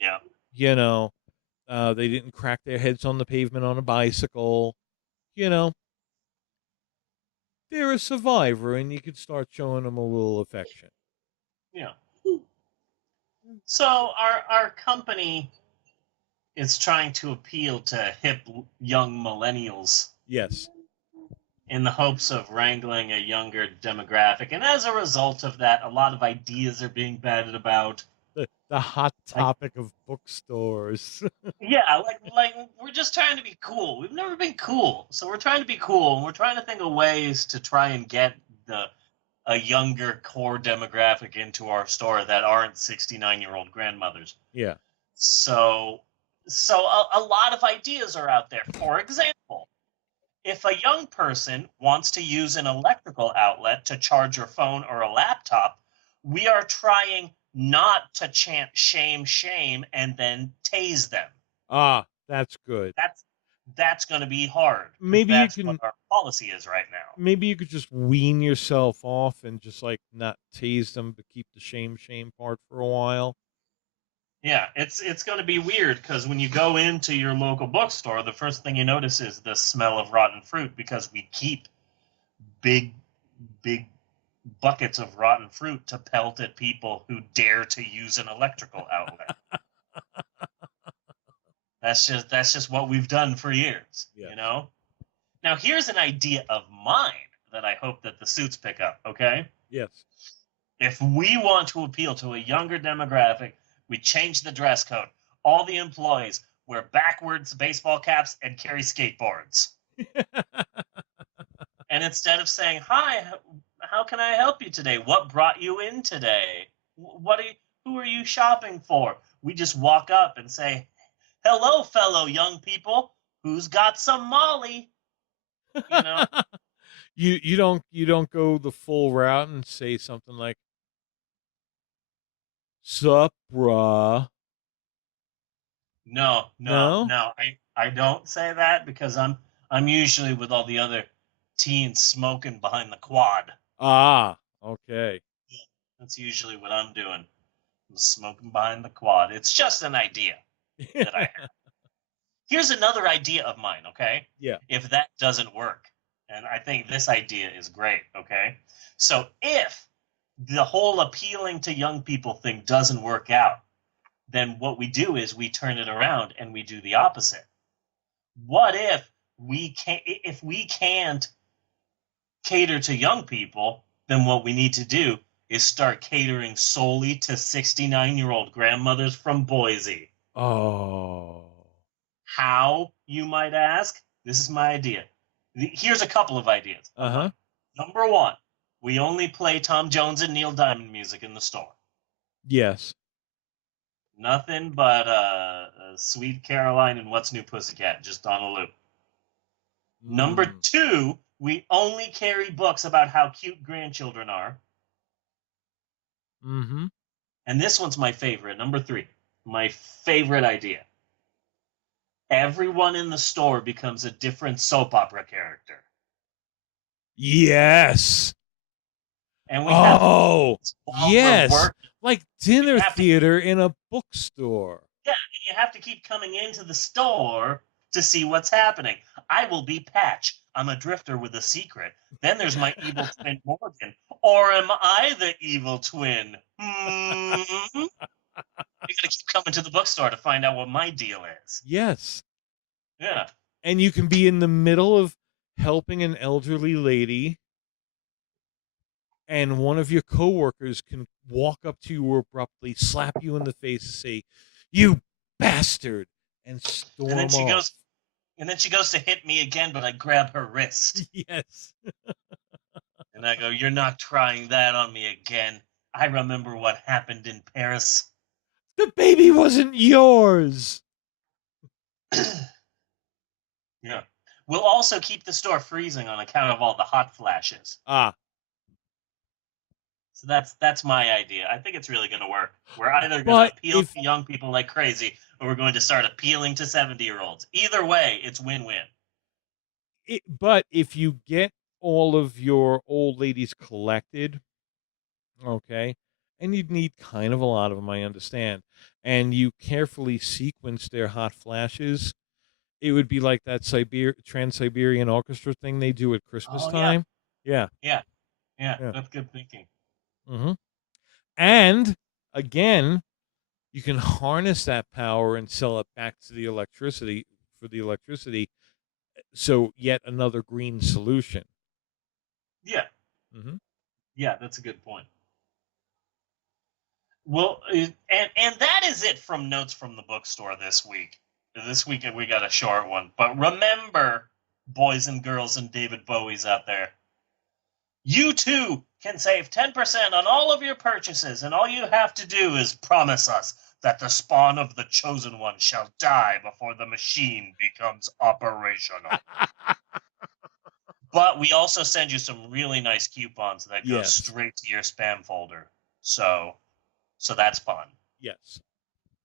Yeah. They didn't crack their heads on the pavement on a bicycle. They're a survivor, and you could start showing them a little affection. Yeah. So our company is trying to appeal to hip young millennials. Yes. In the hopes of wrangling a younger demographic. And as a result of that, a lot of ideas are being batted about. The hot topic of bookstores. Yeah, like we're just trying to be cool. We've never been cool. So we're trying to be cool, and we're trying to think of ways to try and get a younger core demographic into our store that aren't 69-year-old grandmothers. Yeah. So a lot of ideas are out there. For example, if a young person wants to use an electrical outlet to charge your phone or a laptop, we are trying not to chant shame, shame, and then tase them. Ah, that's good. That's going to be hard. Maybe that's you can. What our policy is right now. Maybe you could just wean yourself off and just not tase them, but keep the shame part for a while. Yeah, it's going to be weird because when you go into your local bookstore, the first thing you notice is the smell of rotten fruit because we keep big buckets of rotten fruit to pelt at people who dare to use an electrical outlet. That's just what we've done for years, yes. Now here's an idea of mine that I hope that the suits pick up, okay? Yes. If we want to appeal to a younger demographic, we change the dress code. All the employees wear backwards baseball caps and carry skateboards. And instead of saying, "Hi, how can I help you today? What brought you in today? Who are you shopping for?" We just walk up and say, "Hello, fellow young people. Who's got some Molly?" You don't go the full route and say something like, Sup, bruh? No. No? I don't say that because I'm usually with all the other teens smoking behind the quad. Ah, okay. That's usually what I'm doing. I'm smoking behind the quad. It's just an idea that I have. Here's another idea of mine, okay? Yeah. If that doesn't work, and I think this idea is great, okay? So if the whole appealing to young people thing doesn't work out, then what we do is we turn it around and we do the opposite. What if we can't cater to young people, then what we need to do is start catering solely to 69-year-old grandmothers from Boise. Oh. How, you might ask? This is my idea. Here's a couple of ideas. Uh-huh. Number one, we only play Tom Jones and Neil Diamond music in the store. Yes. Nothing but Sweet Caroline and What's New Pussycat, just on a loop. Number two, we only carry books about how cute grandchildren are. Mm-hmm. And this one's my favorite. Number three, my favorite idea. Everyone in the store becomes a different soap opera character. Yes. And we have yes. Like dinner theater in a bookstore. Yeah, you have to keep coming into the store to see what's happening. I will be Patch. I'm a drifter with a secret. Then there's my evil twin Morgan. Or am I the evil twin? You gotta keep coming to the bookstore to find out what my deal is. Yes. Yeah. And you can be in the middle of helping an elderly lady, and one of your coworkers can walk up to you abruptly, slap you in the face, and say, "You bastard," and storm And then she off. goes, and then she goes to hit me again, but I grab her wrist. Yes. And I go, "You're not trying that on me again. I remember what happened in Paris." The baby wasn't yours. Yeah. We'll also keep the store freezing on account of all the hot flashes. Ah. So that's my idea. I think it's really going to work. We're either going to appeal to young people like crazy, or we're going to start appealing to 70-year-olds. Either way, it's win-win. But if you get all of your old ladies collected, okay, and you'd need kind of a lot of them, I understand, and you carefully sequence their hot flashes, it would be like that Trans-Siberian Orchestra thing they do at Christmas time. Yeah. Yeah. That's good thinking. Mm-hmm. And again, you can harness that power and sell it back to the electricity So yet another green solution. Yeah. Mm-hmm. Yeah, that's a good point. Well, and that is it from Notes from the Bookstore this week. This week we got a short one. But remember, boys and girls and David Bowies out there, you too can save 10% on all of your purchases, and all you have to do is promise us that the spawn of the chosen one shall die before the machine becomes operational. But we also send you some really nice coupons that go straight to your spam folder. So that's fun. Yes.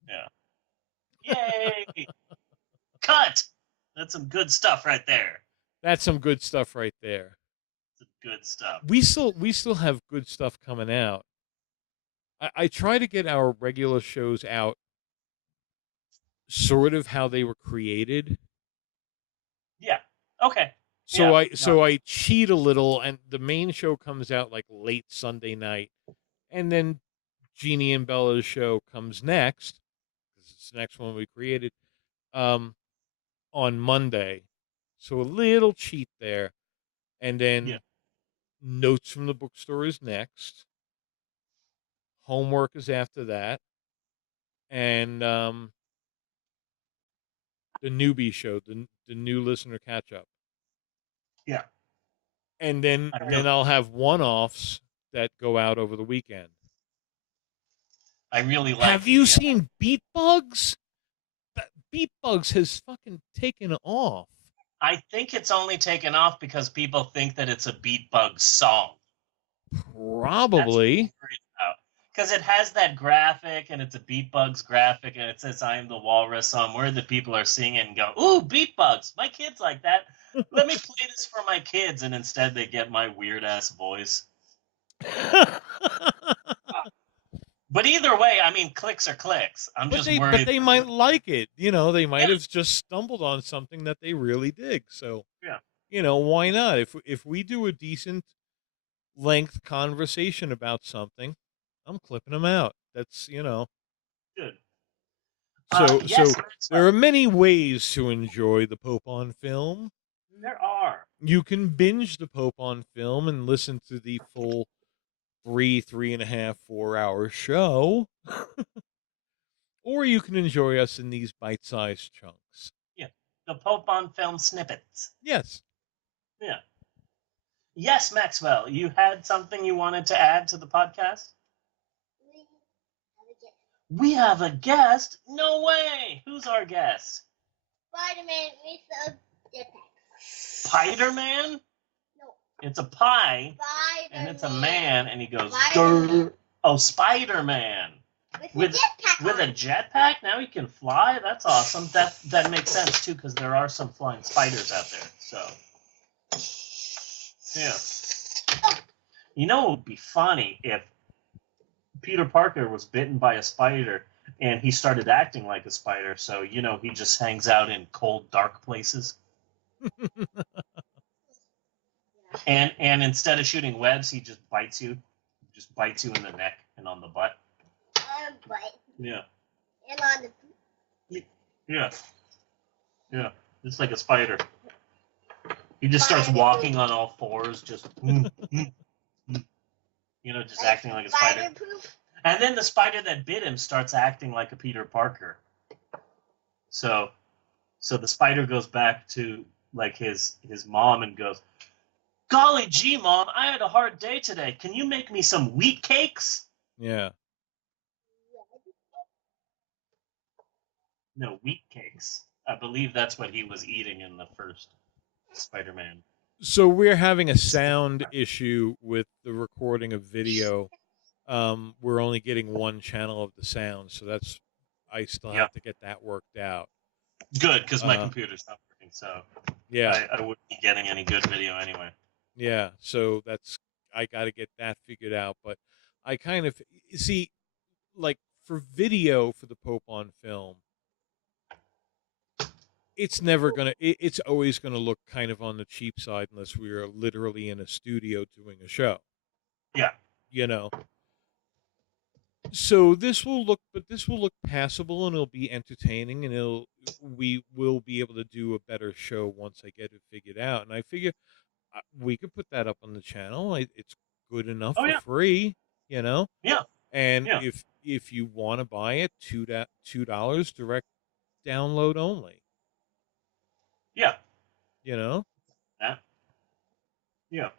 Yeah. Yay! Cut! That's some good stuff right there. That's some good stuff right there. Good stuff. We still have good stuff coming out. I try to get our regular shows out sort of how they were created. Yeah. Okay. So I cheat a little, and the main show comes out like late Sunday night, and then Jeannie and Bella's show comes next, because it's the next one we created, on Monday. So a little cheat there, and then Notes from the Bookstore is next. Homework is after that, and the newbie show, the new listener catch up. Yeah. And then I'll have one-offs that go out over the weekend. I really like. Have you seen Beat Bugs? Beat Bugs has fucking taken off. I think it's only taken off because people think that it's a Beat Bugs song. Probably. because it has that graphic, and it's a Beat Bugs graphic, and it says "I am the walrus." So I'm worried that people are seeing it and go, "Ooh, Beat Bugs! My kids like that. Let me play this for my kids." And instead, they get my weird ass voice. But either way, I mean, clicks are clicks. I'm just worried. But they might like it. You know, they might have just stumbled on something that they really dig. So, yeah, you know, why not? If we do a decent length conversation about something, I'm clipping them out. That's, you know. Good. So, yes, there are many ways to enjoy the Pope on Film. There are. You can binge the Pope on Film and listen to the full 3.5, 4 hour show. Or you can enjoy us in these bite-sized chunks. Yeah, the Pope on Film snippets. Yes. Yeah. Yes, Maxwell, you had something you wanted to add to the podcast? We have a guest? No way! Who's our guest? Spider-Man with a jetpack. Spider-Man? No. It's a pie, and it's a man, and he goes, Grr. Oh, Spider-Man. With a jetpack? Now he can fly? That's awesome. That makes sense, too, because there are some flying spiders out there, so... Yeah. You know, it would be funny if Peter Parker was bitten by a spider and he started acting like a spider. So, you know, he just hangs out in cold, dark places. and instead of shooting webs, he just bites you. Just bites you in the neck and on the butt. Butt. Yeah. And on the... Yeah. Yeah. Just like a spider. He just starts walking on all fours, just, you know, just acting like a spider. And then the spider that bit him starts acting like a Peter Parker. So the spider goes back to, like, his mom and goes, "Golly gee, Mom, I had a hard day today. Can you make me some wheat cakes?" Yeah. No, wheat cakes. I believe that's what he was eating in the first Spider-Man. So we're having a sound issue with the recording of video. We're only getting one channel of the sound, so that's I still have to get that worked out. Good, because my computer's not working, so yeah, I wouldn't be getting any good video anyway. Yeah, so I got to get that figured out. But I kind of see, like, for video for the Pope on Film, it's never gonna. It's always gonna look kind of on the cheap side unless we are literally in a studio doing a show. Yeah, you know. So this will look passable, and it'll be entertaining, and we will be able to do a better show once I get it figured out. And I figure we could put that up on the channel. It's good enough for free, you know. Yeah. And if you want to buy it, $2 direct download only. Yeah. You know? Yeah.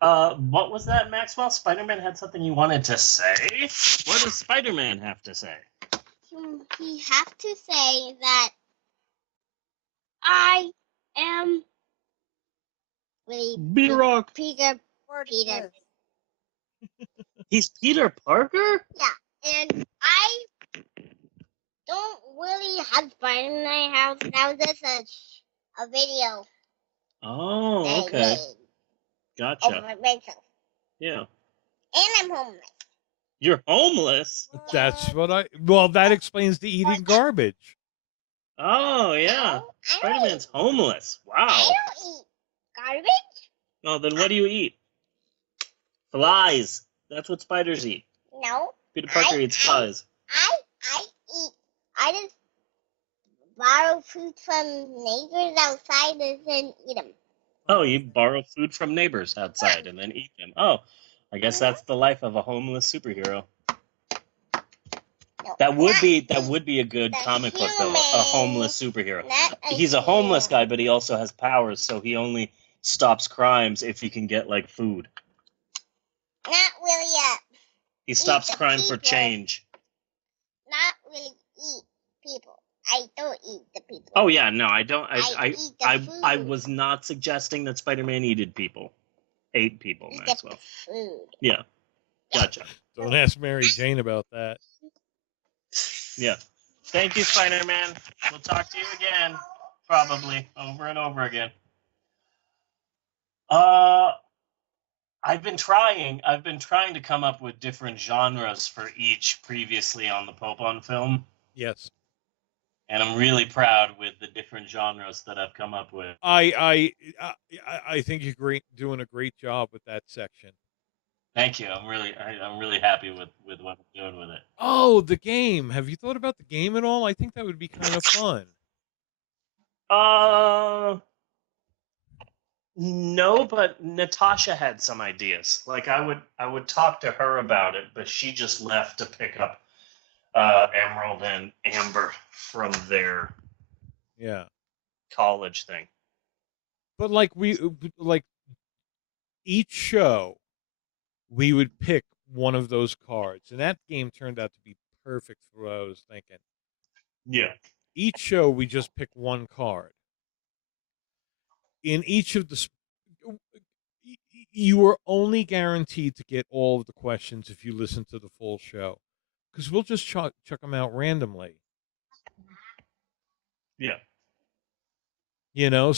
What was that, Maxwell? Spider-Man had something you wanted to say? What does Spider-Man have to say? He have to say that I am really B-Rock. Peter. He's Peter Parker? Yeah, and I don't really have Spider-Man in my house. That was just a video. Oh, okay. Gotcha. Over myself. Yeah. And I'm homeless. You're homeless? That's what well, that explains the eating garbage. Oh, yeah. Spider-Man's homeless. Wow. I don't eat garbage. Oh, then what do you eat? Flies. That's what spiders eat. No. Peter Parker eats flies. I just borrow food from neighbors outside and then eat them. Oh, you borrow food from neighbors outside and then eat them. Oh, I guess that's the life of a homeless superhero. That would be a good comic book, though. A homeless superhero. He's a homeless guy, but he also has powers, so he only stops crimes if he can get, like, food. Not really He stops crime for change. Not really eat people. I don't eat the people. Oh yeah, no, I don't. I eat the food. I was not suggesting that Spider-Man ate people, Maxwell. Food. Yeah, gotcha. Don't ask Mary Jane about that. Yeah. Thank you, Spider-Man. We'll talk to you again, probably over and over again. I've been trying to come up with different genres for each previously on the Pope on Film. Yes. And I'm really proud with the different genres that I've come up with. I think you're doing a great job with that section. Thank you. I'm really happy with what I'm doing with it. Oh, the game. Have you thought about the game at all? I think that would be kind of fun. No, but Natasha had some ideas. Like I would talk to her about it, but she just left to pick up Emerald and Amber from their college thing. But like each show, we would pick one of those cards, and that game turned out to be perfect for what I was thinking. Yeah. Each show, we just pick one card. In each of the, you are only guaranteed to get all of the questions if you listen to the full show, because we'll just chuck them out randomly. Yeah. You know,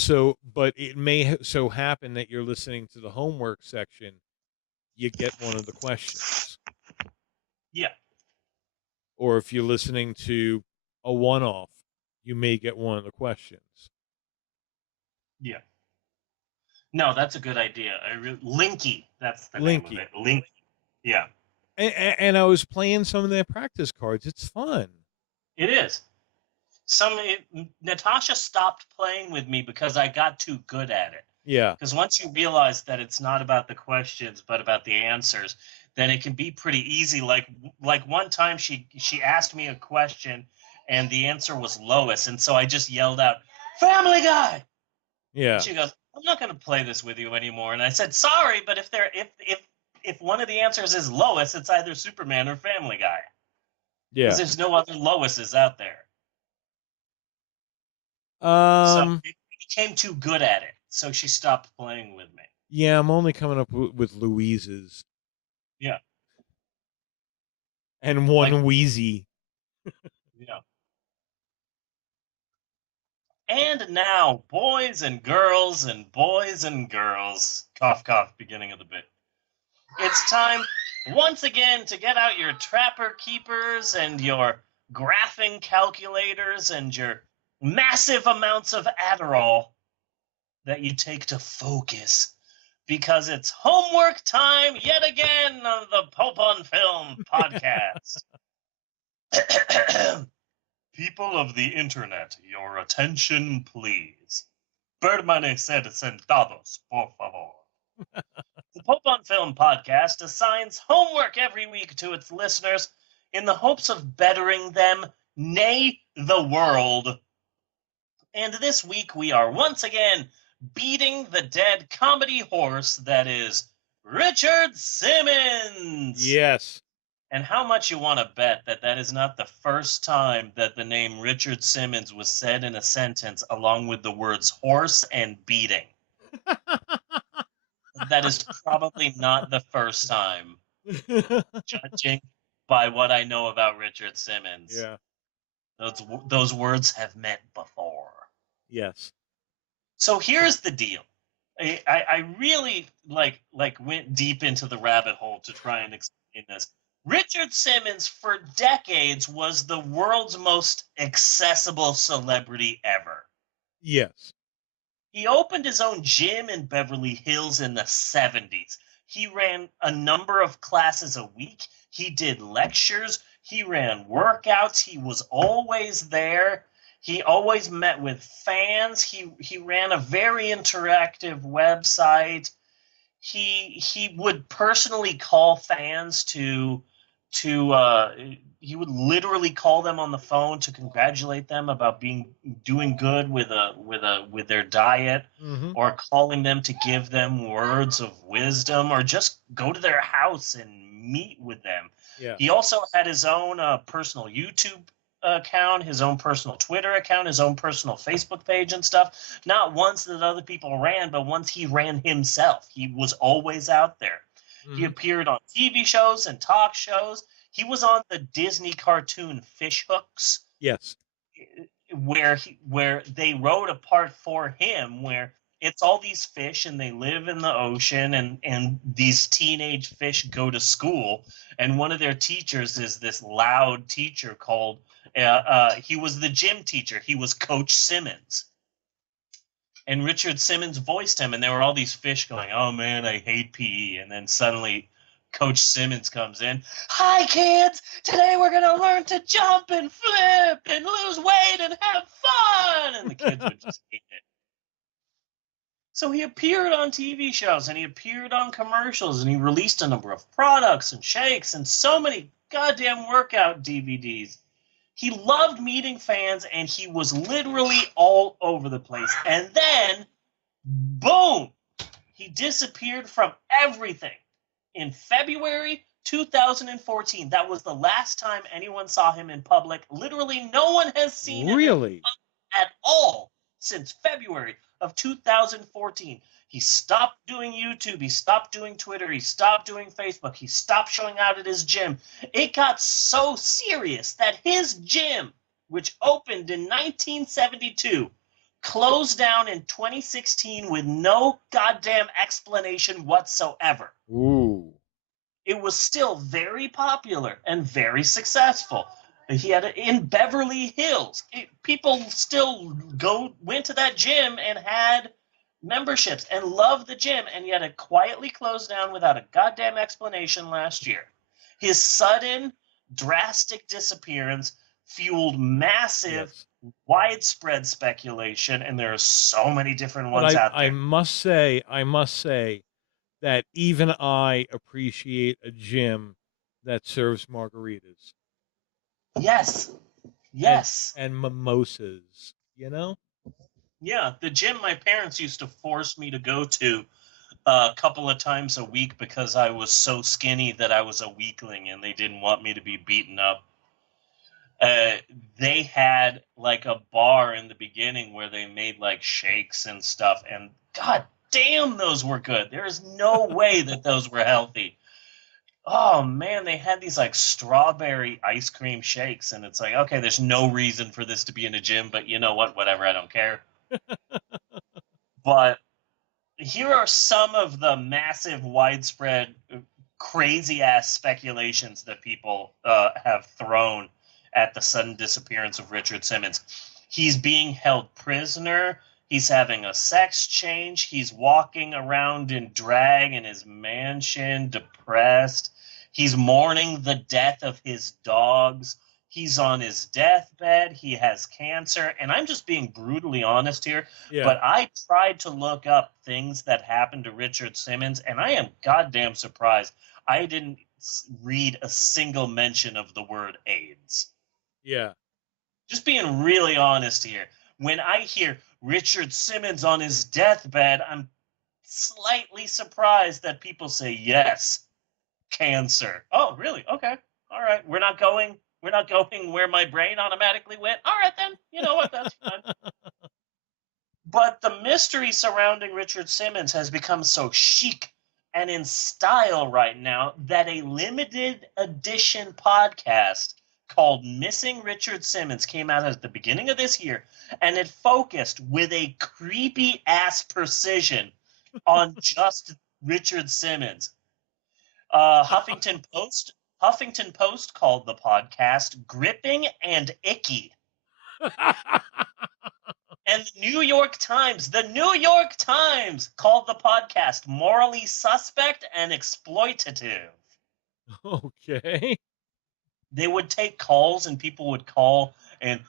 but it may so happen that you're listening to the homework section, you get one of the questions. Yeah. Or if you're listening to a one-off, you may get one of the questions. Yeah. No, that's a good idea. Linky, that's the name of it. Linky. Yeah. And I was playing some of their practice cards. It's fun. It is. Natasha stopped playing with me because I got too good at it. Yeah. Because once you realize that it's not about the questions but about the answers, then it can be pretty easy. Like one time she asked me a question and the answer was Lois, and so I just yelled out, "Family Guy!" Yeah. And she goes, "I'm not going to play this with you anymore." And I said, "Sorry, but if one of the answers is Lois, it's either Superman or Family Guy." Yeah. Because there's no other Loises out there. So it became too good at it, so she stopped playing with me. Yeah, I'm only coming up with Louise's. Yeah. And one Wheezy. Yeah. And now, boys and girls, cough, cough, beginning of the bit. It's time once again to get out your Trapper Keepers and your graphing calculators and your massive amounts of Adderall that you take to focus, because it's homework time yet again on the Pope on Film podcast. People of the internet, your attention, please. Permaneced sentados, por favor. The Pope on Film podcast assigns homework every week to its listeners in the hopes of bettering them, nay, the world. And this week we are once again beating the dead comedy horse that is Richard Simmons. Yes. And how much you want to bet that is not the first time that the name Richard Simmons was said in a sentence along with the words horse and beating. That is probably not the first time, judging by what I know about Richard Simmons. Yeah. Those words have met before. Yes. So here's the deal. I really went deep into the rabbit hole to try and explain this. Richard Simmons, for decades, was the world's most accessible celebrity ever. Yes. He opened his own gym in Beverly Hills in the 70s. He ran a number of classes a week. He did lectures. He ran workouts. He was always there. He always met with fans. He ran a very interactive website. He would personally call fans he would literally call them on the phone to congratulate them about doing good with their diet, or calling them to give them words of wisdom, or just go to their house and meet with them. Yeah. He also had his own personal YouTube account, his own personal Twitter account, his own personal Facebook page and stuff. Not ones that other people ran, but ones he ran himself. He was always out there. He appeared on TV shows and talk shows. He was on the Disney cartoon Fish Hooks. Yes. Where they wrote a part for him where it's all these fish and they live in the ocean, and these teenage fish go to school, and one of their teachers is this loud teacher called he was the gym teacher. He was Coach Simmons. And Richard Simmons voiced him, and there were all these fish going, "Oh man, I hate PE." And then suddenly Coach Simmons comes in. "Hi kids, today we're going to learn to jump and flip and lose weight and have fun." And the kids would just hate it. So he appeared on TV shows and he appeared on commercials and he released a number of products and shakes and so many goddamn workout DVDs. He loved meeting fans and he was literally all over the place. And then, boom, he disappeared from everything. In February 2014, that was the last time anyone saw him in public. Literally, no one has seen him at all since February of 2014. He stopped doing YouTube. He stopped doing Twitter. He stopped doing Facebook. He stopped showing out at his gym. It got so serious that his gym, which opened in 1972, closed down in 2016 with no goddamn explanation whatsoever. Ooh. It was still very popular and very successful. He had in Beverly Hills. People still went to that gym and had memberships and loved the gym, and yet it quietly closed down without a goddamn explanation last year. His sudden, drastic disappearance fueled massive, widespread speculation, and there are so many different ones out there. I must say that even I appreciate a gym that serves margaritas. Yes. And mimosas, you know? Yeah, the gym my parents used to force me to go to a couple of times a week because I was so skinny that I was a weakling and they didn't want me to be beaten up. They had like a bar in the beginning where they made like shakes and stuff, and god damn, those were good. There is no way that those were healthy. Oh man, they had these like strawberry ice cream shakes, and it's like, okay, there's no reason for this to be in a gym, but you know what? Whatever, I don't care. But here are some of the massive, widespread, crazy-ass speculations that people have thrown at the sudden disappearance of Richard Simmons. He's being held prisoner. He's having a sex change. He's walking around in drag in his mansion, depressed. He's mourning the death of his dogs. He's on his deathbed. He has cancer. And I'm just being brutally honest here, but I tried to look up things that happened to Richard Simmons, and I am goddamn surprised I didn't read a single mention of the word AIDS. Yeah. Just being really honest here. When I hear Richard Simmons on his deathbed, I'm slightly surprised that people say, yes, cancer. Oh, really? Okay. All right. We're not going where my brain automatically went. All right, then. You know what? That's fine. But the mystery surrounding Richard Simmons has become so chic and in style right now that a limited edition podcast called Missing Richard Simmons came out at the beginning of this year, and it focused with a creepy-ass precision on just Richard Simmons. Huffington Post called the podcast Gripping and Icky. And the New York Times called the podcast morally suspect and exploitative. Okay. They would take calls, and people would call and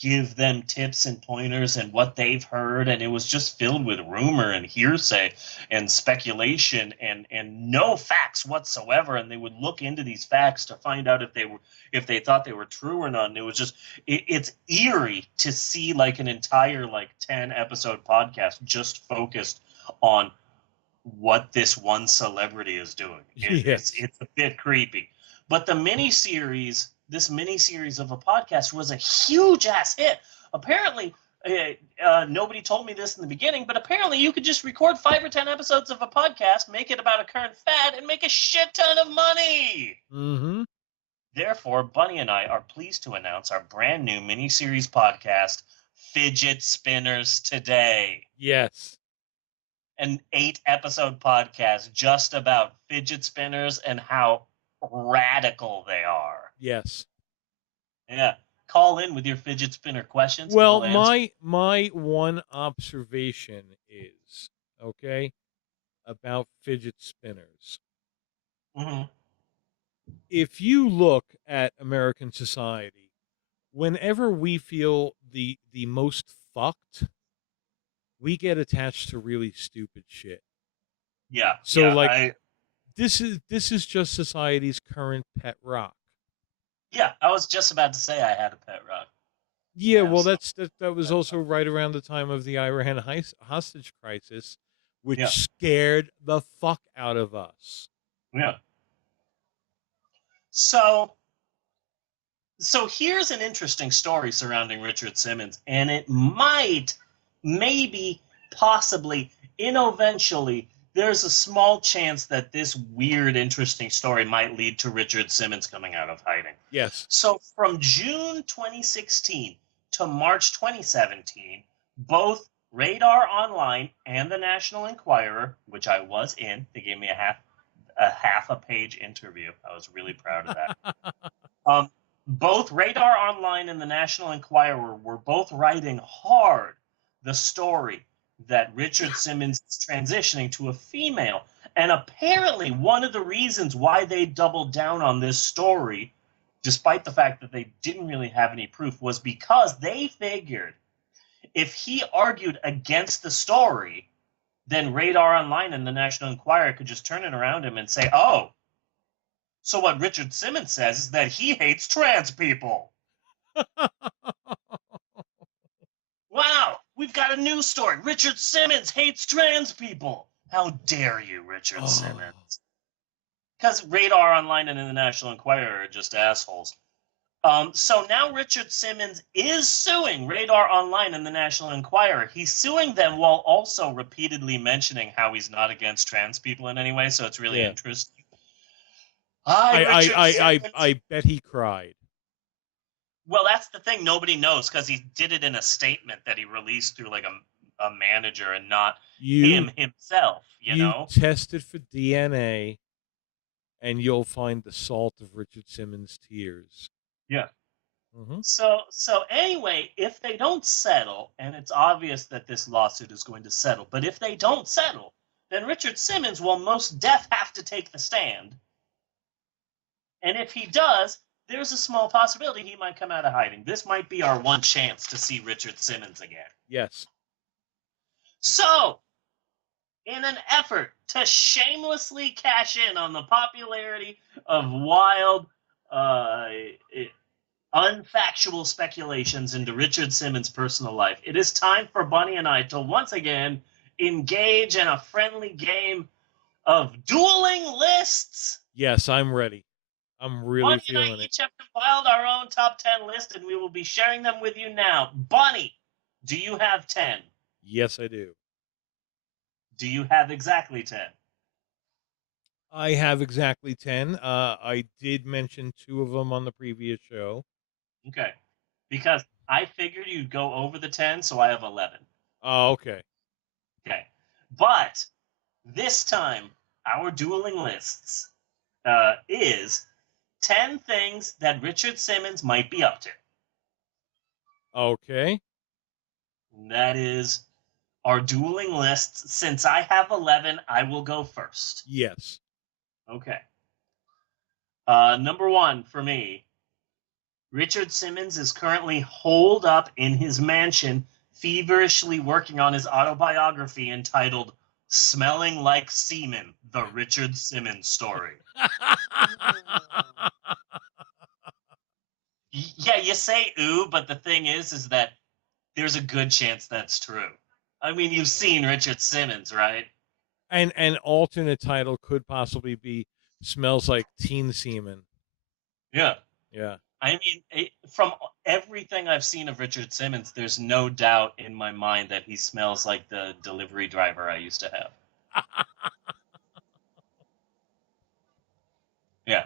give them tips and pointers and what they've heard, and it was just filled with rumor and hearsay and speculation and no facts whatsoever. And they would look into these facts to find out if they thought they were true or not. And it was just it's eerie to see like an entire 10 episode podcast just focused on what this one celebrity is doing. It's a bit creepy. But this mini series of a podcast was a huge ass hit. Apparently, nobody told me this in the beginning, but apparently you could just record 5 or 10 episodes of a podcast, make it about a current fad, and make a shit ton of money. Mm-hmm. Therefore, Bunny and I are pleased to announce our brand new miniseries podcast, Fidget Spinners Today. Yes. An 8-episode podcast just about fidget spinners and how radical they are. Yes. Yeah. Call in with your fidget spinner questions. Well, We'll answer. my one observation is, okay, about fidget spinners. Mm-hmm. If you look at American society, whenever we feel the most fucked, we get attached to really stupid shit. Yeah. So yeah, this is just society's current pet rock. Yeah, I was just about to say I had a pet rock. Yeah, well, that was also right around the time of the Iran hostage crisis, which scared the fuck out of us. Yeah. So here's an interesting story surrounding Richard Simmons, and it might, maybe, possibly, eventually, there's a small chance that this weird, interesting story might lead to Richard Simmons coming out of hiding. Yes. So from June 2016 to March 2017, both Radar Online and the National Enquirer, which I was in, they gave me a half a page interview. I was really proud of that. Both Radar Online and the National Enquirer were both writing hard the story that Richard Simmons is transitioning to a female. And apparently one of the reasons why they doubled down on this story, despite the fact that they didn't really have any proof, was because they figured if he argued against the story, then Radar Online and the National Enquirer could just turn it around him and say, oh, so what Richard Simmons says is that he hates trans people. Wow, we've got a news story. Richard Simmons hates trans people. How dare you, Richard Simmons? Because Radar Online and the National Enquirer are just assholes. So now Richard Simmons is suing Radar Online and the National Enquirer. He's suing them while also repeatedly mentioning how he's not against trans people in any way, so it's really interesting. I bet he cried. Well, that's the thing. Nobody knows because he did it in a statement that he released through like a manager and not him himself, you know? Test it for DNA and you'll find the salt of Richard Simmons' tears. Yeah. Mm-hmm. So anyway, if they don't settle, and it's obvious that this lawsuit is going to settle, but if they don't settle, then Richard Simmons will most def have to take the stand. And if he does, there's a small possibility he might come out of hiding. This might be our one chance to see Richard Simmons again. Yes. So, in an effort to shamelessly cash in on the popularity of wild, unfactual speculations into Richard Simmons' personal life, it is time for Bunny and I to once again engage in a friendly game of dueling lists. Yes, I'm ready. I'm really feeling it. Bunny and I each have compiled our own top 10 list, and we will be sharing them with you now. Bunny, do you have 10? Yes, I do. Do you have exactly 10? I have exactly 10. I did mention 2 of them on the previous show. Okay. Because I figured you'd go over the 10, so I have 11. Oh, okay. Okay. But this time, our dueling lists is 10 things that Richard Simmons might be up to. Okay. And that is our dueling lists. Since I have 11, I will go first. Yes. Okay. Number 1 for me, Richard Simmons is currently holed up in his mansion, feverishly working on his autobiography entitled Smelling Like Semen, The Richard Simmons Story. Yeah, you say ooh, but the thing is that there's a good chance that's true. I mean, you've seen Richard Simmons, right? And an alternate title could possibly be Smells Like Teen Semen. Yeah. Yeah. I mean, from everything I've seen of Richard Simmons, there's no doubt in my mind that he smells like the delivery driver I used to have. Yeah.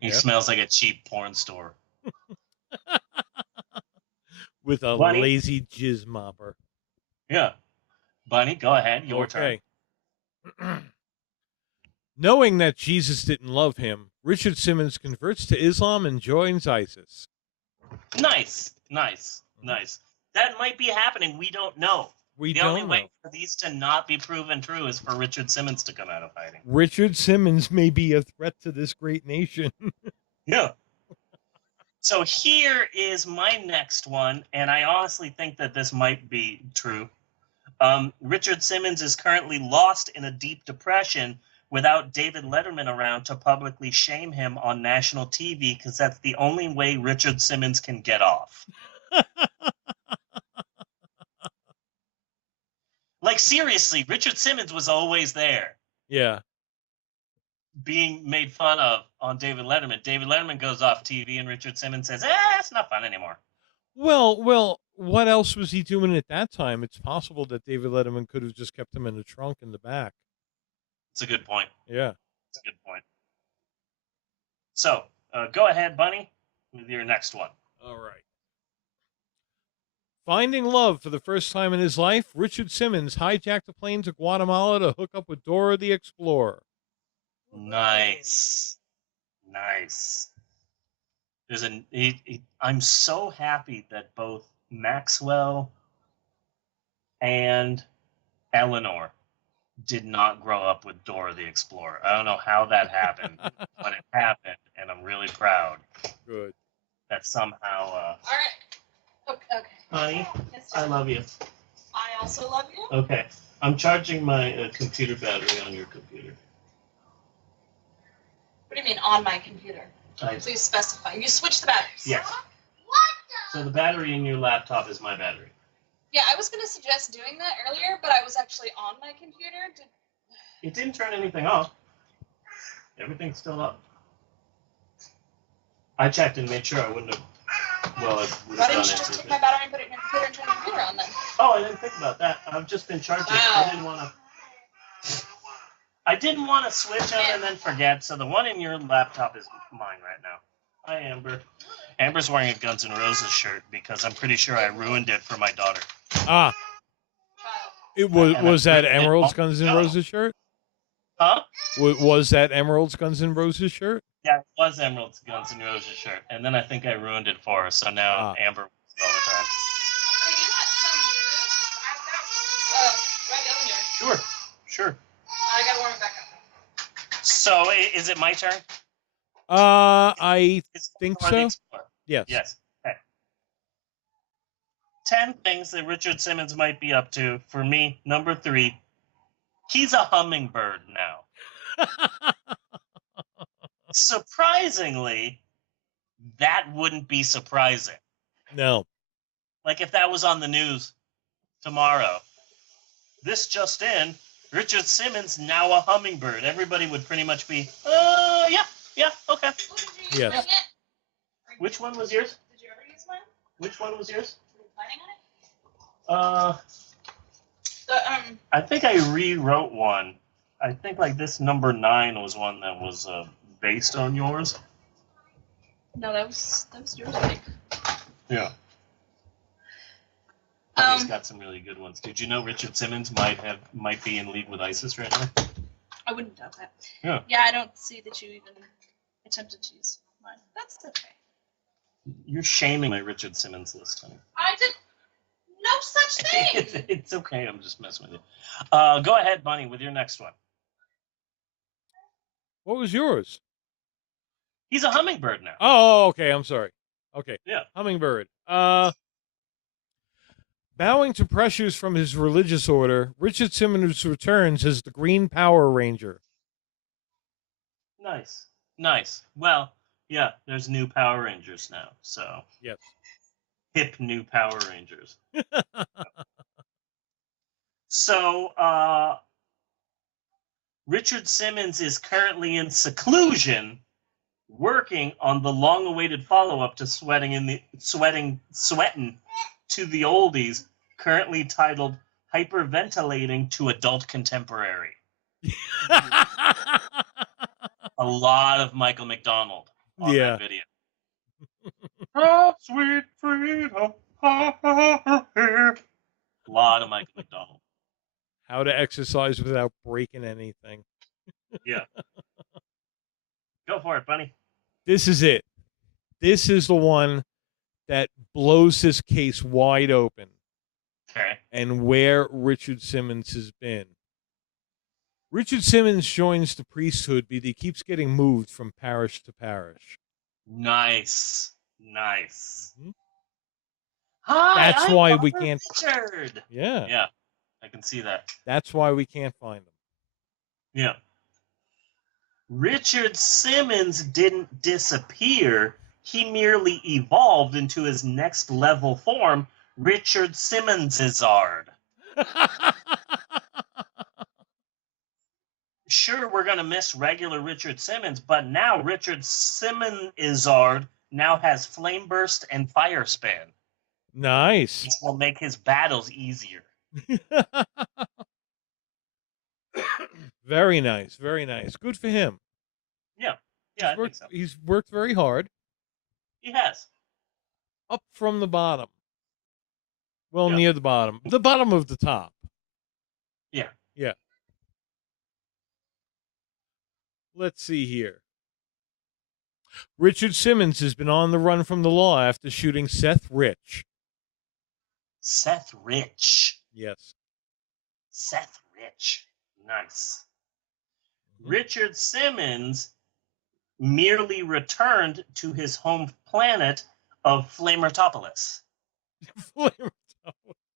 He smells like a cheap porn store. With a Bunny? lazy jizz mopper. Yeah. Bunny, go ahead. Your turn. Knowing that Jesus didn't love him, Richard Simmons converts to Islam and joins ISIS. Nice. That might be happening. We don't know. The only way for these to not be proven true is for Richard Simmons to come out of hiding. Richard Simmons may be a threat to this great nation. Yeah. So here is my next one, and I honestly think that this might be true. Richard Simmons is currently lost in a deep depression without David Letterman around to publicly shame him on national TV, because that's the only way Richard Simmons can get off. Like, seriously, Richard Simmons was always there. Yeah. Being made fun of on David Letterman. David Letterman goes off TV and Richard Simmons says, it's not fun anymore. Well, what else was he doing at that time? It's possible that David Letterman could have just kept him in the trunk in the back. It's a good point. Yeah. It's a good point. So, go ahead, Bunny, with your next one. All right. Finding love for the first time in his life, Richard Simmons hijacked a plane to Guatemala to hook up with Dora the Explorer. Nice. I'm so happy that both Maxwell and Eleanor did not grow up with Dora the Explorer. I don't know how that happened, but it happened, and I'm really proud. Good. That somehow. All right. Okay. Honey, I love you. I also love you. Okay. I'm charging my computer battery on your computer. What do you mean on my computer? Please specify. You switched the batteries. Yes. So the battery in your laptop is my battery. Yeah, I was going to suggest doing that earlier, but I was actually on my computer. It didn't turn anything off. Everything's still up. I checked and made sure I wouldn't have. Well, I would Why have done didn't you it. just take my battery and put it in your computer and turn the computer on then? Oh, I didn't think about that. I've just been charging. Wow. I didn't want to switch them and then forget. So the one in your laptop is mine right now. Hi, Amber. Amber's wearing a Guns N' Roses shirt because I'm pretty sure I ruined it for my daughter. Ah. It was that Emerald's Guns N' Roses shirt? Huh? Was that Emerald's Guns N' Roses shirt? Yeah, it was Emerald's Guns N' Roses shirt. And then I think I ruined it for her. So now Amber wears it all the time. Sure. I got to warm it back up. So is it my turn? I think so. Yes. Yes. Okay. 10 things that Richard Simmons might be up to. For me, number 3, he's a hummingbird now. Surprisingly, that wouldn't be surprising. No. Like if that was on the news tomorrow. This just in, Richard Simmons now a hummingbird. Everybody would pretty much be, yeah, okay. Yes. Which one was yours? Did you ever use mine? Which one was yours? Were you planning on it? I think I rewrote one. I think like this number 9 was one that was based on yours. No, that was yours, I think. Yeah. He's got some really good ones. Did you know Richard Simmons might be in league with ISIS right now? I wouldn't doubt that. Yeah. Yeah, I don't see that you even attempted to use mine. That's okay. You're shaming my Richard Simmons list, honey. I did no such thing. It's okay. I'm just messing with you. Go ahead, Bunny, with your next one. What was yours? He's a hummingbird now. Oh, okay. I'm sorry. Okay. Yeah. Hummingbird. Bowing to pressures from his religious order, Richard Simmons returns as the Green Power Ranger. Nice. Well, yeah, there's new Power Rangers now, so. Yes. Hip new Power Rangers. So, Richard Simmons is currently in seclusion working on the long-awaited follow-up to Sweating to the Oldies, currently titled Hyperventilating to Adult Contemporary. A lot of Michael McDonald on that video. Oh, sweet freedom. A lot of Michael McDonald. How to exercise without breaking anything. Yeah. Go for it, Bunny. This is it. This is the one that blows this case wide open. Okay. And where Richard Simmons has been. Richard Simmons joins the priesthood, but he keeps getting moved from parish to parish. Nice. Mm-hmm. Hi, That's I'm why Father we can't. Richard. Yeah. Yeah, I can see that. That's why we can't find him. Yeah. Richard Simmons didn't disappear. He merely evolved into his next level form, Richard Simmonsizard. Sure, we're going to miss regular Richard Simmons, but now Richard Simmonsizard now has Flame Burst and Fire Span. Nice. Which will make his battles easier. Very nice. Very nice. Good for him. Yeah. Yeah, I think so. He's worked very hard. He has. Up from the bottom. Well, near the bottom. The bottom of the top. Yeah. Yeah. Let's see here. Richard Simmons has been on the run from the law after shooting Seth Rich. Seth Rich. Yes. Seth Rich. Nice. Richard Simmons merely returned to his home planet of Flamertopolis.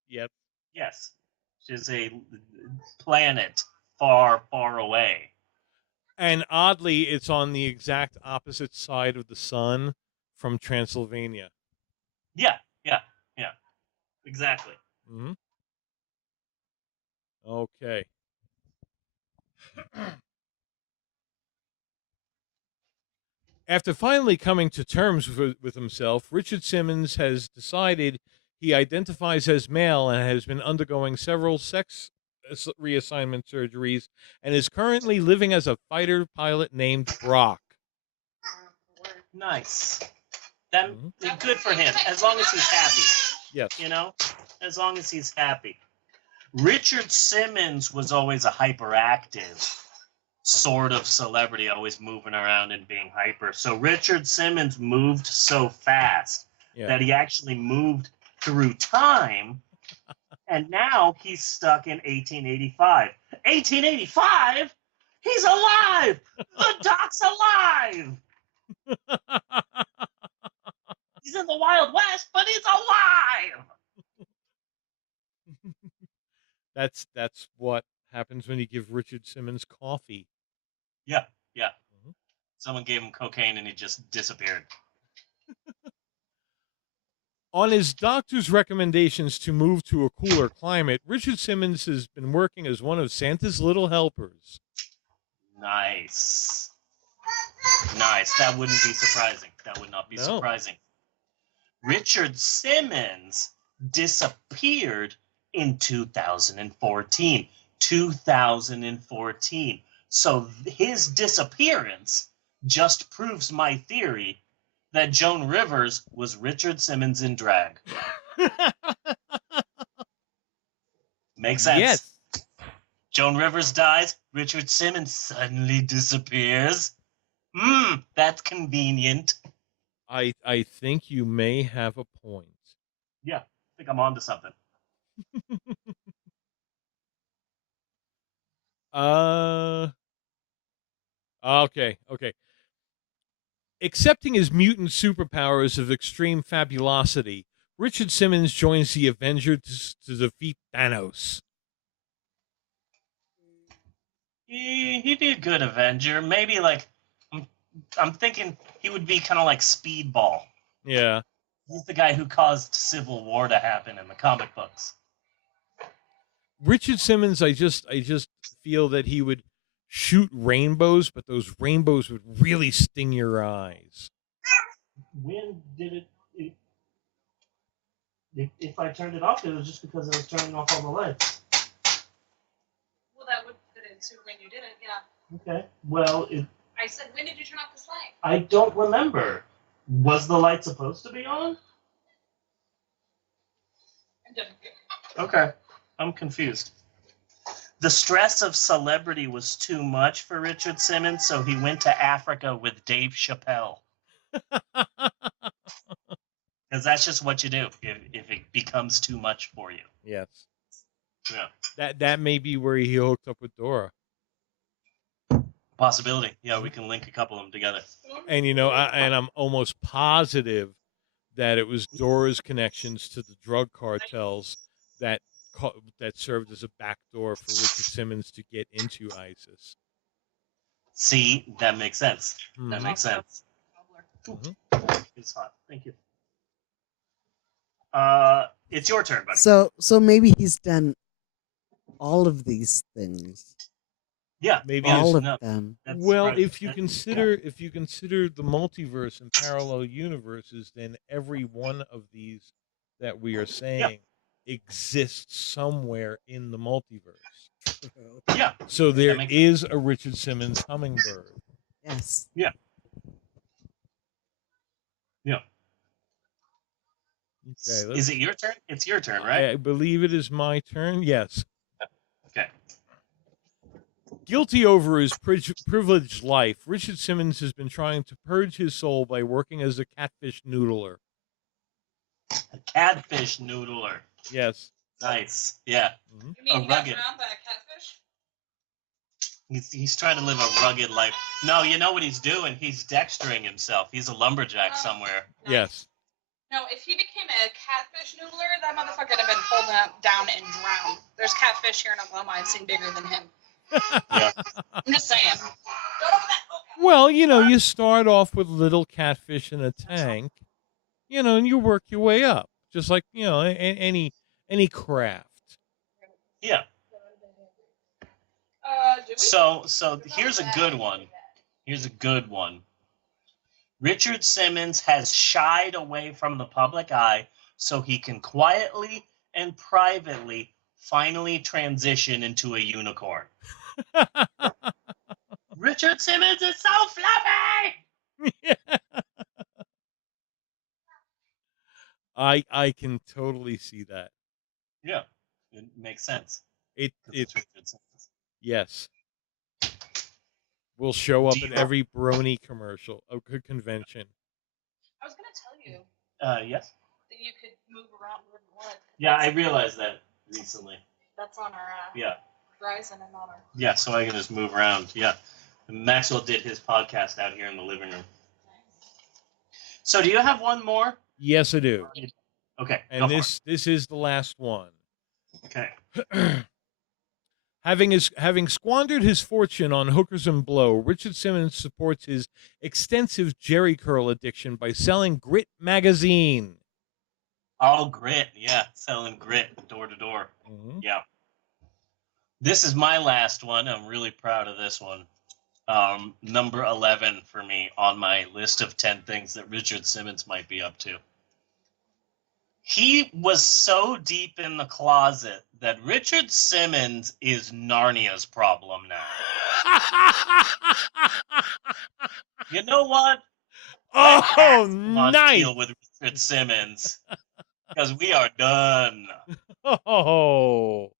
Yep. Yes. Which is a planet far, far away. And oddly, it's on the exact opposite side of the sun from Transylvania. Yeah. Exactly. Mm-hmm. Okay. After finally coming to terms with himself, Richard Simmons has decided he identifies as male and has been undergoing several sex reassignment surgeries and is currently living as a fighter pilot named Brock. Nice. That good for him, as long as he's happy. Yes. You know, as long as he's happy. Richard Simmons was always a hyperactive sort of celebrity, always moving around and being hyper. So Richard Simmons moved so fast that he actually moved through time, and now he's stuck in 1885. 1885? He's alive! The Doc's alive! He's in the Wild West, but he's alive! That's what happens when you give Richard Simmons coffee. Yeah. Someone gave him cocaine and he just disappeared. On his doctor's recommendations to move to a cooler climate, Richard Simmons has been working as one of Santa's little helpers. Nice. That wouldn't be surprising. That would not be surprising. Richard Simmons disappeared in 2014. 2014. So his disappearance just proves my theory that Joan Rivers was Richard Simmons in drag. Makes sense. Yes. Joan Rivers dies, Richard Simmons suddenly disappears. That's convenient. I think you may have a point. Yeah, I think I'm onto something. Okay. Accepting his mutant superpowers of extreme fabulosity, Richard Simmons joins the Avengers to defeat Thanos. He'd be a good Avenger. Maybe I'm thinking he would be kind of like Speedball. Yeah. He's the guy who caused Civil War to happen in the comic books. Richard Simmons, I just feel that he would shoot rainbows, but those rainbows would really sting your eyes. When did if I turned it off, it was just because I was turning off all the lights. Well, that would fit into when you did it, yeah. Okay. Well, I said, when did you turn off this light? I don't remember. Was the light supposed to be on? Okay. I'm confused. The stress of celebrity was too much for Richard Simmons, so he went to Africa with Dave Chappelle. Because that's just what you do if it becomes too much for you. Yes. Yeah. That may be where he hooked up with Dora. Possibility. Yeah, we can link a couple of them together. And I'm almost positive that it was Dora's connections to the drug cartels that served as a backdoor for Richard Simmons to get into ISIS. See, that makes sense. Mhm. That makes sense. Mhm. It's hot. Thank you. It's your turn, buddy. So maybe he's done all of these things. Yeah, maybe all of them. Well, if you consider the multiverse and parallel universes, then every one of these that we are saying exists somewhere in the multiverse. Yeah. So there is a Richard Simmons hummingbird. Yes. Yeah. Yeah. Okay, Is it your turn? It's your turn, right? I believe it is my turn. Yes. Okay. Guilty over his privileged life, Richard Simmons has been trying to purge his soul by working as a catfish noodler. A catfish noodler. Yes. Nice. Yeah. You mean he got drowned by a catfish? He's trying to live a rugged life. No, you know what he's doing? He's dextering himself. He's a lumberjack somewhere. Yes. No, if he became a catfish noodler, that motherfucker would have been pulled down and drowned. There's catfish here in Oklahoma I've seen bigger than him. Yeah. I'm just saying. Well, you start off with little catfish in a tank, and you work your way up, just like any craft. Yeah. So here's a good one. Here's a good one. Richard Simmons has shied away from the public eye so he can quietly and privately finally transition into a unicorn. Richard Simmons is so fluffy! I can totally see that. Yeah, it makes sense. It Richard Simmons. Yes. Will show up at every brony commercial, a convention. I was going to tell you Yes? that you could move around with what. Yeah, I realized that recently. That's on our Yeah. Verizon and on our. Yeah, so I can just move around. Yeah. Maxwell did his podcast out here in the living room. So do you have one more? Yes, I do. Okay. And this is the last one. Okay. Having squandered his fortune on hookers and blow, Richard Simmons supports his extensive Jerry curl addiction by selling Grit magazine. Oh, Grit. Yeah, selling Grit door to door. Yeah. This is my last one. I'm really proud of this one. Number 11 for me on my list of 10 things that Richard Simmons might be up to. He was so deep in the closet that Richard Simmons is Narnia's problem now. You know what? Oh, nice. Deal with Richard Simmons because we are done. Oh,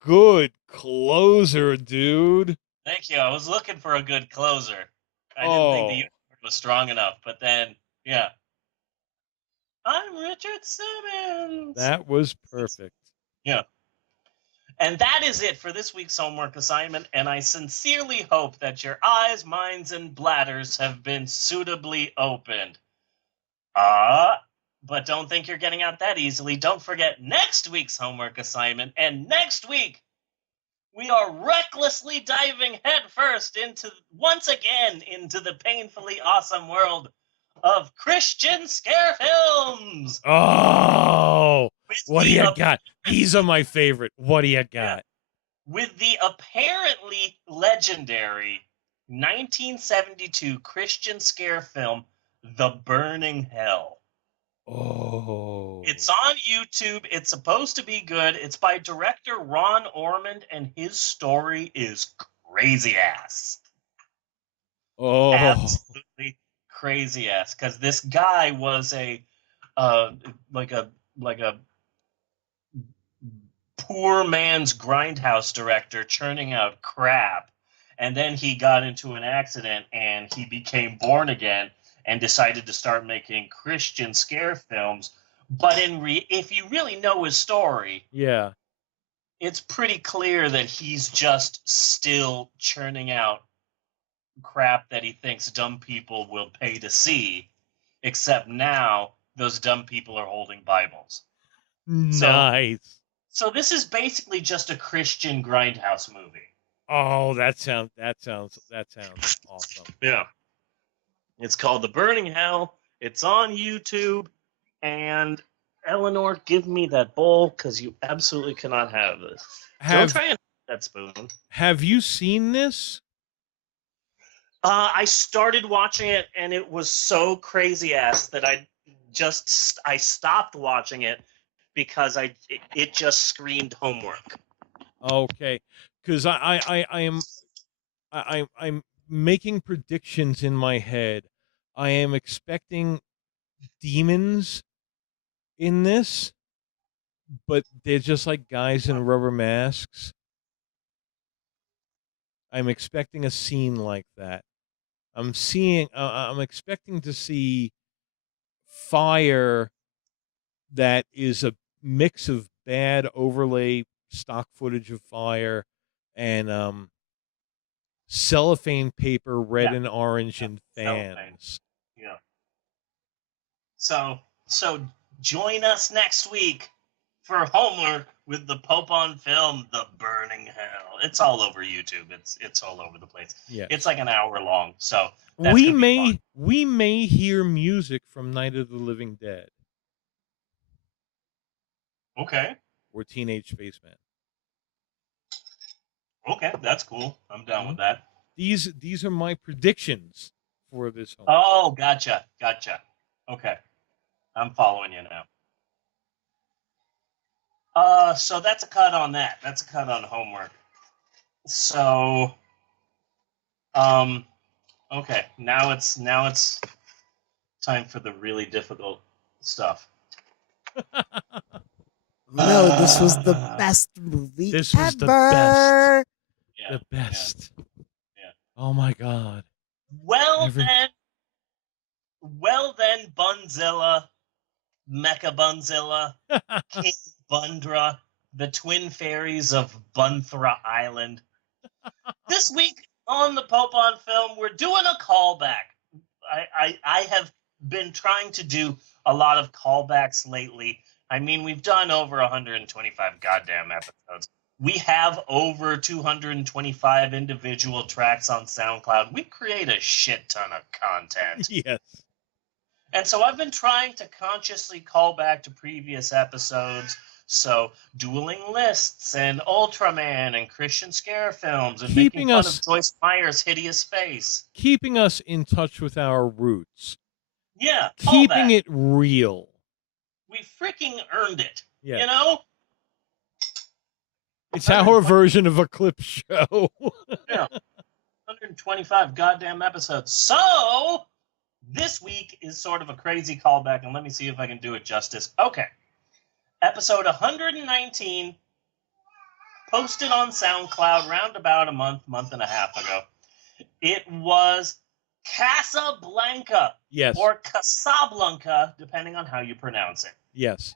good closer, dude. Thank you. I was looking for a good closer. I didn't think the unicorn was strong enough, but then, yeah. I'm Richard Simmons. That was perfect. Yeah. And that is it for this week's homework assignment, and I sincerely hope that your eyes, minds, and bladders have been suitably opened. But don't think you're getting out that easily. Don't forget next week's homework assignment, and next week, we are recklessly diving headfirst once again into the painfully awesome world of Christian scare films. Oh, what do you got? These are my favorite. What do you got? with the apparently legendary 1972 Christian scare film, The Burning Hell. Oh. It's on YouTube. It's supposed to be good. It's by director Ron Ormond, and his story is crazy ass. Oh. Absolutely crazy ass. Because this guy was like a poor man's grindhouse director churning out crap, and then he got into an accident and he became born again and decided to start making Christian scare films. But if you really know his story, Yeah. it's pretty clear that he's just still churning out crap that he thinks dumb people will pay to see, except now those dumb people are holding Bibles. Nice. So this is basically just a Christian grindhouse movie. Oh, that sounds awesome. Yeah. It's called The Burning Hell. It's on YouTube. And Eleanor, give me that bowl because you absolutely cannot have this. Don't try and have that spoon. Have you seen this? I started watching it and it was so crazy ass that I stopped watching it because it just screamed homework. Okay, because I'm making predictions in my head. I am expecting demons in this, but they're just like guys in rubber masks. I'm expecting a scene like that. I'm expecting to see fire that is a mix of bad overlay stock footage of fire and cellophane paper, red and orange, and fans. Yeah. So join us next week for homework with the Pope on Film, The Burning Hell. It's all over YouTube. It's all over the place. Yes. It's like an hour long. So that's we gonna be fun. may hear music from Night of the Living Dead. Okay. Or Teenage Spaceman. Okay, that's cool. I'm down with that. These are my predictions for this home. Oh, gotcha. Okay. I'm following you now. So that's a cut on that. That's a cut on homework. So, okay. Now it's time for the really difficult stuff. No, this was the best movie This was ever. the best. Yeah, the best. Yeah. Oh my god. Well then, Bunzilla, Mecha Bunzilla, King Bundra, the twin fairies of Bunthra Island. This week on the Pope on Film, we're doing a callback. I have been trying to do a lot of callbacks lately. I mean, we've done over 125 goddamn episodes. We have over 225 individual tracks on SoundCloud. We create a shit ton of content. Yes. And so I've been trying to consciously call back to previous episodes. So Dueling Lists and Ultraman and Christian scare films and Keeping making fun us- of Joyce Meyer's hideous face. Keeping us in touch with our roots. Yeah, all Keeping that. it real. We freaking earned it. Yeah. You know? It's our version of a clip show. Yeah. 125 goddamn episodes. So this week is sort of a crazy callback, and let me see if I can do it justice. Okay. Episode 119, posted on SoundCloud round about a month and a half ago. It was Casablanca. Yes. Or Casablanca, depending on how you pronounce it. Yes.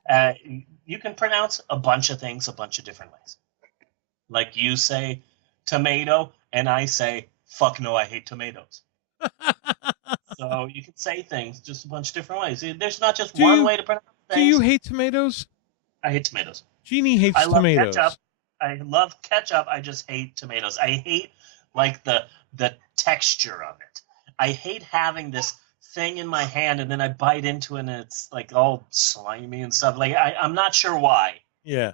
You can pronounce a bunch of things a bunch of different ways. Like you say tomato, and I say, fuck no, I hate tomatoes. So you can say things just a bunch of different ways. There's not just one way to pronounce things. Do you hate tomatoes? I hate tomatoes. Jeannie hates I love tomatoes. ketchup. I love ketchup. I just hate tomatoes. I hate like the texture of it. I hate having this thing in my hand and then I bite into it and it's like all slimy and stuff. Like I'm not sure why. Yeah.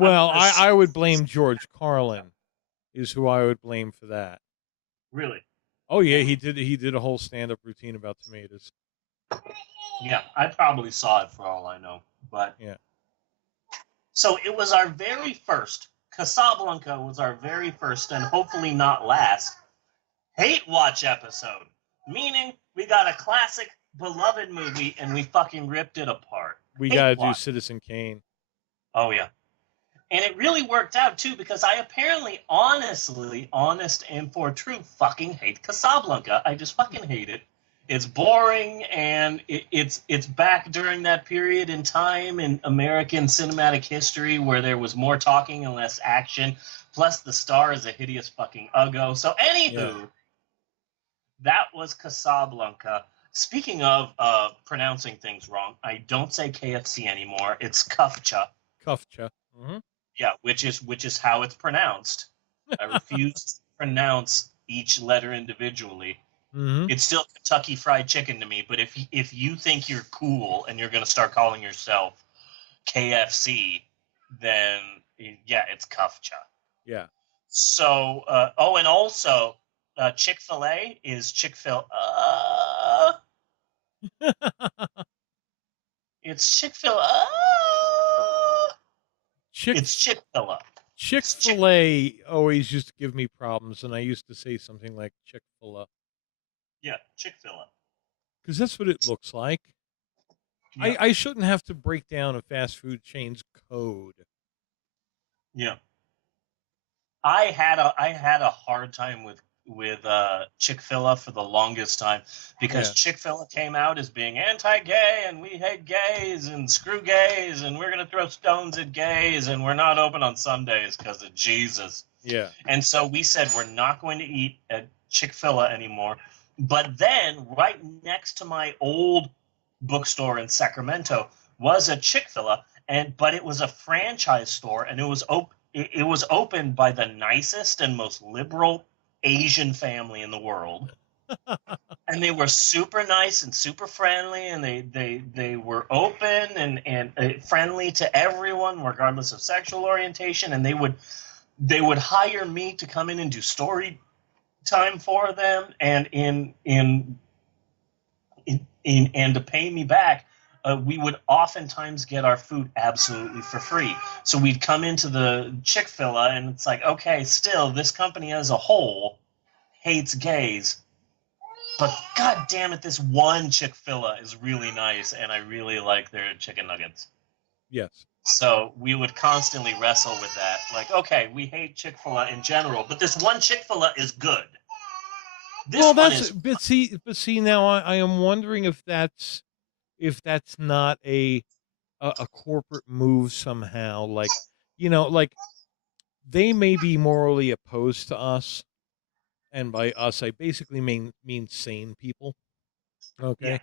Well, I would blame George Carlin, is who I would blame for that. Really? Oh yeah, he did a whole stand-up routine about tomatoes. Yeah, I probably saw it for all I know. But yeah. So it was our very first, Casablanca was our very first and hopefully not last hate watch episode. Meaning we got a classic, beloved movie and we fucking ripped it apart. We Hate gotta do watch. Citizen Kane. Oh yeah. And it really worked out too because I apparently, honestly, honest and for true, fucking hate Casablanca. I just fucking hate it. It's boring, and it's back during that period in time in American cinematic history where there was more talking and less action. Plus, the star is a hideous fucking uggo. So, anywho, that was Casablanca. Speaking of pronouncing things wrong, I don't say KFC anymore. It's Kufcha. Kufcha. Mm-hmm. Yeah, which is how it's pronounced. I refuse to pronounce each letter individually. Mm-hmm. It's still Kentucky Fried Chicken to me, but if you think you're cool and you're going to start calling yourself KFC, then yeah, it's Kufcha. Yeah. So, and also Chick-fil-A is Chick-fil. It's Chick-fil. It's Chick-fil-A. Chick-fil-A always used to give me problems, and I used to say something like Chick-fil-A. Yeah, Chick-fil-A. Because that's what it looks like. Yeah. I shouldn't have to break down a fast food chain's code. Yeah. I had a hard time with Chick-fil-A for the longest time because Chick-fil-A came out as being anti-gay and we hate gays and screw gays and we're gonna throw stones at gays and we're not open on Sundays because of Jesus. Yeah. And so we said we're not going to eat at Chick-fil-A anymore. But then right next to my old bookstore in Sacramento was a Chick-fil-A, but it was a franchise store and it was opened by the nicest and most liberal Asian family in the world. And they were super nice and super friendly, and they were open and friendly to everyone regardless of sexual orientation, and they would hire me to come in and do story time for them and and to pay me back. We would oftentimes get our food absolutely for free. So we'd come into the Chick-fil-A and it's like, okay, still, this company as a whole hates gays. But god damn it, this one Chick-fil-A is really nice and I really like their chicken nuggets. Yes. So we would constantly wrestle with that. Like, okay, we hate Chick-fil-A in general, but this one Chick-fil-A is good. But see now I am wondering if that's not a corporate move somehow, like like they may be morally opposed to us, and by us I basically mean sane people. Okay.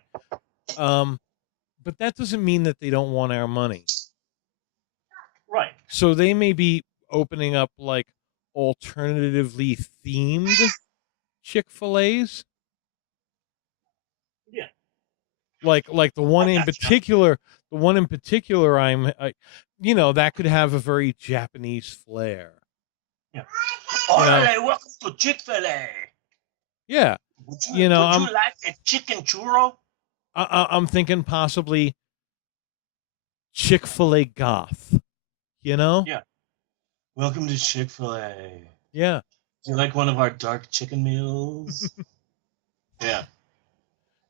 Yeah. But that doesn't mean that they don't want our money. Right. So they may be opening up like alternatively themed Chick-fil-A's. Yeah. Like the one in particular, that could have a very Japanese flair. Yeah. All right, welcome to Chick-fil-A. Yeah. Would you like a chicken churro? I'm thinking possibly Chick-fil-A goth. Yeah. Welcome to Chick-fil-A. Yeah. Do you like one of our dark chicken meals? Yeah.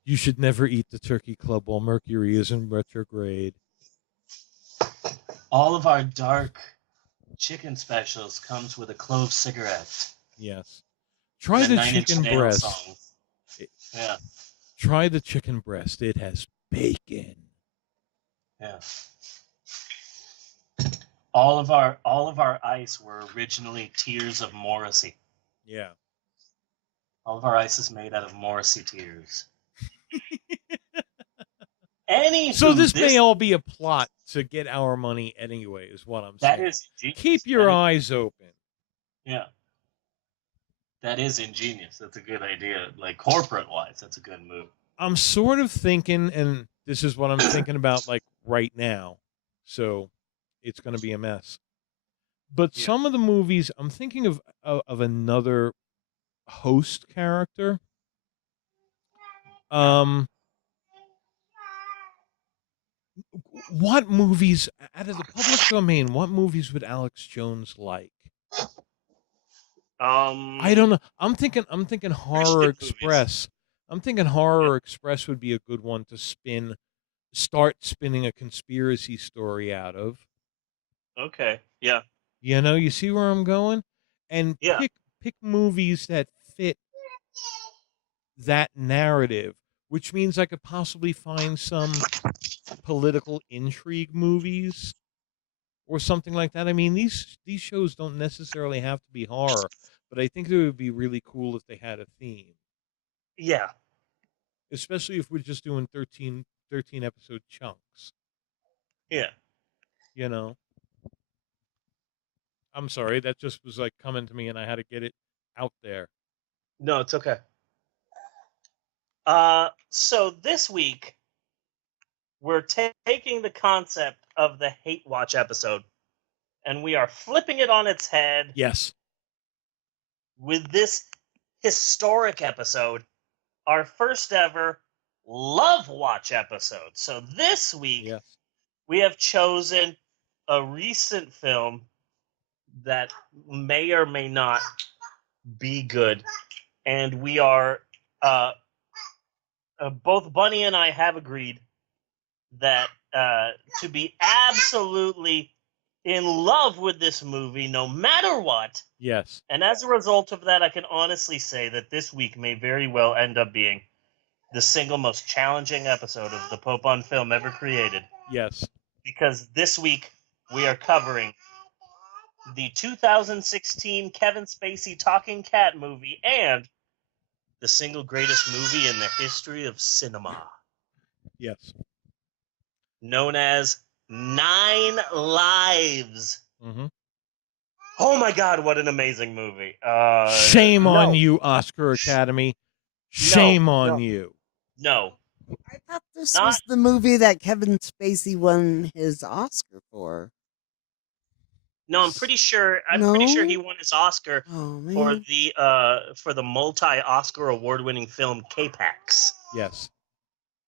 You should never eat the Turkey Club while Mercury is in retrograde. All of our dark chicken specials comes with a clove cigarette. Yes. Try the chicken breast. Yeah. Try the chicken breast. It has bacon. Yeah. All of our ice were originally tears of Morrissey. Yeah. All of our ice is made out of Morrissey tears. So this may all be a plot to get our money anyway, is what I'm saying. That is ingenious. Keep your eyes open. Yeah. That is ingenious. That's a good idea. Like corporate-wise, that's a good move. I'm sort of thinking, and this is what I'm thinking about like right now, so it's going to be a mess. But some of the movies, I'm thinking of another host character. What movies out of the public domain? What movies would Alex Jones like? I don't know. I'm thinking Horror Express. I'm thinking Horror Express would be a good one to start spinning a conspiracy story out of. Okay. Yeah. You know, you see where I'm going? And Yeah. pick movies that fit that narrative, which means I could possibly find some political intrigue movies or something like that. I mean, these shows don't necessarily have to be horror, but I think it would be really cool if they had a theme. Yeah. Especially if we're just doing 13 episode chunks. Yeah. You know? I'm sorry, that just was like coming to me and I had to get it out there. No, it's okay. So this week we're taking the concept of the Hate Watch episode and we are flipping it on its head. Yes. With this historic episode, our first ever Love Watch episode. So this week we have chosen a recent film that may or may not be good, and we are both Bunny and I have agreed that to be absolutely in love with this movie no matter what. Yes. And as a result of that, I can honestly say that this week may very well end up being the single most challenging episode of the Pope on Film ever created. Yes. Because this week we are covering the 2016 Kevin Spacey Talking Cat movie and the single greatest movie in the history of cinema. Yes. Known as 9 Lives. Mm-hmm. Oh my God, what an amazing movie. Shame on you, Oscar Academy. Shame on you. No. I thought this was the movie that Kevin Spacey won his Oscar for. No, I'm pretty sure he won his Oscar for the multi-Oscar award-winning film K-Pax. Yes.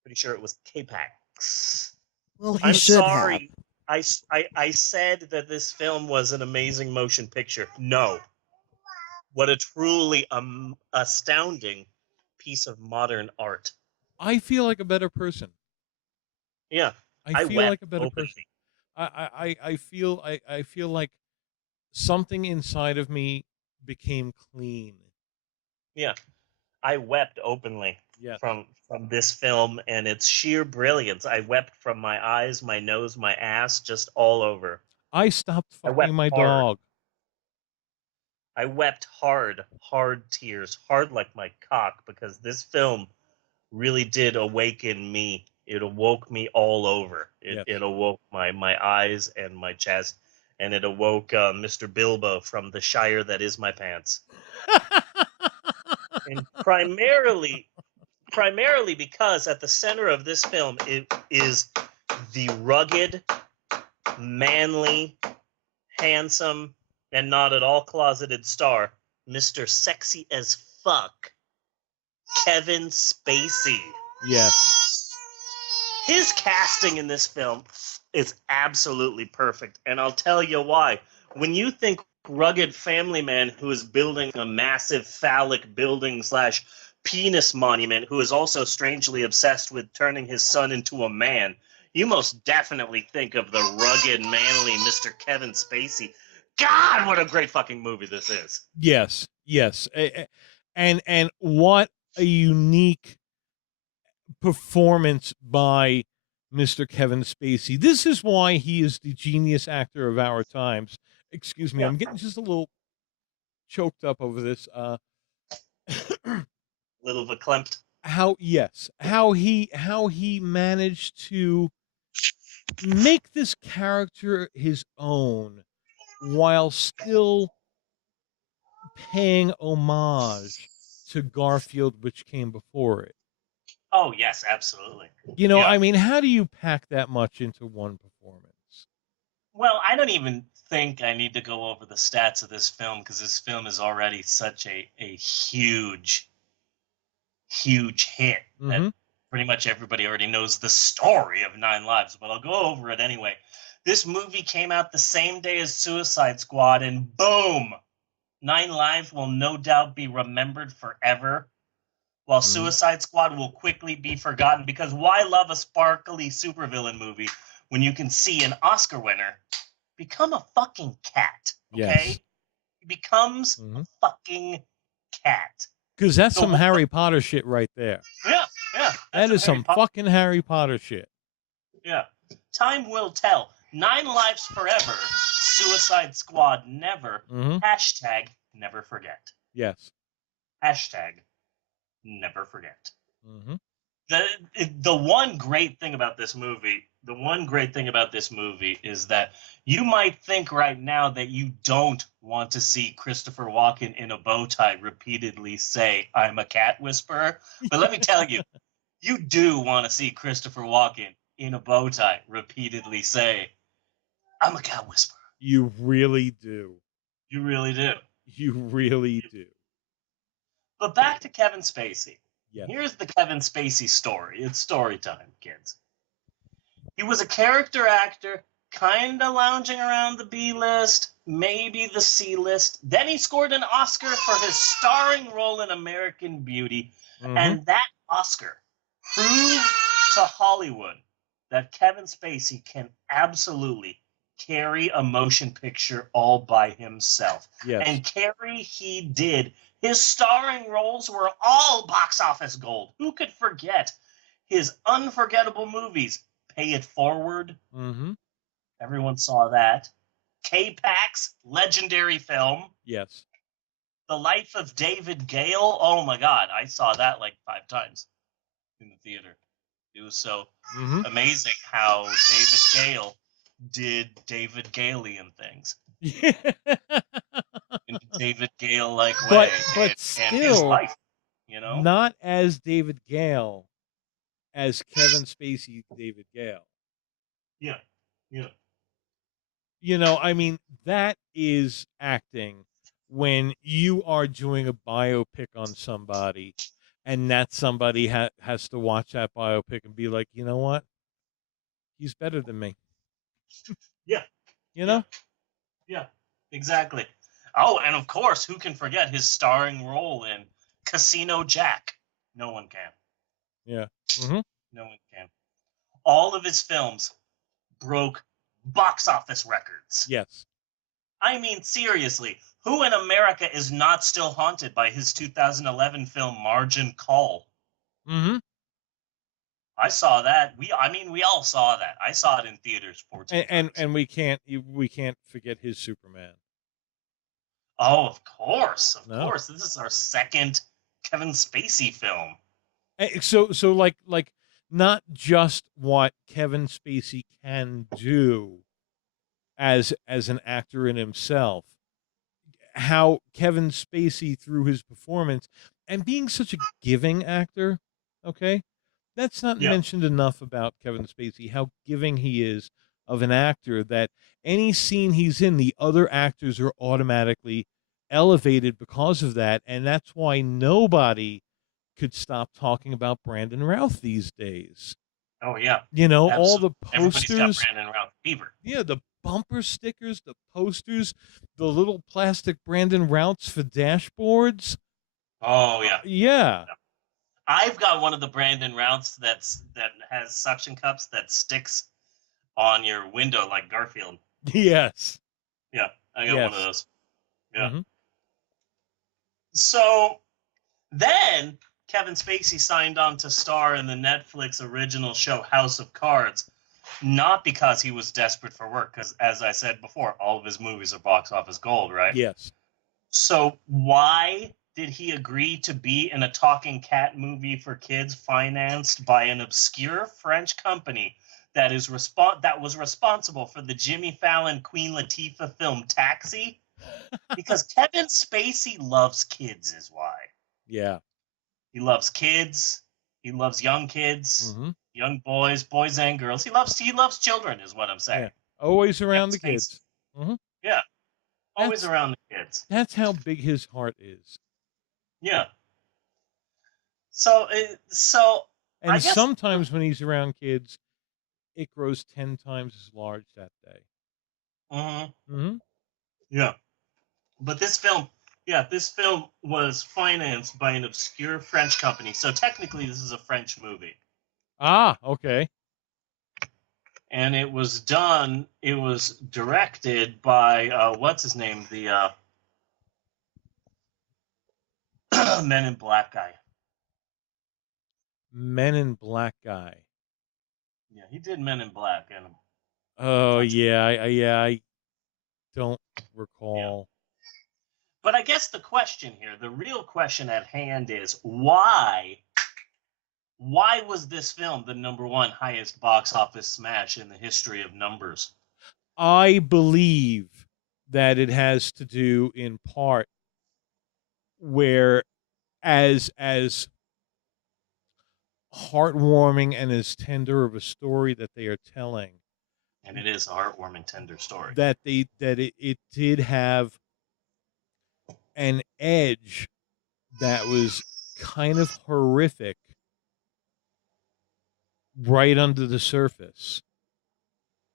Pretty sure it was K-Pax. Well, he I'm should sorry. I said that this film was an amazing motion picture. No. What a truly astounding piece of modern art. I feel like a better person. Yeah. I feel wept like a better openly. person. I feel like something inside of me became clean. Yeah. I wept openly from this film and its sheer brilliance. I wept from my eyes, my nose, my ass, just all over. I stopped I fucking wept my hard. dog. I wept hard tears, hard like my cock, because this film really did awaken me. It awoke me all over. It awoke my eyes and my chest, and it awoke Mr. Bilbo from the Shire that is my pants. And primarily because at the center of this film it is the rugged, manly, handsome, and not at all closeted star, Mr. Sexy as Fuck, Kevin Spacey. Yes. His casting in this film is absolutely perfect, and I'll tell you why. When you think rugged family man who is building a massive phallic building / penis monument, who is also strangely obsessed with turning his son into a man, you most definitely think of the rugged, manly Mr. Kevin Spacey. God, what a great fucking movie this is. Yes. And what a unique performance by Mr. Kevin Spacey. This is why he is the genius actor of our times. Excuse me, I'm getting just a little choked up over this. Little verklempt. How he managed to make this character his own while still paying homage to Garfield, which came before it. Oh, yes, absolutely. You know, I mean, how do you pack that much into one performance? Well, I don't even think I need to go over the stats of this film because this film is already such a huge hit that pretty much everybody already knows the story of 9 Lives, but I'll go over it anyway. This movie came out the same day as Suicide Squad, and boom! 9 Lives will no doubt be remembered forever, while Suicide Squad will quickly be forgotten, because why love a sparkly supervillain movie when you can see an Oscar winner become a fucking cat, okay? Yes. He becomes a fucking cat. Because that's some Harry Potter shit right there. Yeah. That is some fucking Harry Potter shit. Yeah. Time will tell. 9 Lives Forever. Suicide Squad never. Hashtag never forget. Yes. Hashtag never forget. The one great thing about this movie, is that you might think right now that you don't want to see Christopher Walken in a bow tie repeatedly say, "I'm a cat whisperer." But let me tell you, you do want to see Christopher Walken in a bow tie repeatedly say, "I'm a cat whisperer." You really do. You really do. You really do. But back to Kevin Spacey. Yes. Here's the Kevin Spacey story. It's story time, kids. He was a character actor, kind of lounging around the B-list, maybe the C-list. Then he scored an Oscar for his starring role in American Beauty, and that Oscar proved to Hollywood that Kevin Spacey can absolutely carry a motion picture all by himself. Yes. And carry he did. His starring roles were all box office gold. Who could forget his unforgettable movies? Pay It Forward. Everyone saw that. K-Pax, legendary film. Yes. The Life of David Gale. Oh my God, I saw that like 5 times in the theater. It was so amazing how David Gale did David Galean things. In a David Gale-like way. But and still, his life, you know? not as David Gale, as Kevin Spacey David Gale. Yeah. You know, I mean, that is acting when you are doing a biopic on somebody, and that somebody has to watch that biopic and be like, you know what? He's better than me. Yeah. You know? Yeah, exactly. Oh, and of course, who can forget his starring role in Casino Jack? No one can. Yeah. No one can. All of his films broke box office records. Yes. I mean, seriously, who in America is not still haunted by his 2011 film Margin Call? I saw that. We all saw that. I saw it in theaters 14 times. And we can't forget his Superman. Oh, of course. This is our second Kevin Spacey film. So like not just what Kevin Spacey can do as an actor in himself, how Kevin Spacey through his performance and being such a giving actor, okay? That's not mentioned enough about Kevin Spacey, how giving he is of an actor, that any scene he's in, the other actors are automatically elevated because of that, and that's why nobody could stop talking about Brandon Routh these days. Oh, yeah. You know, Absolutely. all the posters. Everybody's got Brandon Routh fever. Yeah, the bumper stickers, the posters, the little plastic Brandon Rouths for dashboards. Oh, yeah. Yeah. I've got one of the Brandon Rouths that has suction cups that sticks on your window like Garfield. Yes. Yeah, I got one of those. Yeah. So then Kevin Spacey signed on to star in the Netflix original show House of Cards, not because he was desperate for work, because as I said before, all of his movies are box office gold, right? Yes. So why did he agree to be in a talking cat movie for kids financed by an obscure French company that was responsible for the Jimmy Fallon Queen Latifah film Taxi? Because Kevin Spacey loves kids is why. Yeah. He loves kids. He loves young kids, young boys and girls. He loves children is what I'm saying. Yeah. Always around the kids. Yeah, always That's around the kids. that's how big his heart is. Yeah. So I And guess. sometimes when he's around kids, it grows 10 times as large that day. Mm-hmm. Yeah. But this film was financed by an obscure French company. So technically, this is a French movie. Ah, okay. And it was directed by, what's his name? The Men in Black guy. Men in Black guy. Yeah, he did Men in Black. And Oh yeah, I don't recall. But I guess the question here, the real question at hand is why was this film the #1 highest box office smash in the history of numbers? I believe that it has to do in part where as heartwarming and as tender of a story that they are telling, And it is a heartwarming, tender story. that it did have an edge that was kind of horrific right under the surface.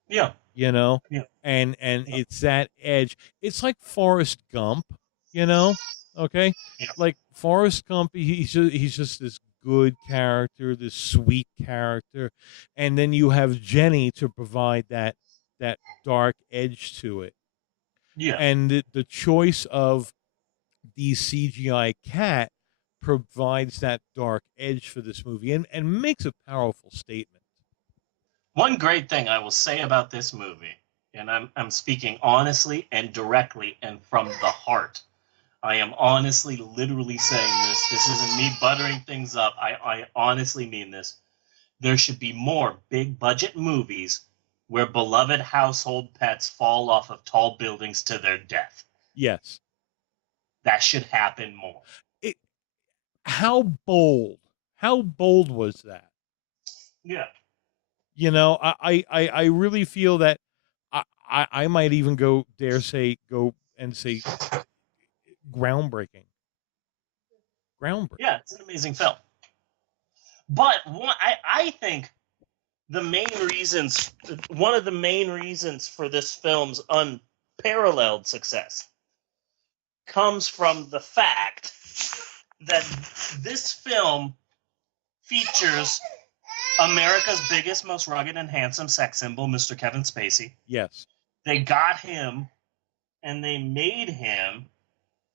Yeah. You know? Yeah. And it's that edge. It's like Forrest Gump, you know? Okay? Yeah. Like Forrest Gump, he's just this good character, this sweet character, and then you have Jenny to provide that dark edge to it. Yeah. And the choice of the CGI cat provides that dark edge for this movie and makes a powerful statement. One great thing I will say about this movie, and I'm speaking honestly and directly and from the heart. I am honestly, literally saying this. This isn't me buttering things up. I honestly mean this. There should be more big budget movies where beloved household pets fall off of tall buildings to their death. Yes. That should happen more. How bold was that? Yeah. You know, I really feel that I might even go say groundbreaking. Yeah, it's an amazing film. But I think one of the main reasons for this film's unparalleled success comes from the fact that this film features America's biggest, most rugged and handsome sex symbol, Mr. Kevin Spacey. Yes. They got him and they made him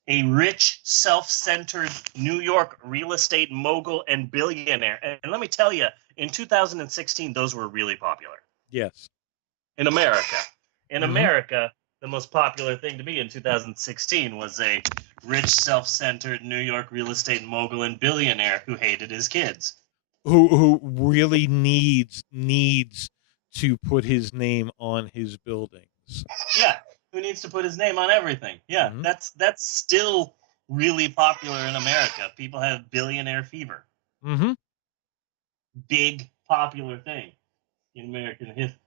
a rich, self-centered New York real estate mogul and billionaire. And let me tell you, in 2016, those were really popular. Yes. In America. In Mhm. America, the most popular thing to be in 2016 was a rich, self-centered New York real estate mogul and billionaire who hated his kids. Who really needs to put his name on his buildings. Yeah, who needs to put his name on everything. Yeah, that's still really popular in America. People have billionaire fever. Mm-hmm. Big popular thing in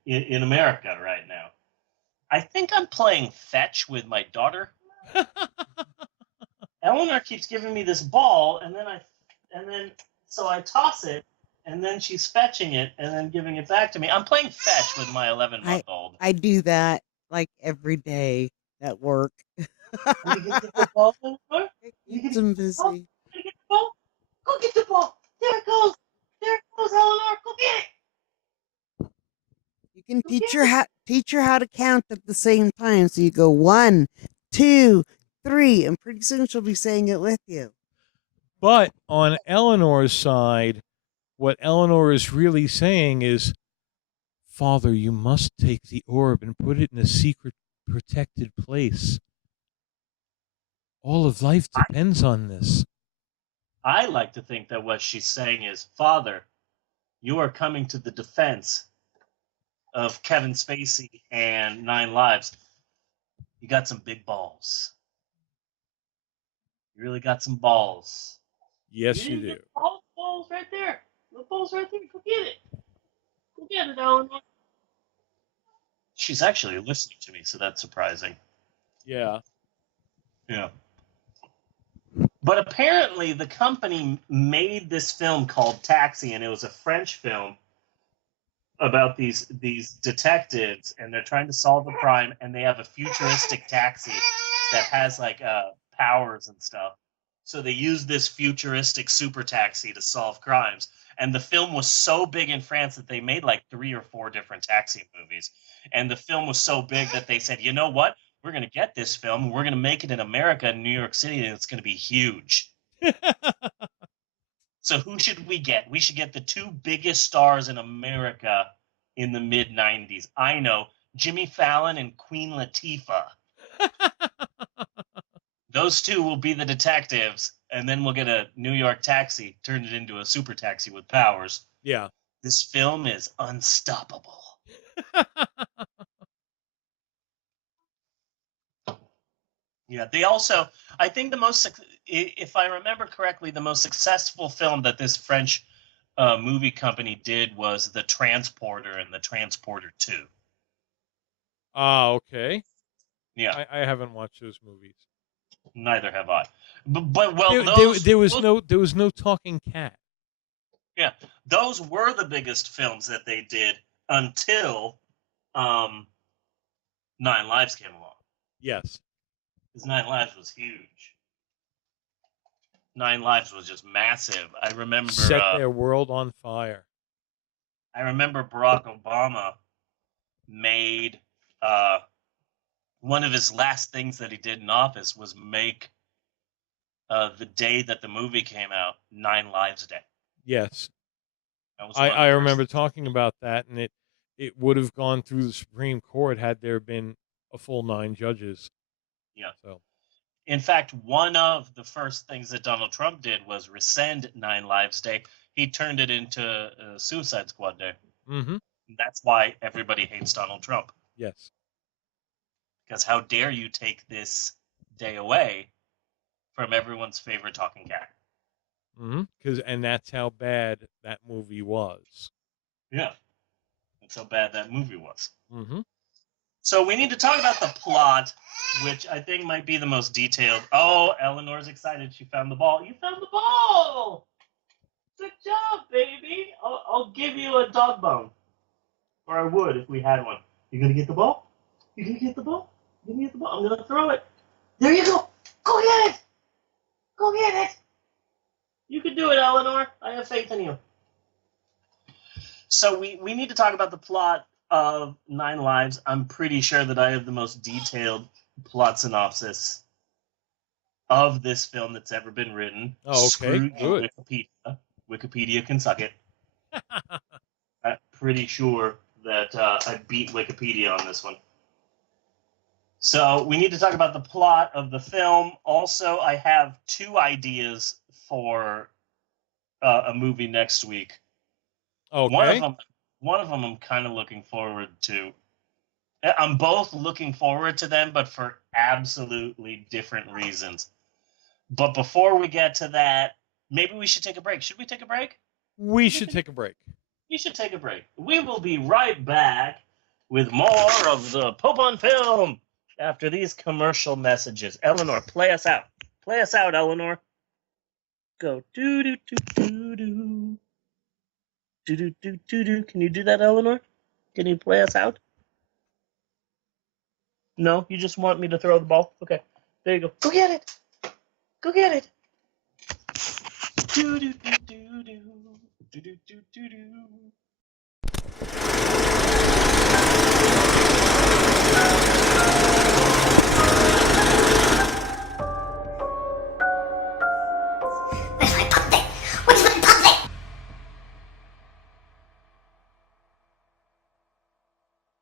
in America right now. I think I'm playing fetch with my daughter. Eleanor keeps giving me this ball, and then so I toss it, and then she's fetching it and then giving it back to me. I'm playing fetch with my 11-month-old. I do that like every day at work. Keeps them busy. Go get the ball. There it goes. There it goes, Eleanor. Go get it. You can teach her how to count at the same time. So you go 1, 2, 3, and pretty soon she'll be saying it with you. But on Eleanor's side, what Eleanor is really saying is, Father, you must take the orb and put it in a secret, protected place. All of life depends on this. I like to think that what she's saying is, Father, you are coming to the defense of Kevin Spacey and 9 Lives. You got some big balls. You really got some balls. Yes, you do. Balls right there. The balls right there. Go get it. Go get it, Eleanor. She's actually listening to me, so that's surprising. Yeah. Yeah. But apparently, the company made this film called Taxi, and it was a French film about these detectives, and they're trying to solve a crime, and they have a futuristic taxi that has like powers and stuff. So they use this futuristic super taxi to solve crimes. And the film was so big in France that they made like 3 or 4 different taxi movies. And the film was so big that they said, you know what? We're going to get this film. We're going to make it in America, in New York City, and it's going to be huge. So who should we get? We should get the 2 biggest stars in America in the mid-90s. I know, Jimmy Fallon and Queen Latifah. Those 2 will be the detectives, and then we'll get a New York taxi, turn it into a super taxi with powers. Yeah. This film is unstoppable. Yeah, they also, I think if I remember correctly, the most successful film that this French movie company did was The Transporter and The Transporter 2. Okay. Yeah. I haven't watched those movies. Neither have I. But well, there was no talking cat. Yeah, those were the biggest films that they did until 9 Lives came along. Yes. Because 9 Lives was huge. 9 Lives was just massive. I remember Set their world on fire. I remember Barack Obama made one of his last things that he did in office was make the day that the movie came out 9 Lives Day. Yes. That was I remember talking about that, and it would have gone through the Supreme Court had there been a full 9 judges. Yeah. So, in fact, one of the first things that Donald Trump did was rescind 9 Lives Day. He turned it into Suicide Squad Day. Mm-hmm. That's why everybody hates Donald Trump. Yes. Because how dare you take this day away from everyone's favorite talking cat? Mm-hmm. And that's how bad that movie was. Yeah. That's how bad that movie was. Mm-hmm. So we need to talk about the plot, which I think might be the most detailed. Oh, Eleanor's excited. She found the ball. You found the ball! Good job, baby. I'll give you a dog bone. Or I would if we had one. You gonna get the ball? You gonna get the ball? You gonna get the ball? I'm gonna throw it. There you go. Go get it. Go get it. You can do it, Eleanor. I have faith in you. So we need to talk about the plot of 9 Lives. I'm pretty sure that I have the most detailed plot synopsis of this film that's ever been written. Oh, okay. Screw Good. Wikipedia. Wikipedia can suck it. I'm pretty sure that I beat Wikipedia on this one. So we need to talk about the plot of the film. Also, I have 2 ideas for a movie next week. Okay. One of them I'm kind of looking forward to. I'm both looking forward to them, but for absolutely different reasons. But before we get to that, maybe we should take a break. Should we take a break? We should take a break. You should take a break. We will be right back with more of the Pope on Film after these commercial messages. Eleanor, play us out. Play us out, Eleanor. Go do do do do do. Do do do do do. Can you do that, Eleanor? Can you play us out? No, you just want me to throw the ball? Okay. There you go. Go get it. Go get it. Do do do do do. Do do do do do.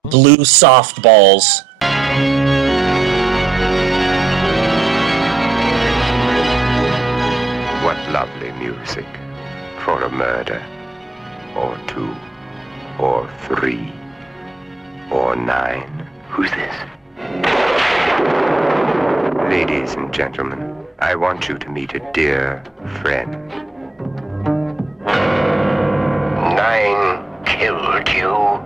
Blue softballs. What lovely music for a murder, or 2, or 3, or 9. Who's this? Ladies and gentlemen, I want you to meet a dear friend. 9 killed you.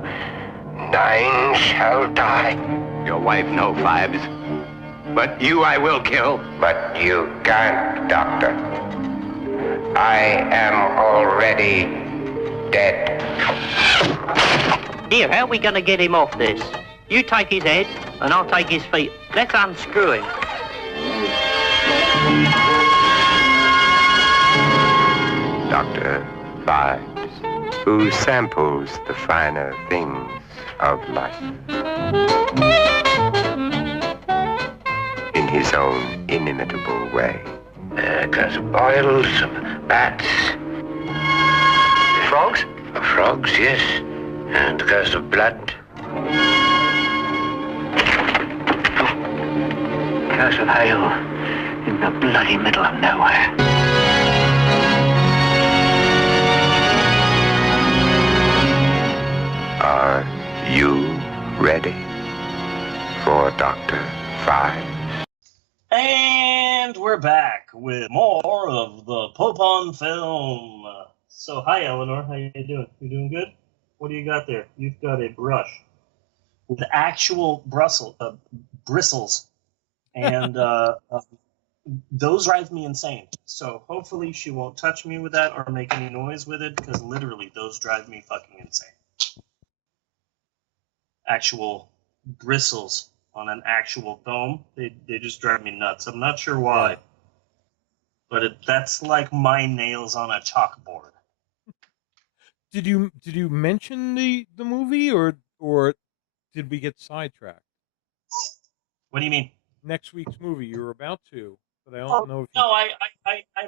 9 shall die. Your wife no 5s. But you I will kill. But you can't, Doctor. I am already dead. Here, how are we going to get him off this? You take his head, and I'll take his feet. Let's unscrew him. Dr. Vibes, who samples the finer things of life in his own inimitable way. A glass of oil, some bats. Frogs? Frogs, yes. And a glass of blood. A glass of hail in the bloody middle of nowhere. Are you ready for Dr. Five? And we're back with more of the Pope on Film. So, hi, Eleanor. How you doing? You doing good? What do you got there? You've got a brush with actual bristles, and those drive me insane. So, hopefully, she won't touch me with that or make any noise with it, because literally, those drive me fucking insane. Actual bristles on an actual comb, they just drive me nuts. I'm not sure why, but that's like my nails on a chalkboard. Did you mention the movie or did we get sidetracked? What do you mean? Next week's movie you were about to, but I don't know if you... No, I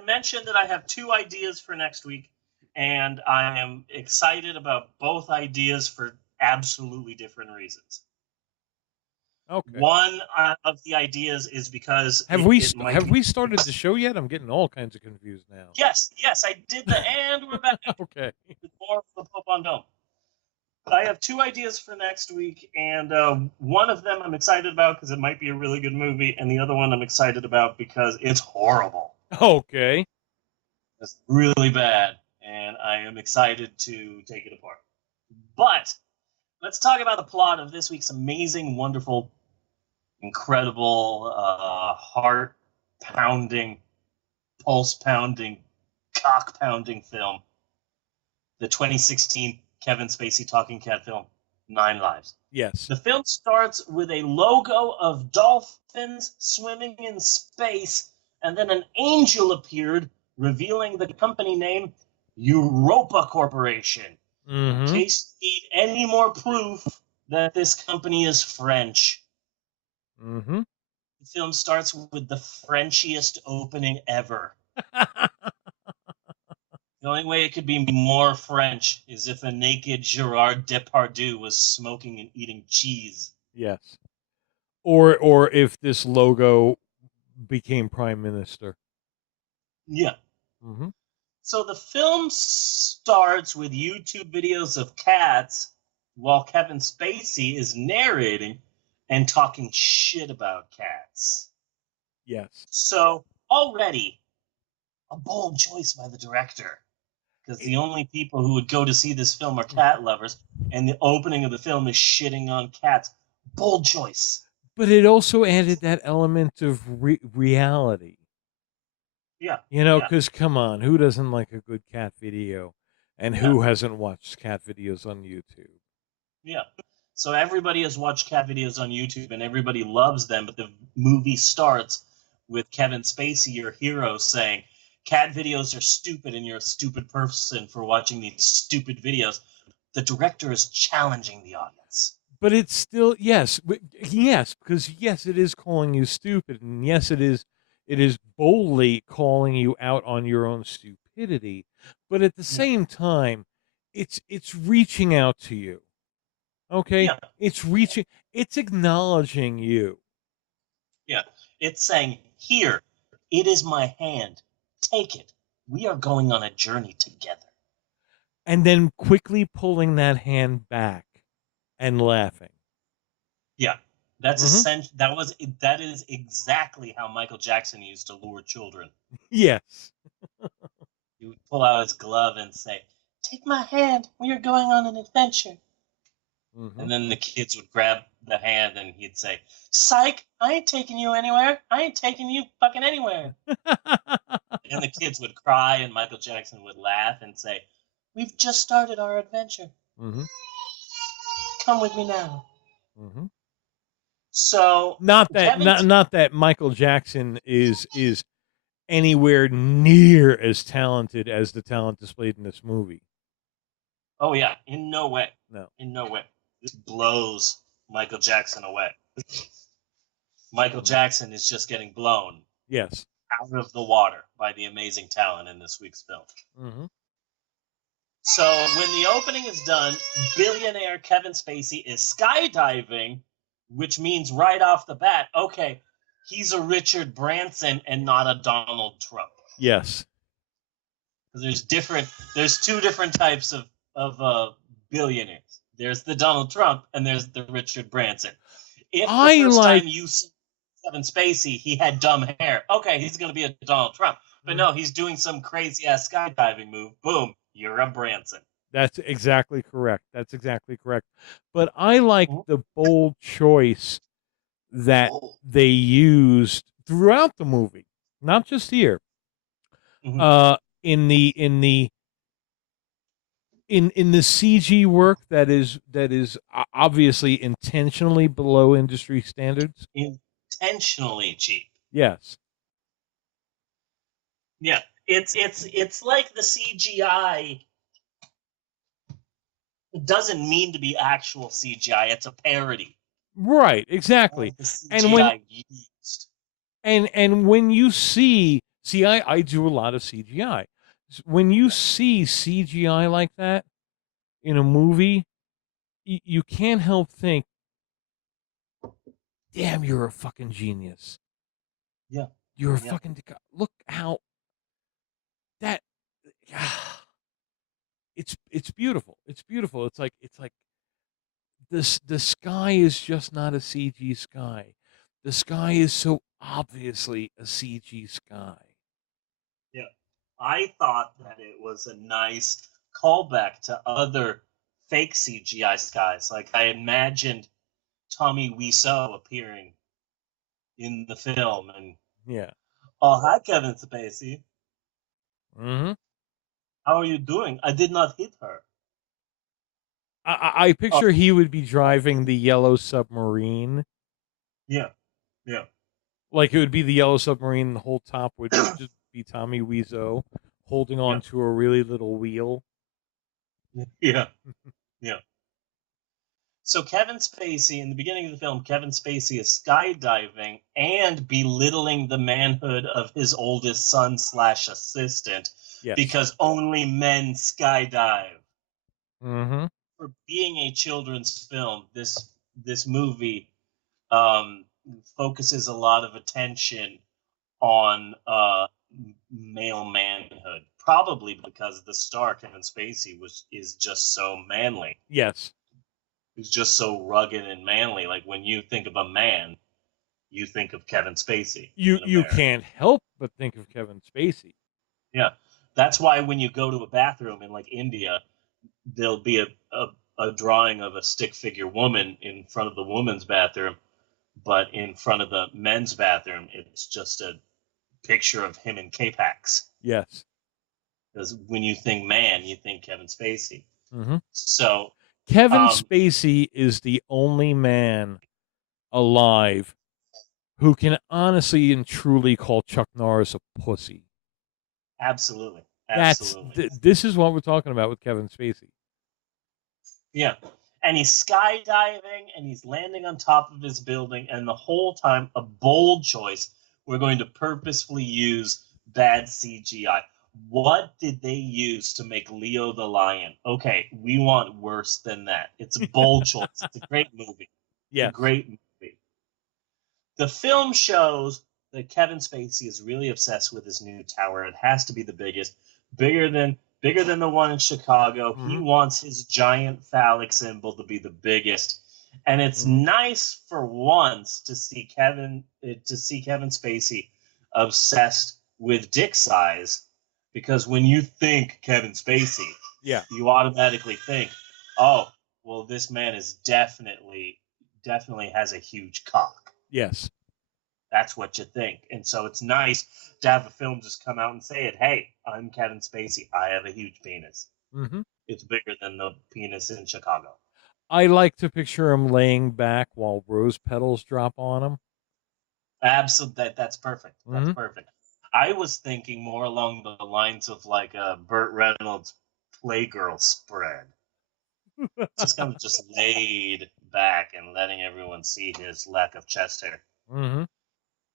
mentioned that I have 2 ideas for next week, and I am excited about both ideas for absolutely different reasons. Okay. One of the ideas is because have we started the show yet? I'm getting all kinds of confused now. Yes, I did the and we're back. Okay. With more of the Pope on Dome. But I have 2 ideas for next week, and one of them I'm excited about because it might be a really good movie, and the other one I'm excited about because it's horrible. Okay. It's really bad, and I am excited to take it apart. But let's talk about the plot of this week's amazing, wonderful, incredible, heart-pounding, pulse-pounding, cock-pounding film. The 2016 Kevin Spacey talking cat film, 9 Lives. Yes. The film starts with a logo of dolphins swimming in space, and then an angel appeared, revealing the company name Europa Corporation. Mm-hmm. In case you need any more proof that this company is French. Mm-hmm. The film starts with the Frenchiest opening ever. The only way it could be more French is if a naked Gerard Depardieu was smoking and eating cheese. Yes. Or if this logo became prime minister. Yeah. Mm-hmm. So the film starts with YouTube videos of cats while Kevin Spacey is narrating and talking shit about cats. Yes. So already a bold choice by the director, because the only people who would go to see this film are cat lovers, and the opening of the film is shitting on cats. Bold choice. But it also added that element of reality. Yeah. You know, because come on, who doesn't like a good cat video? And who hasn't watched cat videos on YouTube? Yeah. So everybody has watched cat videos on YouTube and everybody loves them, but the movie starts with Kevin Spacey, your hero, saying, cat videos are stupid and you're a stupid person for watching these stupid videos. The director is challenging the audience. But it's still, yes, because yes, it is calling you stupid, and yes, it is boldly calling you out on your own stupidity. But at the same time, it's reaching out to you. Okay? Yeah. It's acknowledging you. Yeah. It's saying, here, it is my hand. Take it. We are going on a journey together. And then quickly pulling that hand back and laughing. Yeah. That's that is exactly how Michael Jackson used to lure children. Yes. He would pull out his glove and say, take my hand, we are going on an adventure. Mm-hmm. And then the kids would grab the hand and he'd say, "Psych, I ain't taking you anywhere. I ain't taking you fucking anywhere." And the kids would cry, and Michael Jackson would laugh and say, "We've just started our adventure. Mm-hmm. Come with me now." Mm-hmm. So Not that not that Michael Jackson is anywhere near as talented as the talent displayed in this movie. Oh yeah, in no way. No. In no way. This blows Michael Jackson away. Michael Jackson is just getting blown Yes. out of the water by the amazing talent in this week's film. Mm-hmm. So when the opening is done, billionaire Kevin Spacey is skydiving, which means right off the bat, okay, he's a Richard Branson and not a Donald Trump. Yes. There's two different types of billionaires. There's the Donald Trump and there's the Richard Branson. If the first time you see Kevin Spacey, he had dumb hair, okay, he's going to be a Donald Trump. But no, he's doing some crazy ass skydiving move. Boom, you're a Branson. That's exactly correct. But I like the bold choice that they used throughout the movie, not just here. In the CG work that is obviously intentionally below industry standards. Intentionally cheap. Yes. Yeah, it's like the CGI doesn't mean to be actual CGI. It's a parody. Right, exactly. And when used. And when you see I do a lot of CGI. When you see CGI like that in a movie, you can't help think, damn, you're a fucking genius. Yeah. You're a fucking look how that it's beautiful. It's beautiful. It's like the sky is just not a CG sky. The sky is so obviously a CG sky. Yeah. I thought that it was a nice callback to other fake CGI skies. Like I imagined Tommy Wiseau appearing in the film and yeah. Oh, hi Kevin Spacey. Mm-hmm. How are you doing? I did not hit her. I picture he would be driving the yellow submarine. Yeah. Yeah. Like it would be the yellow submarine, the whole top would just be Tommy Wiseau holding on to a really little wheel. Yeah. Yeah. So Kevin Spacey, in the beginning of the film, Kevin Spacey is skydiving and belittling the manhood of his oldest son / assistant because only men skydive. Mm-hmm. For being a children's film, this movie focuses a lot of attention on male manhood, probably because the star Kevin Spacey is just so manly. Yes. He's just so rugged and manly. Like when you think of a man, you think of Kevin Spacey. You can't help but think of Kevin Spacey. Yeah. That's why when you go to a bathroom in like India, there'll be a drawing of a stick figure woman in front of the woman's bathroom, but in front of the men's bathroom, it's just a picture of him in K-Pax. Yes. Because when you think man, you think Kevin Spacey. Mm-hmm. So Kevin Spacey is the only man alive who can honestly and truly call Chuck Norris a pussy. Absolutely. This is what we're talking about with Kevin Spacey. Yeah. And he's skydiving and he's landing on top of his building, and the whole time a bold choice. We're going to purposefully use bad CGI. What did they use to make Leo the Lion? Okay, we want worse than that. It's a bold choice. It's a great movie. Yeah. A great movie. The film shows that Kevin Spacey is really obsessed with his new tower. It has to be the biggest, bigger than the one in Chicago. Mm-hmm. He wants his giant phallic symbol to be the biggest. And it's nice for once to see Kevin Spacey obsessed with dick size, because when you think Kevin Spacey, yeah, you automatically think, oh, well, this man is definitely definitely has a huge cock. Yes. That's what you think. And so it's nice to have a film just come out and say it. Hey, I'm Kevin Spacey. I have a huge penis. Mm-hmm. It's bigger than the penis in Chicago. I like to picture him laying back while rose petals drop on him. Absolutely. That's perfect. That's Mm-hmm. perfect. I was thinking more along the lines of like a Burt Reynolds Playgirl spread. Just kind of just laid back and letting everyone see his lack of chest hair. Mm-hmm.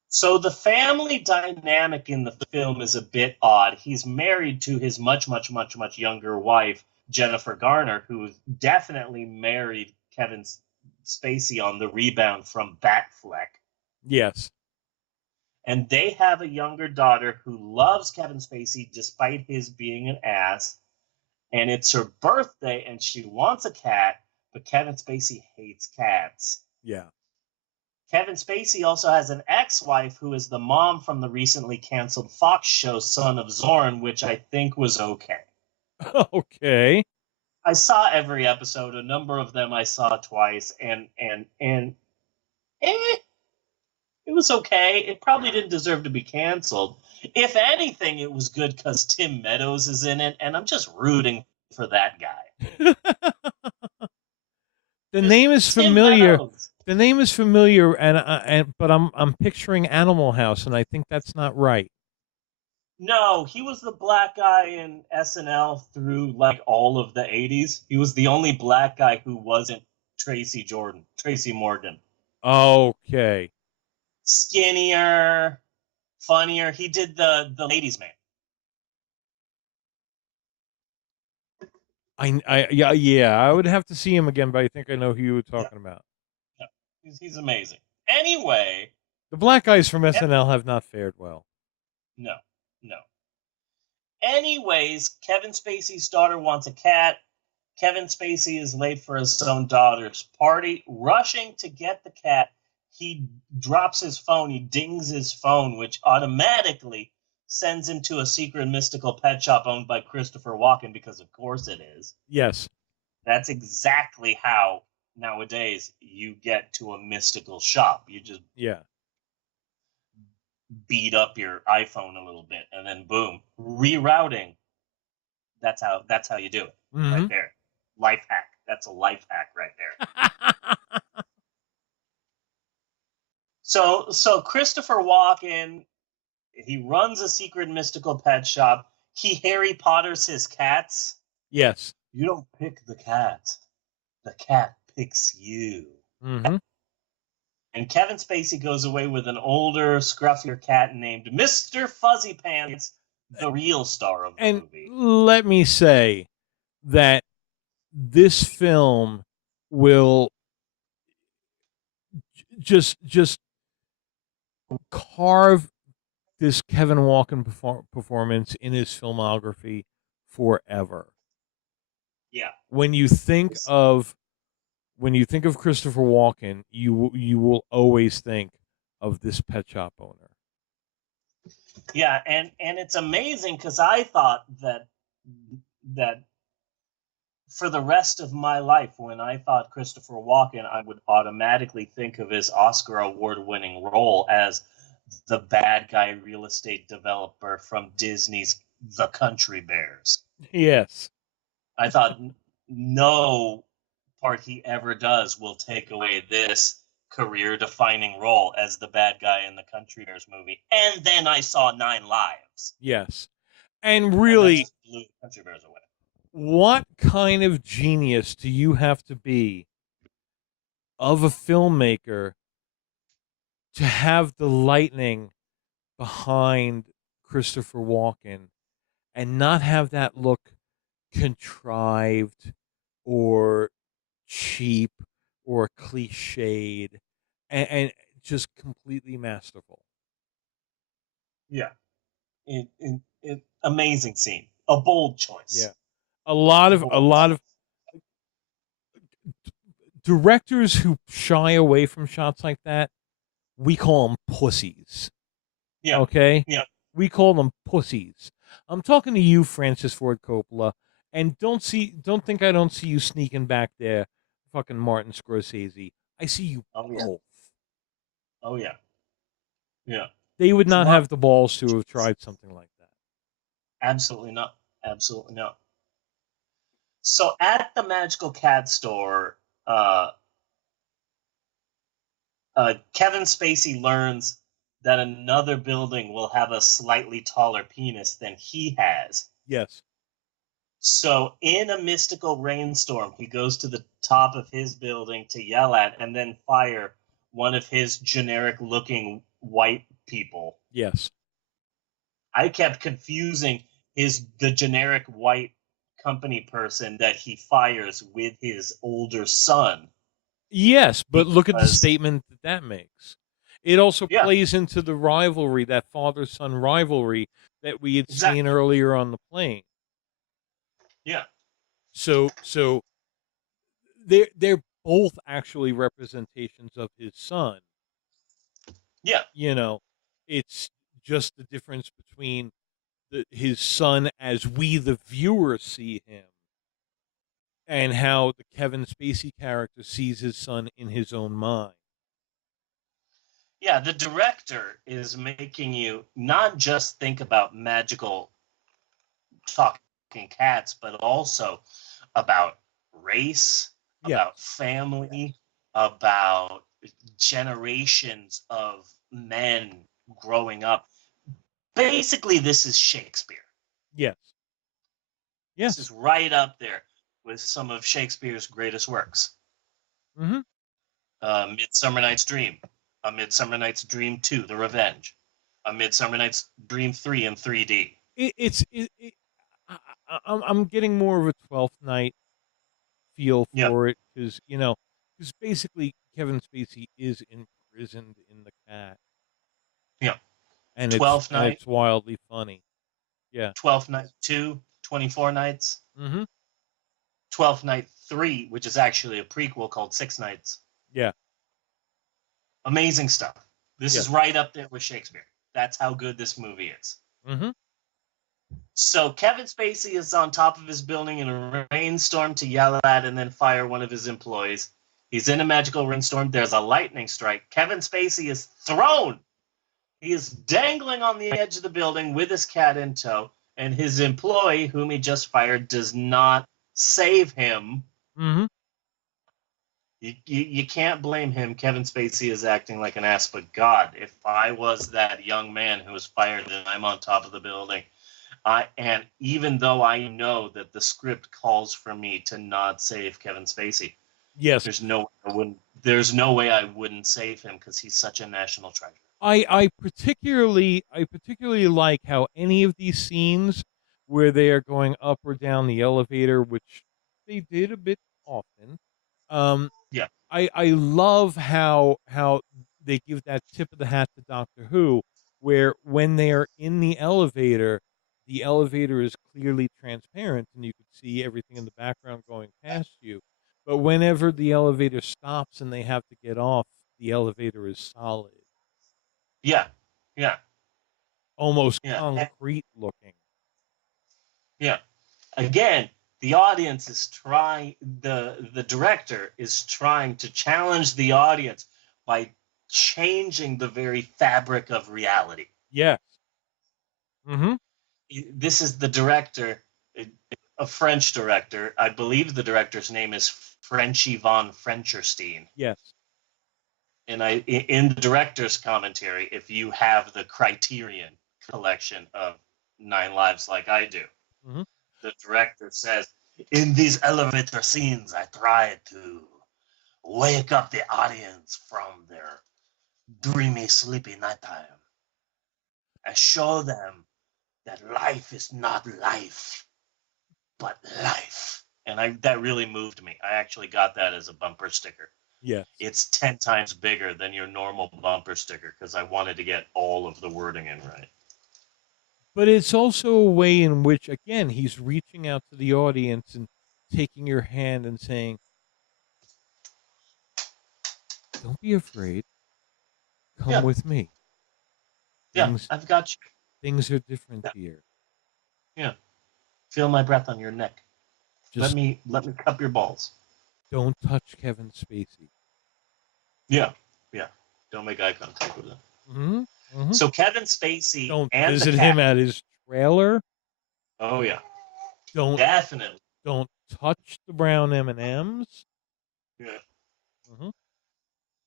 So the family dynamic in the film is a bit odd. He's married to his much, much, much, much younger wife, Jennifer Garner, who definitely married Kevin Spacey on the rebound from Batfleck. Yes. And they have a younger daughter who loves Kevin Spacey despite his being an ass. And it's her birthday and she wants a cat, but Kevin Spacey hates cats. Yeah. Kevin Spacey also has an ex-wife who is the mom from the recently canceled Fox show Son of Zorn, which I think was okay. Okay. I saw every episode. A number of them I saw twice, and it was okay. It probably didn't deserve to be canceled. If anything, it was good because Tim Meadows is in it, and I'm just rooting for that guy. The name is Tim familiar. Meadows. The name is familiar, but I'm picturing Animal House, and I think that's not right. No, he was the black guy in SNL through like all of the 80s. He was the only black guy who wasn't Tracy Morgan. Okay. Skinnier, funnier. He did the Ladies' Man. I would have to see him again, but I think I know who you were talking about. Yeah. He's amazing. Anyway, the black guys from SNL have not fared well. No. Anyways, Kevin Spacey's daughter wants a cat. Kevin Spacey is late for his own daughter's party. Rushing to get the cat, he drops his phone. He dings his phone, which automatically sends him to a secret mystical pet shop owned by Christopher Walken, because of course it is. Yes. That's exactly how nowadays you get to a mystical shop. You just beat up your iPhone a little bit, and then boom, rerouting. That's how you do it. Mm-hmm. Right there. Life hack. That's a life hack right there. So Christopher Walken, he runs a secret mystical pet shop. He Harry Potters his cats. Yes. You don't pick the cat. The cat picks you. Mm-hmm. And Kevin Spacey goes away with an older, scruffier cat named Mr. Fuzzy Pants, the real star of the movie. Let me say that this film will just carve this Kevin Walken performance in his filmography forever. Yeah. When you think of Christopher Walken, you will always think of this pet shop owner. Yeah, and it's amazing because I thought that for the rest of my life, when I thought Christopher Walken, I would automatically think of his Oscar award-winning role as the bad guy real estate developer from Disney's The Country Bears. Yes. I thought no part he ever does will take away this career-defining role as the bad guy in the Country Bears movie. And then I saw 9 Lives. Yes. And really, and that just blew Country Bears away. What kind of genius do you have to be of a filmmaker to have the lightning behind Christopher Walken and not have that look contrived or cheap or cliched and just completely masterful? Yeah. Amazing scene. A bold choice. Yeah. A lot of directors who shy away from shots like that, we call them pussies. Yeah. Okay? Yeah. We call them pussies. I'm talking to you, Francis Ford Coppola, and don't think I don't see you sneaking back there, fucking Martin Scorsese. I see you both. Oh yeah. Yeah. They would It's a not lot- have the balls to have tried something like that. Absolutely not. Absolutely not. So at the Magical Cat store, Kevin Spacey learns that another building will have a slightly taller penis than he has. Yes. So in a mystical rainstorm, he goes to the top of his building to yell at and then fire one of his generic-looking white people. Yes. I kept confusing the generic white company person that he fires with his older son. Yes, but look at the Because- statement that makes. It also Yeah. plays into the rivalry, that father-son rivalry that we had seen earlier on the plane. Yeah. So they're both actually representations of his son. Yeah. You know, it's just the difference between his son as we the viewer see him, and how the Kevin Spacey character sees his son in his own mind. Yeah, the director is making you not just think about magical talking cats, but also about race, about family, about generations of men growing up. Basically, this is Shakespeare. Yes. Yes. This is right up there with some of Shakespeare's greatest works. Mm-hmm. Midsummer Night's Dream, A Midsummer Night's Dream 2, The Revenge, A Midsummer Night's Dream 3 in 3D. I'm getting more of a 12th Night feel Yeah. for it because basically Kevin Spacey is imprisoned in the cat. Yeah. And 12th Night. it's wildly funny. Yeah. 12th Night 2, 24 Nights. Mm-hmm. 12th Night 3, which is actually a prequel called 6 Nights. Yeah. Amazing stuff. This is right up there with Shakespeare. That's how good this movie is. Mm-hmm. So Kevin Spacey is on top of his building in a rainstorm to yell at and then fire one of his employees. He's in a magical rainstorm. There's a lightning strike. Kevin Spacey is thrown. He is dangling on the edge of the building with his cat in tow, and his employee, whom he just fired, does not save him. Mm-hmm. You can't blame him. Kevin Spacey is acting like an ass, but God, if I was that young man who was fired and I'm on top of the building, and even though I know that the script calls for me to not save Kevin Spacey, yes, there's no way I wouldn't save him because he's such a national treasure. I particularly like how any of these scenes where they are going up or down the elevator, which they did a bit often. Yeah. I love how they give that tip of the hat to Doctor Who, where when they are in the elevator is clearly transparent and you can see everything in the background going past you. But whenever the elevator stops and they have to get off, the elevator is solid. Yeah. Yeah. Almost Yeah. concrete looking. Yeah. Again, the audience is trying, the director is trying to challenge the audience by changing the very fabric of reality. Yes. Mm-hmm. This is the director, a French director. I believe the director's name is Frenchie von Frencherstein. Yes. And in the director's commentary, if you have the Criterion collection of 9 Lives like I do, mm-hmm. The director says, in these elevator scenes, I try to wake up the audience from their dreamy, sleepy nighttime. I show them that life is not life, but life. And that really moved me. I actually got that as a bumper sticker. Yes. It's 10 times bigger than your normal bumper sticker because I wanted to get all of the wording in right. But it's also a way in which, again, he's reaching out to the audience and taking your hand and saying, don't be afraid. Come with me. I've got you. Things are different here. Yeah. Feel my breath on your neck. Just let me cup your balls. Don't touch Kevin Spacey. Yeah, yeah. Don't make eye contact with him. Mm-hmm. Mm-hmm. So Kevin Spacey Don't and visit the cat. him at his trailer. Oh yeah, Definitely. definitely. Don't touch the brown M&Ms. Yeah. Mm-hmm.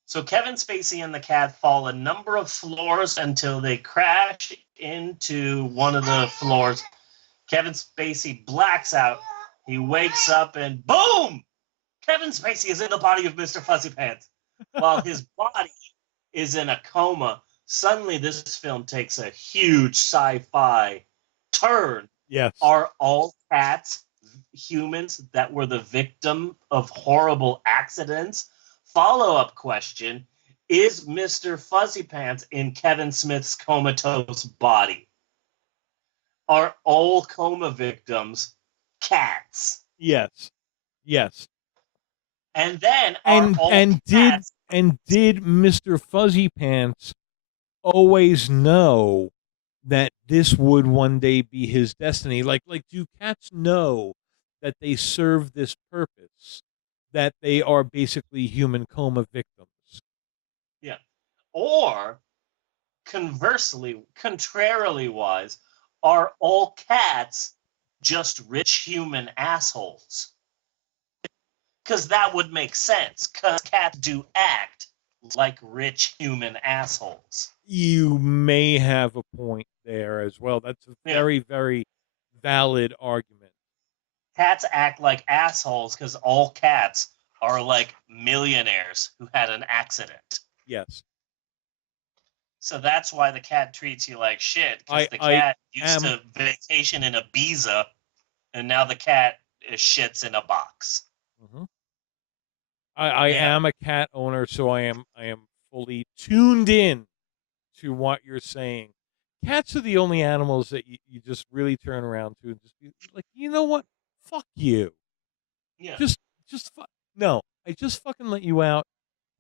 So Kevin Spacey and the cat fall a number of floors until they crash into one of the floors. Kevin Spacey blacks out. He wakes up and boom! Kevin Spacey is in the body of Mr. Fuzzy Pants. While his body is in a coma, suddenly this film takes a huge sci-fi turn. Yes. Are all cats humans that were the victim of horrible accidents? Follow-up question, is Mr. Fuzzy Pants in Kevin Smith's comatose body? Are all coma victims cats? Yes. Yes. And then are all cats... did Mr. Fuzzy Pants always know that this would one day be his destiny? Like do cats know that they serve this purpose, that they are basically human coma victims? Yeah. Or conversely, contrarily wise, are all cats just rich human assholes? Because that would make sense, because cats do act like rich human assholes. You may have a point there as well. That's a very, very valid argument. Cats act like assholes because all cats are like millionaires who had an accident. Yes. So that's why the cat treats you like shit, because the cat used to vacation in Ibiza, and now the cat shits in a box. Mm-hmm. I am a cat owner, so I am fully tuned in to what you're saying. Cats are the only animals that you just really turn around to and just be like, you know what? Fuck you. Yeah. No, I just fucking let you out.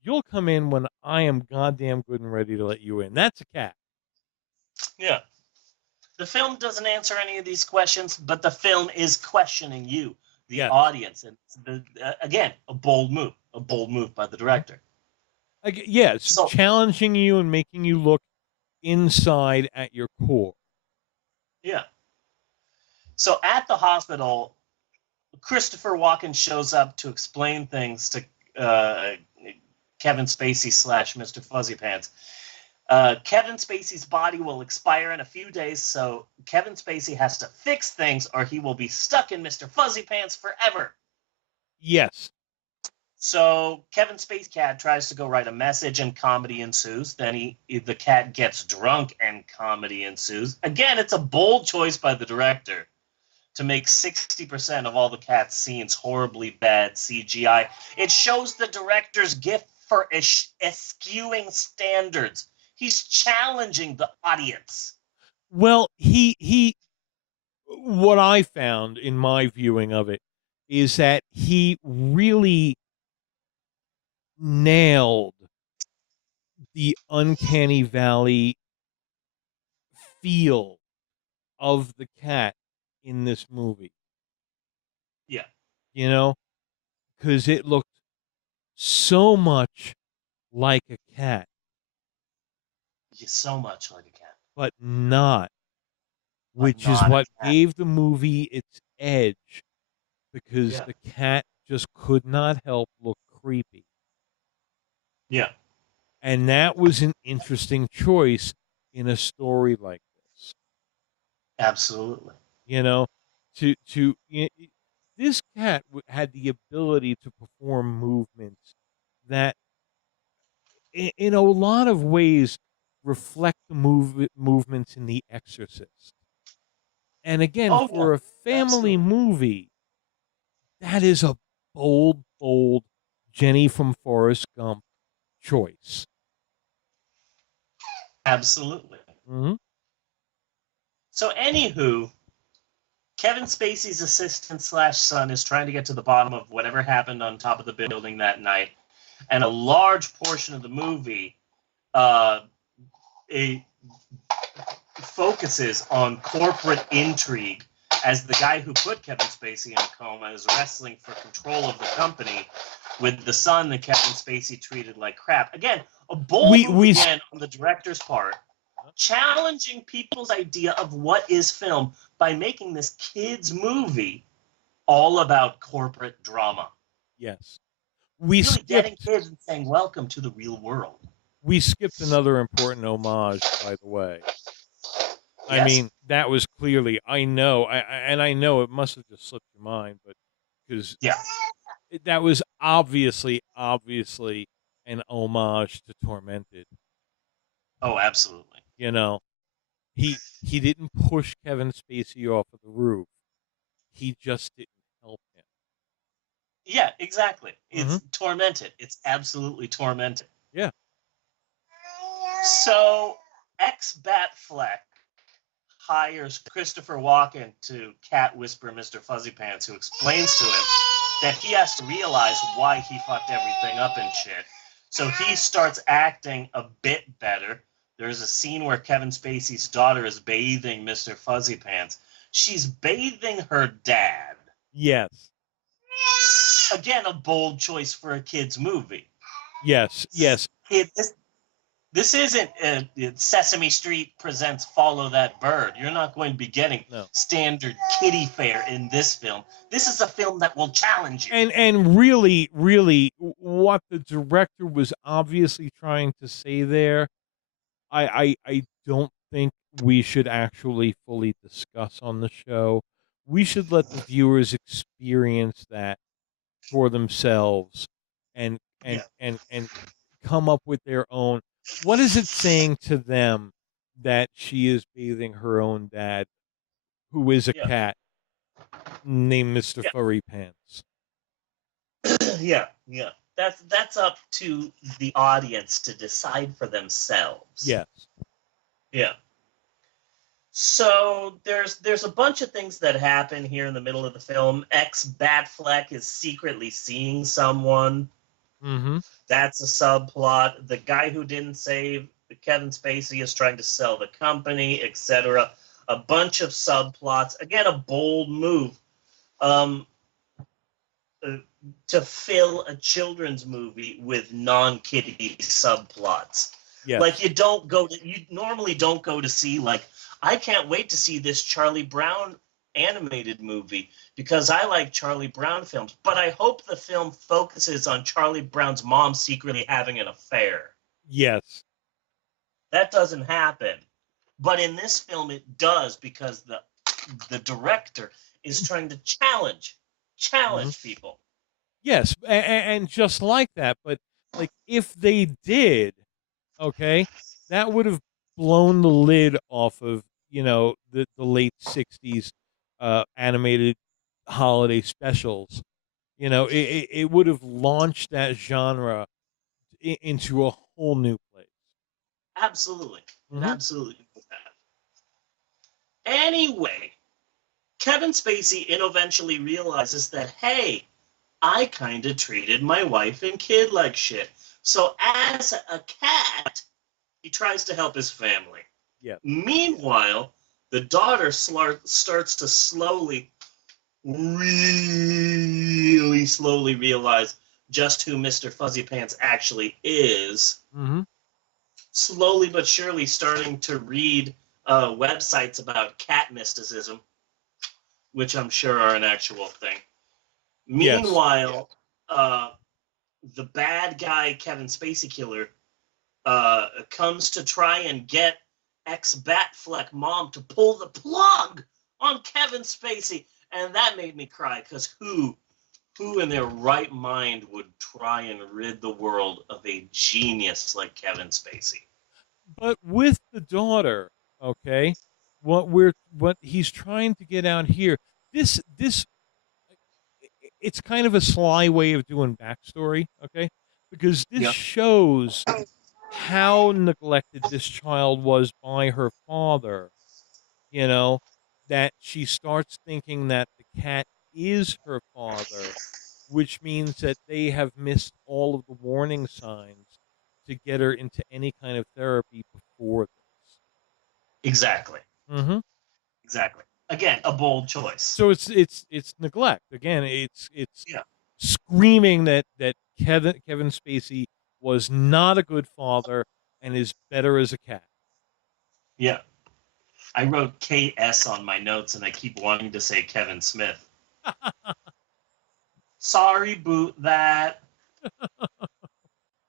You'll come in when I am goddamn good and ready to let you in. That's a cat. Yeah. The film doesn't answer any of these questions, but the film is questioning you, the audience. And again, a bold move by the director. Yes, challenging you and making you look inside at your core. Yeah. So at the hospital, Christopher Walken shows up to explain things to Kevin Spacey / Mr. Fuzzy Pants. Kevin Spacey's body will expire in a few days, so Kevin Spacey has to fix things or he will be stuck in Mr. Fuzzy Pants forever. Yes. So Kevin Spacey cat tries to go write a message and comedy ensues. Then the cat gets drunk and comedy ensues. Again, it's a bold choice by the director to make 60% of all the cat scenes horribly bad CGI. It shows the director's gift for eschewing standards. He's challenging the audience. Well, what I found in my viewing of it is that he really nailed the uncanny valley feel of the cat in this movie. Yeah. You know, because it looked so much like a cat. Yeah, so much like a cat. But not. Which is what gave the movie its edge. Because the cat just could not help look creepy. Yeah. And that was an interesting choice in a story like this. Absolutely. You know, this cat had the ability to perform movements that, in a lot of ways, reflect the movements in The Exorcist. And again, for a family movie, that is a bold Jenny from Forrest Gump choice. Absolutely. Mm-hmm. So, anywho, Kevin Spacey's assistant / son is trying to get to the bottom of whatever happened on top of the building that night. And a large portion of the movie focuses on corporate intrigue as the guy who put Kevin Spacey in a coma is wrestling for control of the company with the son that Kevin Spacey treated like crap. Again, a bold move again on the director's part, challenging people's idea of what is film by making this kids movie all about corporate drama. Yes. Really getting kids and saying, welcome to the real world. We skipped another important homage, by the way. I Yes. mean, that was clearly, I know it must have just slipped your mind, but because that was obviously an homage to Tormented. Oh, absolutely. You know, he didn't push Kevin Spacey off of the roof. He just didn't help him. Yeah, exactly. It's Tormented. It's absolutely Tormented. Yeah. So, ex-Batfleck hires Christopher Walken to cat whisper Mr. Fuzzy Pants, who explains to him that he has to realize why he fucked everything up and shit. So he starts acting a bit better. There's a scene where Kevin Spacey's daughter is bathing Mr. Fuzzy Pants. She's bathing her dad. Yes. Again, a bold choice for a kid's movie. Yes. This isn't Sesame Street presents Follow That Bird. You're not going to be getting standard kiddie fare in this film. This is a film that will challenge you. And really, what the director was obviously trying to say there, I don't think we should actually fully discuss on the show. We should let the viewers experience that for themselves and come up with their own. What is it saying to them that she is bathing her own dad, who is a cat named Mr. Furry Pants? Yeah. That's up to the audience to decide for themselves. Yes. Yeah. So there's a bunch of things that happen here in the middle of the film. Ex-Batfleck is secretly seeing someone. Mm-hmm. That's a subplot. The guy who didn't save Kevin Spacey is trying to sell the company, etc. A bunch of subplots. Again, a bold move to fill a children's movie with non-kiddie subplots. Yes. Like you normally don't go to see, like, I can't wait to see this Charlie Brown animated movie because I like Charlie Brown films, but I hope the film focuses on Charlie Brown's mom secretly having an affair. Yes. That doesn't happen. But in this film it does, because the director is trying to challenge people. Yes, and just like that, but like if they did, okay, that would have blown the lid off of, the late 60s animated holiday specials. It would have launched that genre into a whole new place. Absolutely. Absolutely. Anyway, Kevin Spacey eventually realizes that, hey, I kind of treated my wife and kid like shit. So as a cat, he tries to help his family. Yeah. Meanwhile, the daughter starts to really slowly realize just who Mr. Fuzzy Pants actually is. Mm-hmm. Slowly but surely starting to read websites about cat mysticism, which I'm sure are an actual thing. Meanwhile, the bad guy, Kevin Spacey killer, comes to try and get ex-Batfleck mom to pull the plug on Kevin Spacey. And that made me cry, because who in their right mind would try and rid the world of a genius like Kevin Spacey? But with the daughter, okay, what he's trying to get out here, this it's kind of a sly way of doing backstory, okay? Because this shows how neglected this child was by her father, that she starts thinking that the cat is her father, which means that they have missed all of the warning signs to get her into any kind of therapy before this. Exactly. Mm-hmm. Exactly. Again, a bold choice. So it's neglect. Again, it's screaming that Kevin Spacey was not a good father and is better as a cat. Yeah. I wrote KS on my notes, and I keep wanting to say Kevin Smith. Sorry, boot that.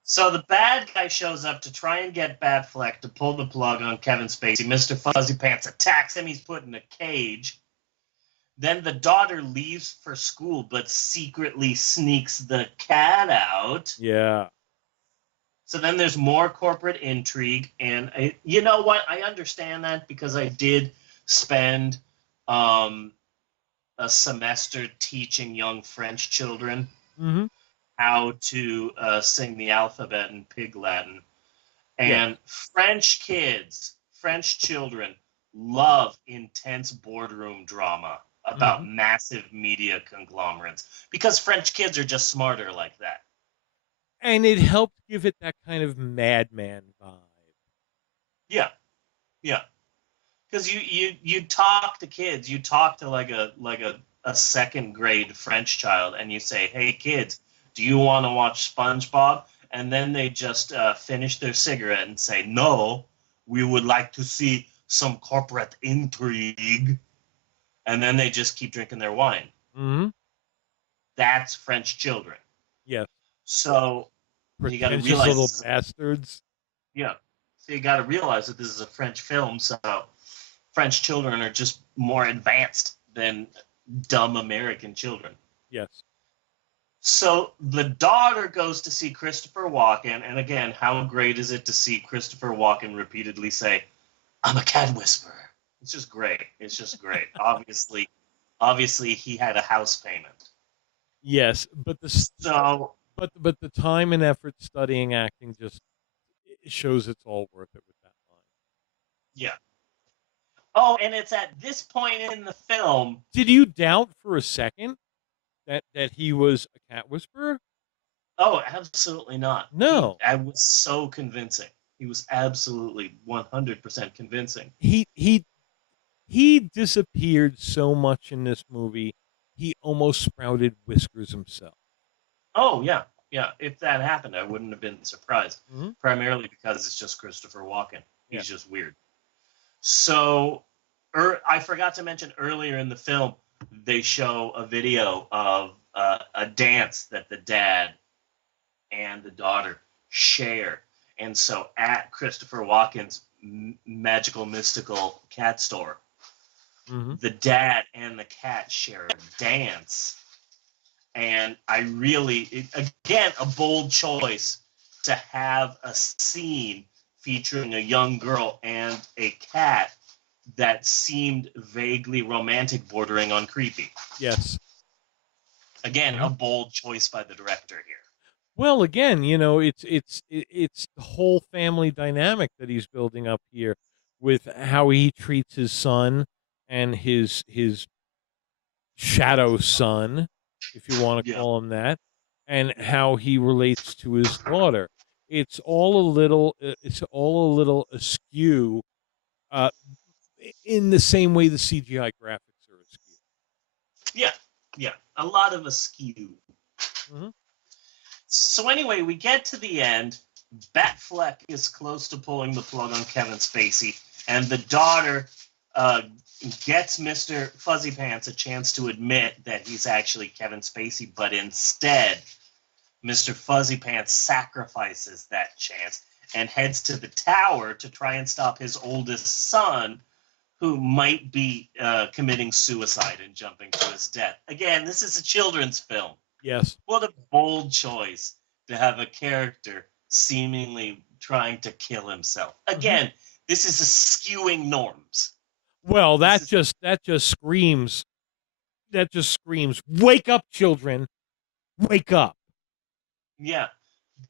So the bad guy shows up to try and get Batfleck to pull the plug on Kevin Spacey. Mr. Fuzzy Pants attacks him. He's put in a cage. Then the daughter leaves for school, but secretly sneaks the cat out. Yeah. So then there's more corporate intrigue. And you know what? I understand that because I did spend a semester teaching young French children Mm-hmm. how to sing the alphabet in Pig Latin. And French kids, French children, love intense boardroom drama about massive media conglomerates because French kids are just smarter like that. And it helped give it that kind of madman vibe. Yeah, yeah. Because you talk to kids, you talk to like a second grade French child, and you say, "Hey kids, do you want to watch SpongeBob?" And then they just finish their cigarette and say, "No, we would like to see some corporate intrigue." And then they just keep drinking their wine. Mm-hmm. That's French children. Yes. So you got to Pretentious realize, little bastards. yeah. So you got to realize that this is a French film. So French children are just more advanced than dumb American children. Yes. So the daughter goes to see Christopher Walken, and again, how great is it to see Christopher Walken repeatedly say, "I'm a cat whisperer." It's just great. It's just great. Obviously, he had a house payment. Yes, but but the time and effort studying acting just shows it's all worth it with that line. Yeah. Oh, and it's at this point in the film. Did you doubt for a second that he was a cat whisperer? Oh, absolutely not. No. I was so convincing. He was absolutely 100% convincing. He disappeared so much in this movie, he almost sprouted whiskers himself. Oh, yeah. Yeah, if that happened, I wouldn't have been surprised. Mm-hmm. Primarily because it's just Christopher Walken. He's just weird. So, I forgot to mention earlier in the film, they show a video of a dance that the dad and the daughter share. And so at Christopher Walken's magical, mystical cat store, the dad and the cat share a dance. And I really, again, a bold choice to have a scene featuring a young girl and a cat that seemed vaguely romantic, bordering on creepy. Yes. Again, a bold choice by the director here. Well, again, it's the whole family dynamic that he's building up here with how he treats his son and his shadow son, if you want to call him that, and how he relates to his daughter. It's all a little askew, in the same way the CGI graphics are askew. Yeah, a lot of askew. So anyway, we get to the end. Batfleck is close to pulling the plug on Kevin Spacey, and the daughter gets Mr. Fuzzy Pants a chance to admit that he's actually Kevin Spacey, but instead, Mr. Fuzzy Pants sacrifices that chance and heads to the tower to try and stop his oldest son, who might be committing suicide and jumping to his death. Again, this is a children's film. Yes. What a bold choice to have a character seemingly trying to kill himself. Again, this is skewing norms. Well, that just screams, wake up, children, wake up. Yeah,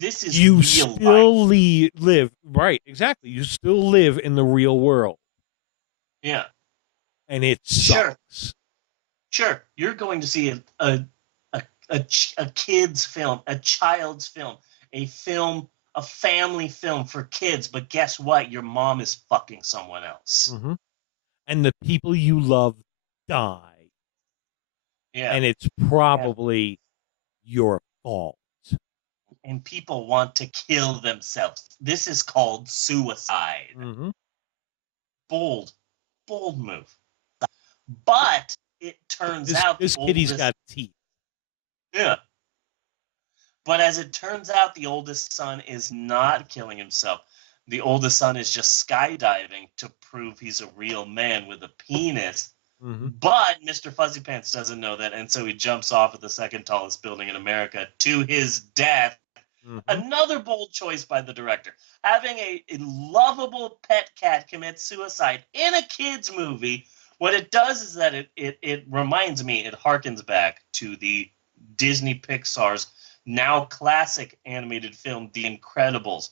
this is you real still life. live, right, exactly. You still live in the real world. Yeah. And it sucks. Sure. You're going to see a kid's film, a child's film, a family film for kids, but guess what? Your mom is fucking someone else. And the people you love die. Yeah. And it's probably your fault. and people want to kill themselves. This is called suicide. Mm-hmm. Bold move. But it turns out this kitty's got teeth. Yeah. But as it turns out, the oldest son is not killing himself. The oldest son is just skydiving to prove he's a real man with a penis. Mm-hmm. But Mr. Fuzzy Pants doesn't know that, and so he jumps off of the second tallest building in America to his death. Mm-hmm. Another bold choice by the director. Having a lovable pet cat commit suicide in a kid's movie, what it does is that it reminds me, it harkens back to the Disney Pixar's now classic animated film, The Incredibles.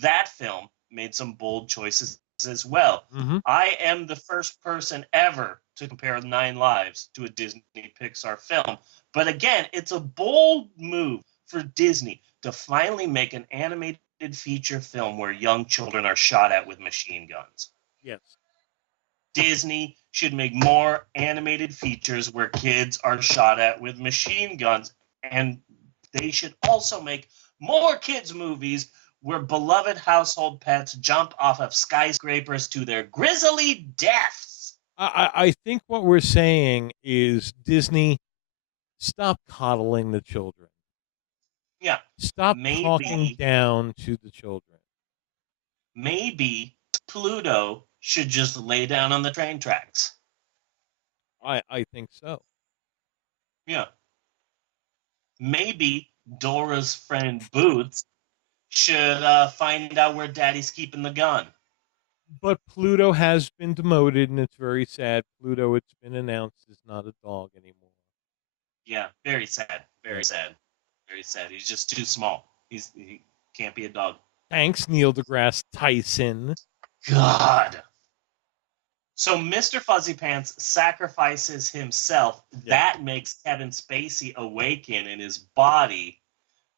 That film made some bold choices as well. Mm-hmm. I am the first person ever to compare 9 Lives to a Disney Pixar film. But again, it's a bold move for Disney to finally make an animated feature film where young children are shot at with machine guns. Yes. Disney should make more animated features where kids are shot at with machine guns. And they should also make more kids' movies where beloved household pets jump off of skyscrapers to their grisly deaths. I think what we're saying is, Disney, stop coddling the children. Yeah. Stop talking down to the children. Maybe Pluto should just lay down on the train tracks. I think so. Yeah. Maybe Dora's friend Boots should find out where Daddy's keeping the gun. But Pluto has been demoted, and it's very sad. Pluto, it's been announced, is not a dog anymore. Yeah, very sad. Very sad. Very sad. He's just too small. He can't be a dog. Thanks, Neil deGrasse Tyson. God. So Mr. Fuzzy Pants sacrifices himself. Yeah. That makes Kevin Spacey awaken in his body.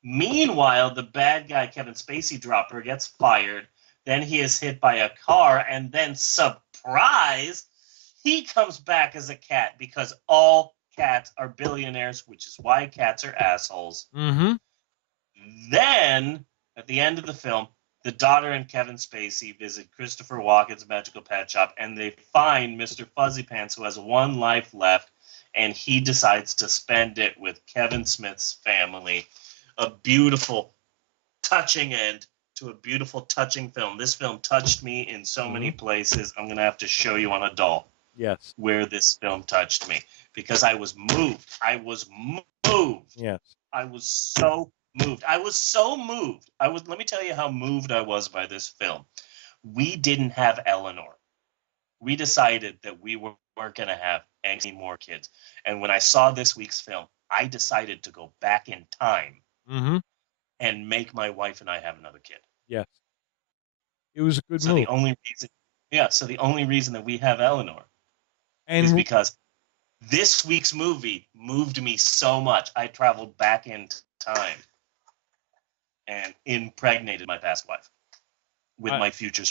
Meanwhile, the bad guy, Kevin Spacey Dropper, gets fired. Then he is hit by a car, and then, surprise, he comes back as a cat because all cats are billionaires, which is why cats are assholes. Mm-hmm. Then, at the end of the film, the daughter and Kevin Spacey visit Christopher Walken's magical pet shop, and they find Mr. Fuzzy Pants, who has 1 life left, and he decides to spend it with Kevin Smith's family. A beautiful, touching end to a beautiful, touching film. This film touched me in so many places. I'm going to have to show you on a doll. Yes. Where this film touched me, because I was moved. I was moved. Yes. I was so moved. I was so moved. Let me tell you how moved I was by this film. We didn't have Eleanor. We decided that we weren't going to have any more kids. And when I saw this week's film, I decided to go back in time and make my wife and I have another kid. Yes. It was a good So move. the only reason that we have Eleanor is because this week's movie moved me so much. I traveled back in time and impregnated my past wife with my future.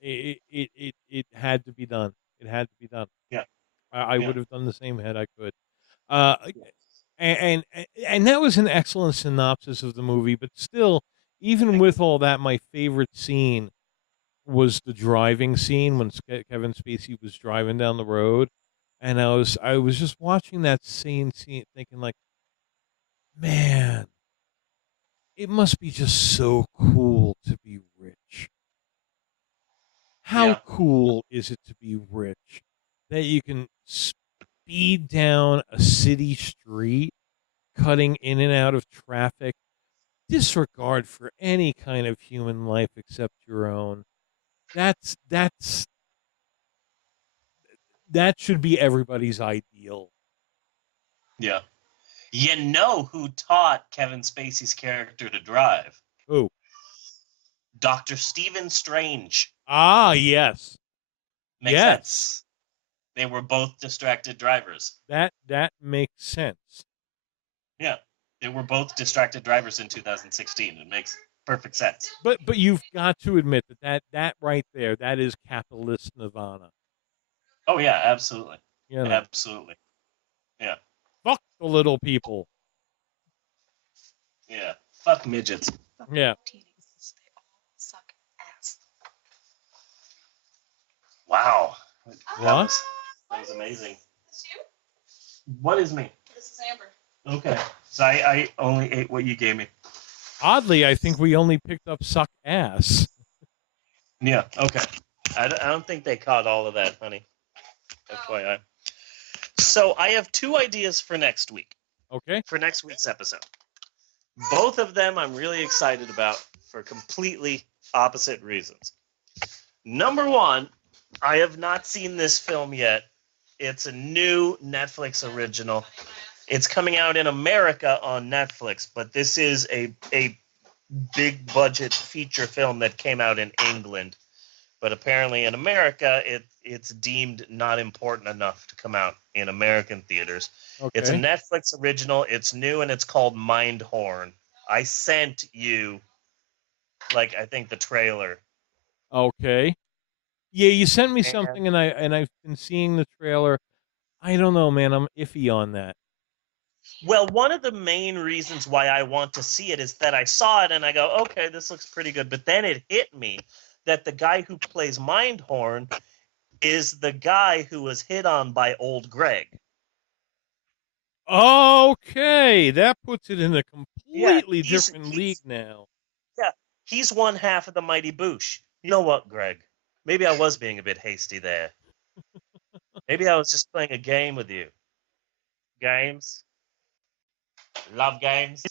It had to be done. It had to be done. Yeah. I would have done the same had I could. And that was an excellent synopsis of the movie, but still, even with all that, my favorite scene was the driving scene when Kevin Spacey was driving down the road, and I was just watching that scene thinking, like, man, it must be just so cool to be rich. How cool is it to be rich that you can speed down a city street, cutting in and out of traffic, disregard for any kind of human life except your own? That should be everybody's ideal. Yeah. You know who taught Kevin Spacey's character to drive? Who? Dr. Stephen Strange. Ah, yes. Makes sense. They were both distracted drivers. That makes sense. Yeah. They were both distracted drivers in 2016. It makes perfect sense. But you've got to admit that right there, that is capitalist nirvana. Oh yeah, absolutely. You know. Absolutely. Yeah. Fuck the little people. Yeah. Fuck midgets. Yeah. Suck ass. Wow. What? That was amazing. This you? What is me? This is Amber. Okay. So I only ate what you gave me. Oddly, I think we only picked up suck ass. Yeah. Okay. I don't think they caught all of that, honey. FYI. So I have 2 ideas for next week. Okay. For next week's episode. Both of them I'm really excited about for completely opposite reasons. Number 1, I have not seen this film yet. It's a new Netflix original. It's coming out in America on Netflix, but this is a big budget feature film that came out in England. But apparently in America, it's deemed not important enough to come out in American theaters. Okay. It's a Netflix original. It's new, and it's called Mindhorn. I sent you, I think the trailer. Okay. Yeah, you sent me something, and I've been seeing the trailer. I don't know, man. I'm iffy on that. Well, one of the main reasons why I want to see it is that I saw it and I go, okay, this looks pretty good. But then it hit me that the guy who plays Mindhorn is the guy who was hit on by old Greg. Okay, that puts it in a completely different league now. Yeah, he's one half of the Mighty Boosh. You know what, Greg? Maybe I was being a bit hasty there. Maybe I was just playing a game with you. Games. Love games.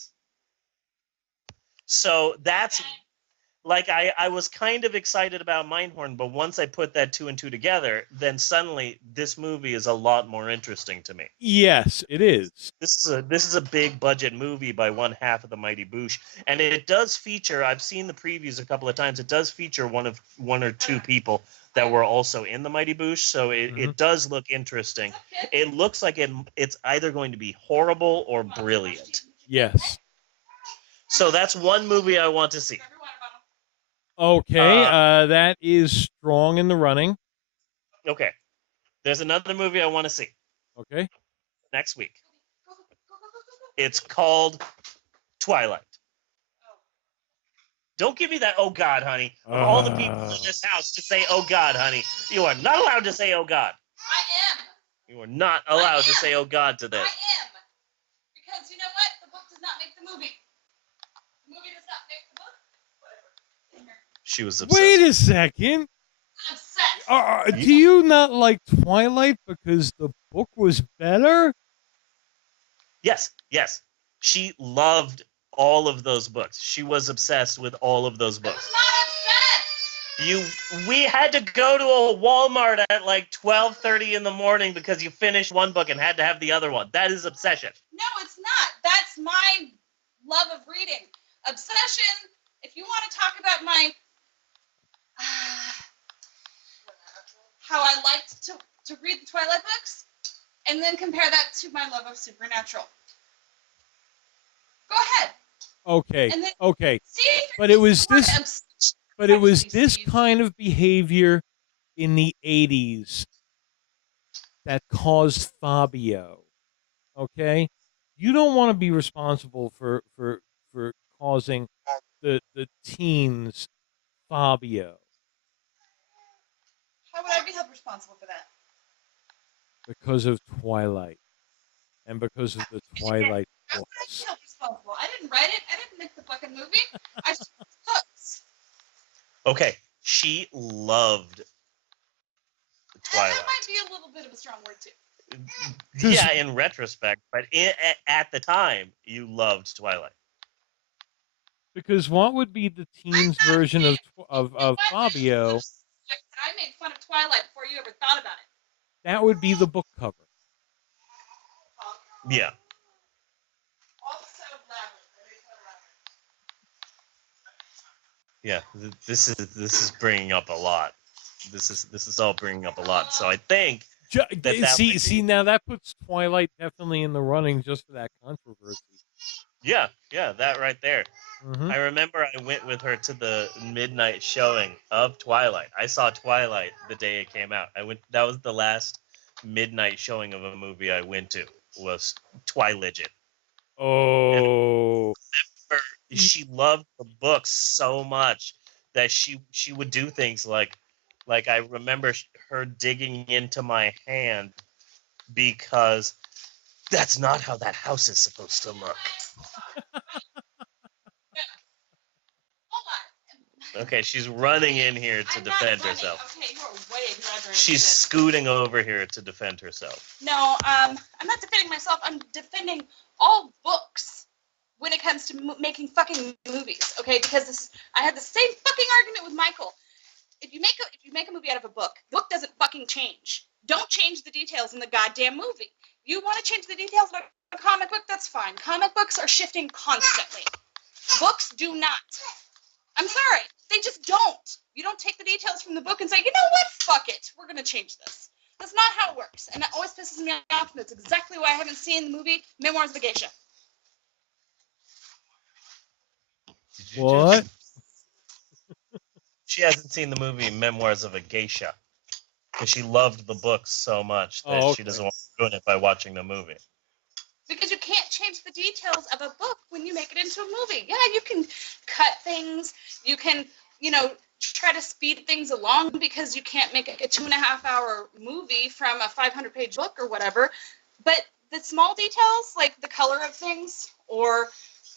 So that's I was kind of excited about Mindhorn, but once I put that 2 and 2 together, then suddenly this movie is a lot more interesting to me. Yes, it is. This is a big budget movie by one half of the Mighty Boosh, and it does feature. I've seen the previews a couple of times. It does feature one or two people that were also in the Mighty Boosh, so it does look interesting. It looks like it's either going to be horrible or brilliant. Yes. So that's one movie I want to see. Okay, that is strong in the running. Okay. There's another movie I want to see. Okay. Next week. It's called Twilight. Don't give me that, oh God, honey. Of all the people in this house to say, oh God, honey, you are not allowed to say, oh God. I am. You are not allowed to say, oh God, to this. I am. Because you know what? The book does not make the movie. The movie does not make the book. Whatever. She was obsessed. Wait a second. Do you not like Twilight because the book was better? Yes. She loved all of those books. She was obsessed with all of those books. We had to go to a Walmart at 12:30 in the morning because you finished one book and had to have the other one. That is obsession. No, it's not. That's my love of reading. Obsession. If you want to talk about my how I liked to read the Twilight books, and then compare that to my love of Supernatural. Go ahead. Okay. And then, okay. See, but it was this kind of behavior in the 80s that caused Fabio. Okay? You don't want to be responsible for causing the teens Fabio. How would I be held responsible for that? Because of Twilight. And because of the Twilight How would I books. be held responsible? I didn't write it. I didn't make the fucking movie. I just books. Okay. She loved Twilight. That might be a little bit of a strong word too. Yeah, in retrospect, but at the time, you loved Twilight. Because what would be the teens version of Fabio? I made fun of Twilight before you ever thought about it. That would be the book cover. Yeah. Yeah, this is bringing up a lot. This is all bringing up a lot. So I think See now that puts Twilight definitely in the running just for that controversy. Yeah, that right there. I remember I went with her to the midnight showing of Twilight. I saw Twilight the day it came out. That was the last midnight showing of a movie I went to, was Twilight. Oh. she loved the books so much that she would do things like I remember her digging into my hand because that's not how that house is supposed to look. Okay, she's running in here to defend herself. Okay, you're way exaggerating. She's scooting over here to defend herself. No, I'm not defending myself. I'm defending all books when it comes to making fucking movies. Okay, because I had the same fucking argument with Michael. If you make a movie out of a book, the book doesn't fucking change. Don't change the details in the goddamn movie. You want to change the details of a comic book? That's fine. Comic books are shifting constantly. Books do not. I'm sorry. They just don't. You don't take the details from the book and say, you know what? Fuck it. We're going to change this. That's not how it works. And that always pisses me off. And that's exactly why I haven't seen the movie Memoirs of a Geisha. What? She hasn't seen the movie Memoirs of a Geisha because she loved the books so much that she doesn't want to ruin it by watching the movie. Because you can't change the details of a book when you make it into a movie. Yeah, you can cut things. You can, try to speed things along because you can't make a 2.5-hour movie from a 500-page book or whatever. But the small details, like the color of things or,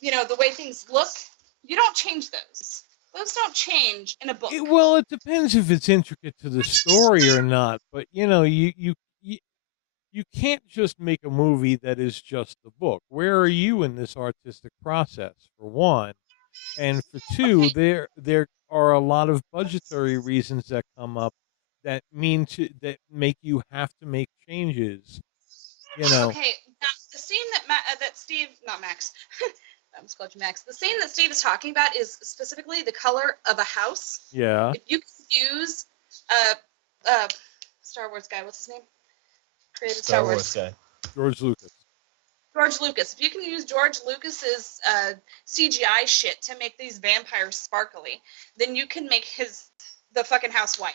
the way things look, you don't change those. Those don't change in a book. Well, it depends if it's intricate to the story or not. But you can't just make a movie that is just the book. Where are you in this artistic process, for one? And for two, there are a lot of budgetary reasons that come up that make you have to make changes. Okay, now the scene that Steve, not Max, I almost called you Max. The scene that Steve is talking about is specifically the color of a house. Yeah. If you can use Star Wars guy, what's his name? Created Star Wars guy. George Lucas. George Lucas. If you can use George Lucas's CGI shit to make these vampires sparkly, then you can make the fucking house white.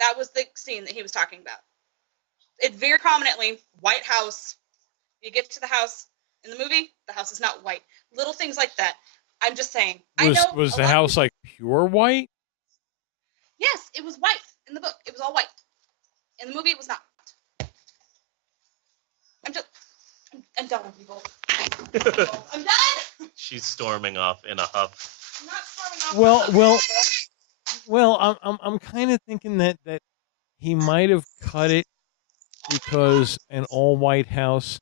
That was the scene that he was talking about. It very prominently, white house. You get to the house in the movie, the house is not white. Little things like that. I'm just saying. Was the house like pure white? Yes, it was white in the book. It was all white. In the movie, it was not. I'm done with you both. I'm done. She's storming off in a huff. I'm not storming off. Well, I'm kind of thinking that he might have cut it because an all white house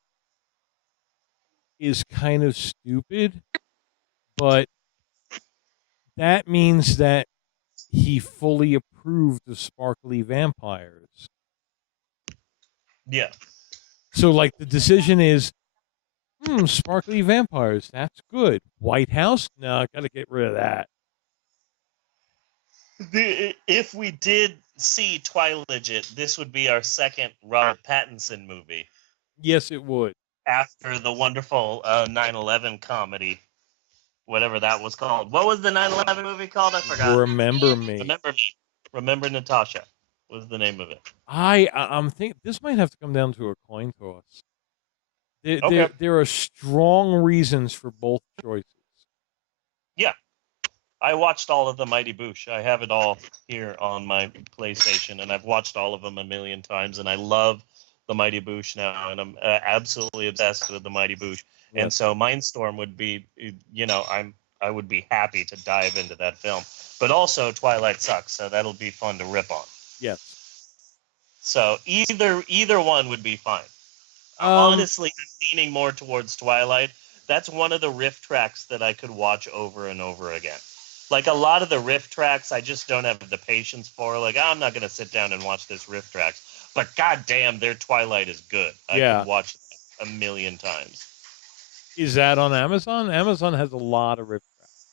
is kind of stupid, but that means that he fully approved of sparkly vampires. Yeah. So, the decision is, sparkly vampires, that's good. White House? No, I gotta get rid of that. If we did see Twiligit, this would be our second Robert Pattinson movie. Yes, it would. After the wonderful 9/11 comedy, whatever that was called. What was the 9/11 movie called? I forgot. Remember Me. Remember Me. Remember Natasha was the name of it. I'm thinking this might have to come down to a coin toss. Okay. There are strong reasons for both choices. Yeah. I watched all of the Mighty Boosh. I have it all here on my PlayStation, and I've watched all of them a million times, and I love the Mighty Boosh now, and I'm absolutely obsessed with the Mighty Boosh. Yes. And so Mindstorm would be, I would be happy to dive into that film. But also Twilight sucks, so that'll be fun to rip on. Yes. So either one would be fine. Honestly, I'm leaning more towards Twilight. That's one of the riff tracks that I could watch over and over again. Like a lot of the riff tracks, I just don't have the patience for. Like, I'm not going to sit down and watch this riff tracks. But goddamn, their Twilight is good. I could watch that a million times. Is that on Amazon? Amazon has a lot of riff tracks.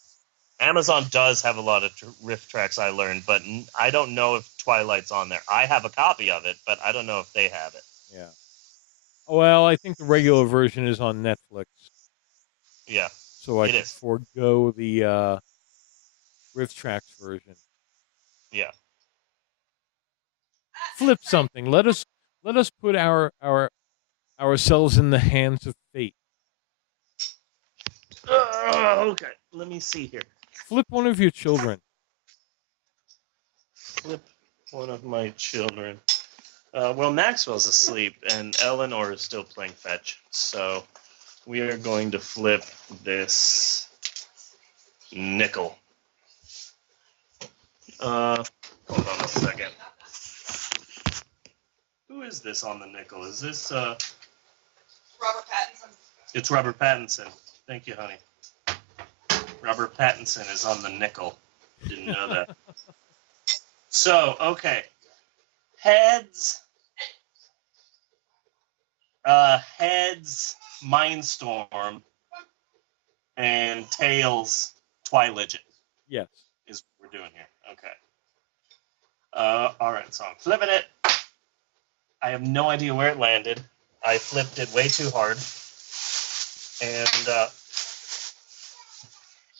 Amazon does have a lot of riff tracks, I learned, but I don't know if Twilight's on there. I have a copy of it, but I don't know if they have it. Yeah. Well, I think the regular version is on Netflix. Yeah. So I can forego the riff tracks version. Yeah. Flip something. Let us put ourselves in the hands of fate. Okay, let me see here. Flip one of your children. Flip one of my children. Well, Maxwell's asleep, and Eleanor is still playing fetch. So we are going to flip this nickel. Hold on a second. Who is this on the nickel? Is this Robert Pattinson. It's Robert Pattinson. Thank you, honey. Robert Pattinson is on the nickel. Didn't know that. So, okay. Heads, Mindstorm, and Tails, Twiligent. Yes. Is what we're doing here. Okay. All right, so I'm flipping it. I have no idea where it landed. I flipped it way too hard. And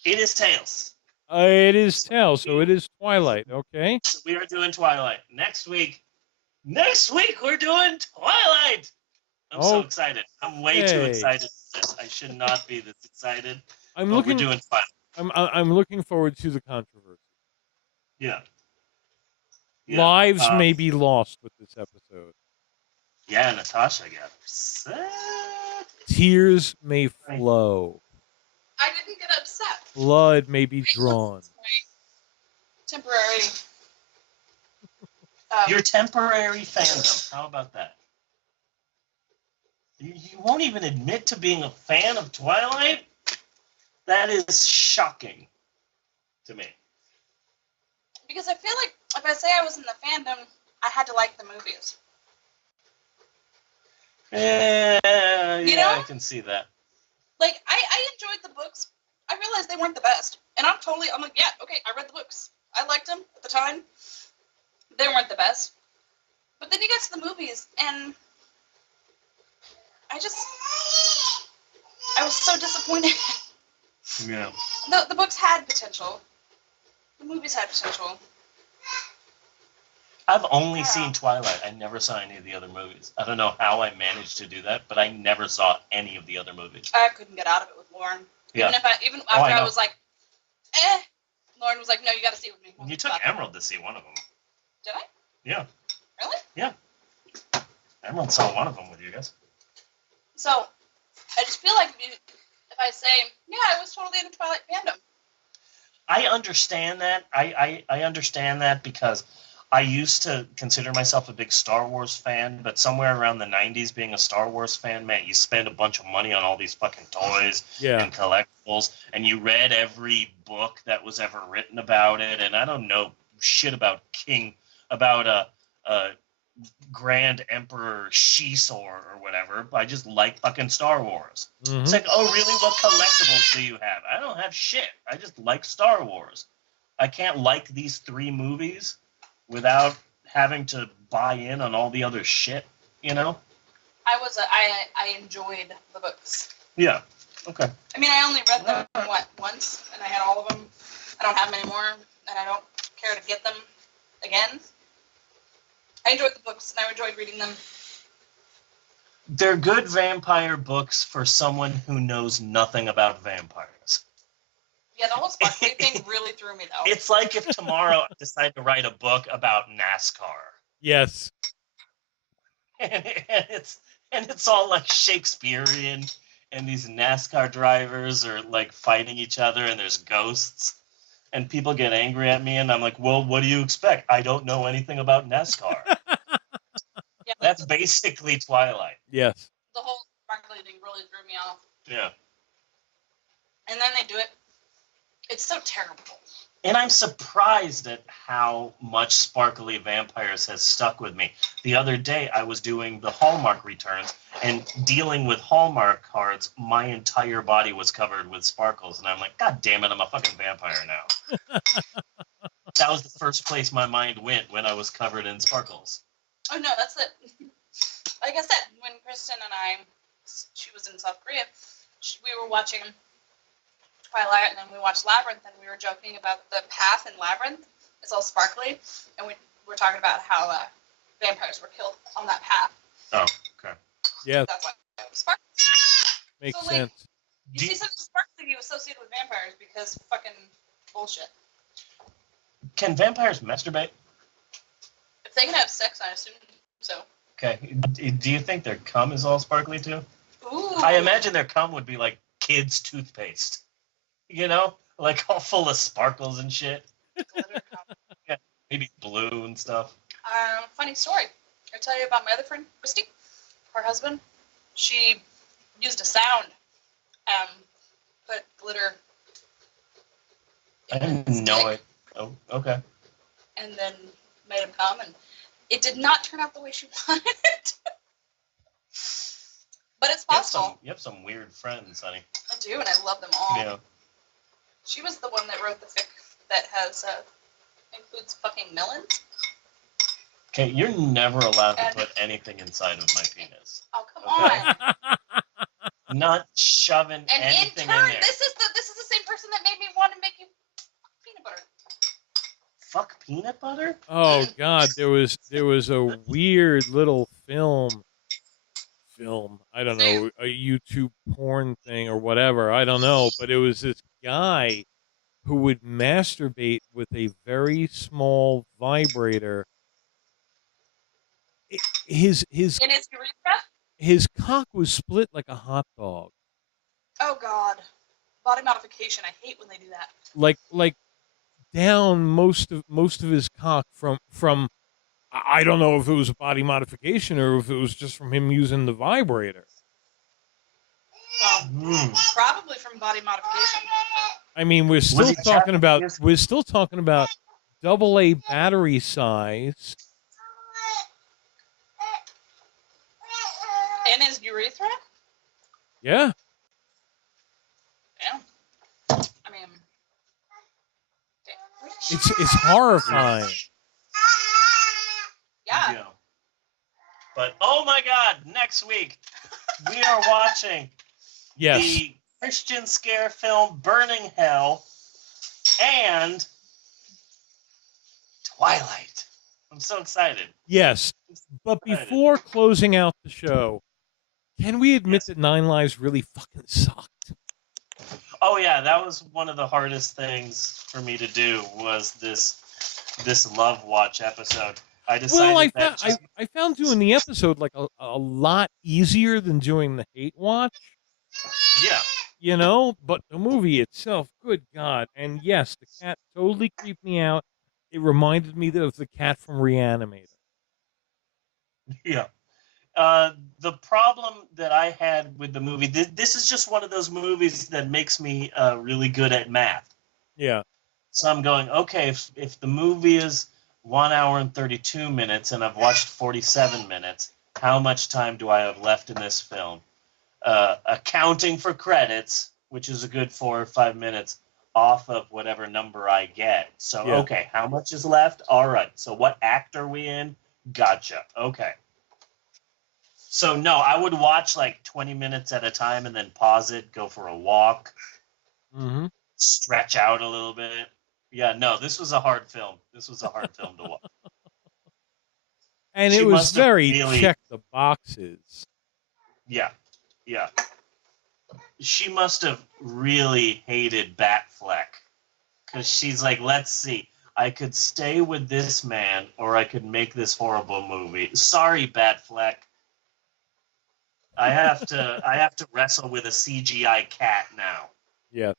it is Tails. It is Tails, so it is Twilight. Okay. So we are doing Twilight. Next week we're doing Twilight. I'm so excited. I'm way too excited for this. I should not be this excited. We're doing Twilight. I'm looking forward to the controversy. Yeah. Lives may be lost with this episode. Yeah, Natasha got upset. Tears may flow. I didn't get upset. Blood may be drawn. Temporary. Your temporary fandom. How about that? You won't even admit to being a fan of Twilight? That is shocking to me. Because I feel like if I say I was in the fandom, I had to like the movies. Yeah, I can see that. Like, I enjoyed the books. I realized they weren't the best. And I'm like, yeah, okay, I read the books. I liked them at the time. They weren't the best. But then you get to the movies, and I was so disappointed. Yeah. The books had potential. The movies had potential. I've only seen Twilight. I never saw any of the other movies. I don't know how I managed to do that, but I never saw any of the other movies. I couldn't get out of it with Lauren. Yeah. Even after I was like, Lauren was like, no, you got to see it with me. You took Emerald to see one of them. Did I? Yeah. Really? Yeah. Emerald saw one of them with you guys. So, I just feel like if I say, yeah, I was totally in the Twilight fandom. I understand that. I understand that because I used to consider myself a big Star Wars fan, but somewhere around the 90s, being a Star Wars fan meant you spend a bunch of money on all these fucking toys and collectibles, and you read every book that was ever written about it, and I don't know shit about Grand Emperor Shisor or whatever, but I just like fucking Star Wars. Mm-hmm. It's like, oh, really? What collectibles do you have? I don't have shit. I just like Star Wars. I can't like these 3 movies without having to buy in on all the other shit, you know? I enjoyed the books. Yeah. Okay. I mean, I only read them, once, and I had all of them. I don't have them anymore, and I don't care to get them again. I enjoyed the books, and I enjoyed reading them. They're good vampire books for someone who knows nothing about vampires. Yeah, the whole sparkly thing really threw me, though. It's like if tomorrow I decide to write a book about NASCAR. Yes. And it's all like Shakespearean, and these NASCAR drivers are like fighting each other, and there's ghosts. And people get angry at me, and I'm like, well, what do you expect? I don't know anything about NASCAR. Yeah, That's basically Twilight. Yes. The whole sparkly thing really threw me off. Yeah. And then they do it. It's so terrible. And I'm surprised at how much Sparkly Vampires has stuck with me. The other day, I was doing the Hallmark returns, and dealing with Hallmark cards, my entire body was covered with sparkles. And I'm like, God damn it, I'm a fucking vampire now. That was the first place my mind went when I was covered in sparkles. Oh, no, that's it. Like I said, when Kristen and she was in South Korea, we were watching Twilight, and then we watched Labyrinth, and we were joking about the path in Labyrinth. It's all sparkly, and we were talking about how vampires were killed on that path. Oh, okay. Yeah. That's why it was sparkly. Makes so, like, sense. You see something sparkly, you associated with vampires because fucking bullshit. Can vampires masturbate? If they can have sex, I assume so. Okay. Do you think their cum is all sparkly too? Ooh. I imagine their cum would be like kids' toothpaste. You know? Like all full of sparkles and shit. Yeah, maybe blue and stuff. Funny story. I tell you about my other friend, Christy, her husband. She used a sound, put glitter I didn't know it. Oh, okay. and then made him come, and it did not turn out the way she wanted it. But it's possible. You have some weird friends, honey. I do, and I love them all. Yeah. She was the one that wrote the fic that has includes fucking melons. Okay, you're never allowed to And- put anything inside of my penis. Oh come Okay. on! Not shoving And in anything turn, in there. this is the same person that made me want to make you peanut butter. Fuck peanut butter? Oh God, there was a weird little film. I don't know, a YouTube porn thing or whatever. I don't know, but it was this guy who would masturbate with a very small vibrator. His In his urethra? his cock was split like a hot dog. Oh God, body modification. I hate when they do that. Like down most of his cock from I don't know if it was a body modification or if it was just from him using the vibrator. Well, probably from body modification. I mean, we're still talking about AA battery size. In his urethra? Yeah. Yeah. I mean, It's horrifying. yeah. But oh my God, next week we are watching Yes. the Christian scare film Burning Hell and Twilight. I'm so excited. Yes. But before closing out the show, can we admit that Nine Lives really fucking sucked? Oh yeah, that was one of the hardest things for me to do was this Love Watch episode. I decided I found doing the episode like a lot easier than doing the hate watch. Yeah. You know, but the movie itself, good God. And yes, the cat totally creeped me out. It reminded me of the cat from Reanimator. Yeah. The problem that I had with the movie, this is just one of those movies that makes me really good at math. Yeah. So I'm going, okay, if the movie is 1 hour and 32 minutes and I've watched 47 minutes, how much time do I have left in this film? Accounting for credits, which is a good 4 or 5 minutes off of whatever number I get. So, Yeah. okay, how much is left? All right. So what act are we in? Gotcha. Okay. So, no, I would watch like 20 minutes at a time and then pause it, go for a walk, Mm-hmm. stretch out a little bit. Yeah, no, this was a hard film. This was a hard film to watch. And She it was must have very really- check the boxes. Yeah, yeah. She must have really hated Batfleck. Because she's like, let's see. I could stay with this man or I could make this horrible movie. Sorry, Batfleck. I have to wrestle with a CGI cat now. Yes.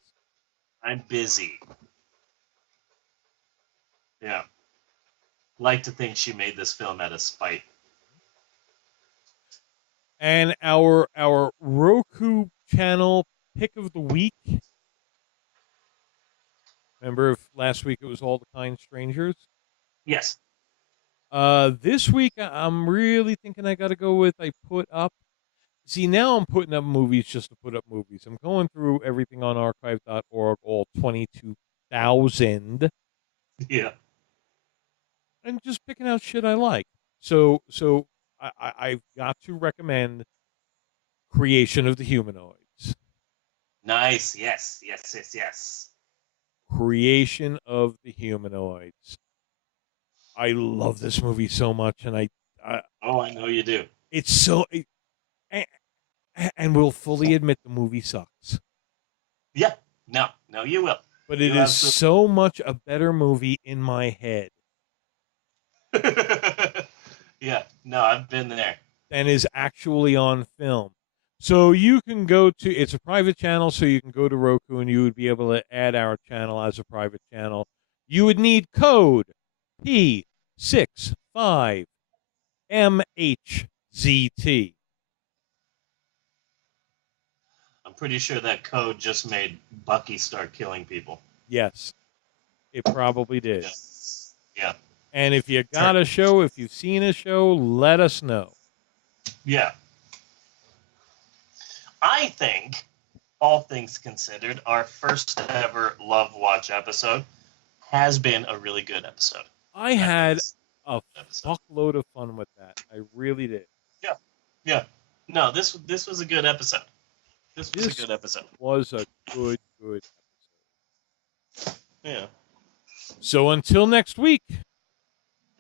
I'm busy. Yeah. Like to think she made this film out of spite. And our Roku channel pick of the week. Remember, if last week it was All the Kind Strangers? Yes. This week I'm really thinking I got to go with I put up. See, now I'm putting up movies just to put up movies. I'm going through everything on archive.org, all 22,000, Yeah. and just picking out shit I like. So I've got to recommend Creation of the Humanoids. Nice. Yes. Yes. Yes. Yes. Creation of the Humanoids. I love this movie so much, and I know you do. It's so, and we'll fully admit the movie sucks. Yeah. No, you will. But it You is so much a better movie in my head. Yeah, no, I've been there. Than is actually on film. So you can go to, it's a private channel, so you can go to Roku and you would be able to add our channel as a private channel. You would need code P65MHZT. I'm pretty sure that code just made Bucky start killing people. Yes, it probably did. Yeah. And if you got a show, if you've seen a show, let us know. Yeah. I think, all things considered, our first ever Love Watch episode has been a really good episode. I had a fuckload of fun with that. I really did. Yeah. No, this was a good episode. This was a good episode. Was a good episode. Yeah. So until next week,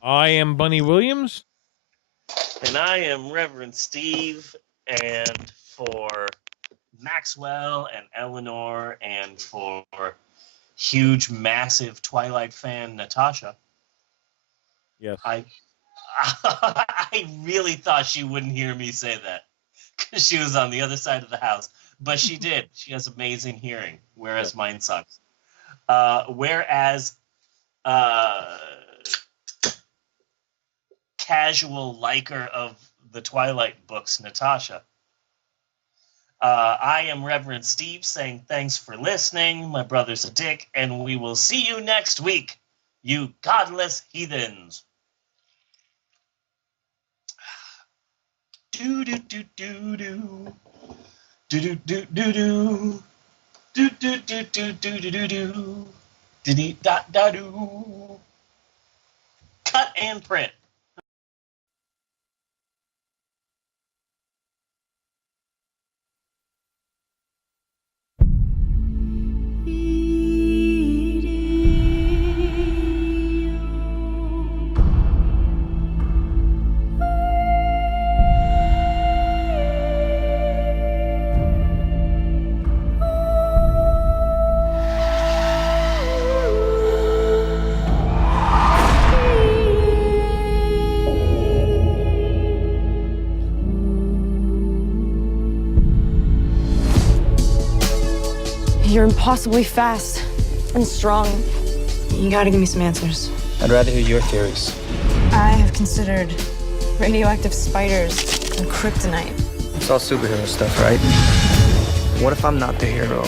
I am Bunny Williams. And I am Reverend Steve, and for Maxwell and Eleanor, and for huge, massive Twilight fan Natasha. Yes. I really thought she wouldn't hear me say that because she was on the other side of the house, but she did. She has amazing hearing, whereas mine sucks. Whereas casual liker of the Twilight books, Natasha. I am Reverend Steve saying thanks for listening. My brother's a dick, and we will see you next week, you godless heathens. Do do do do do do do do do do do do do do do do do do diddy dot da do. Cut and print. You're impossibly fast and strong. You gotta give me some answers. I'd rather hear your theories. I have considered radioactive spiders and kryptonite. It's all superhero stuff, right? What if I'm not the hero?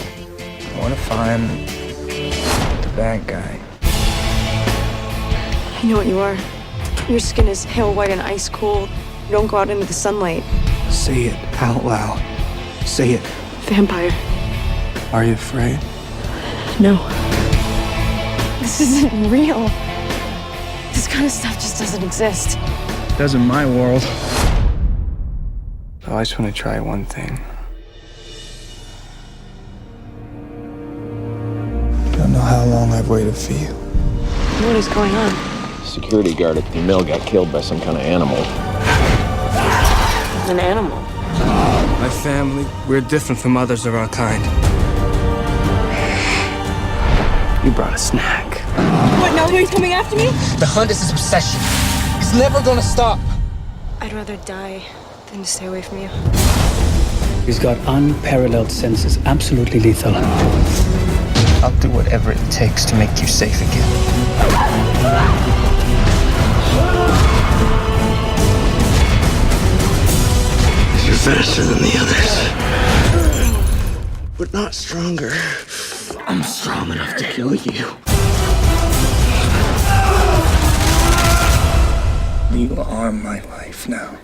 What if I'm the bad guy? I know what you are. Your skin is pale white and ice cold. You don't go out into the sunlight. Say it out loud. Say it. Vampire. Are you afraid? No. This isn't real. This kind of stuff just doesn't exist. It does in my world. So I just want to try one thing. I don't know how long I've waited for you. What is going on? Security guard at the mill got killed by some kind of animal. An animal? My family, we're different from others of our kind. You brought a snack. What, now he's coming after me? The hunt is his obsession. He's never gonna stop. I'd rather die than to stay away from you. He's got unparalleled senses, absolutely lethal. I'll do whatever it takes to make you safe again. You're faster than the others. But not stronger. I'm strong enough to kill you. You are my life now.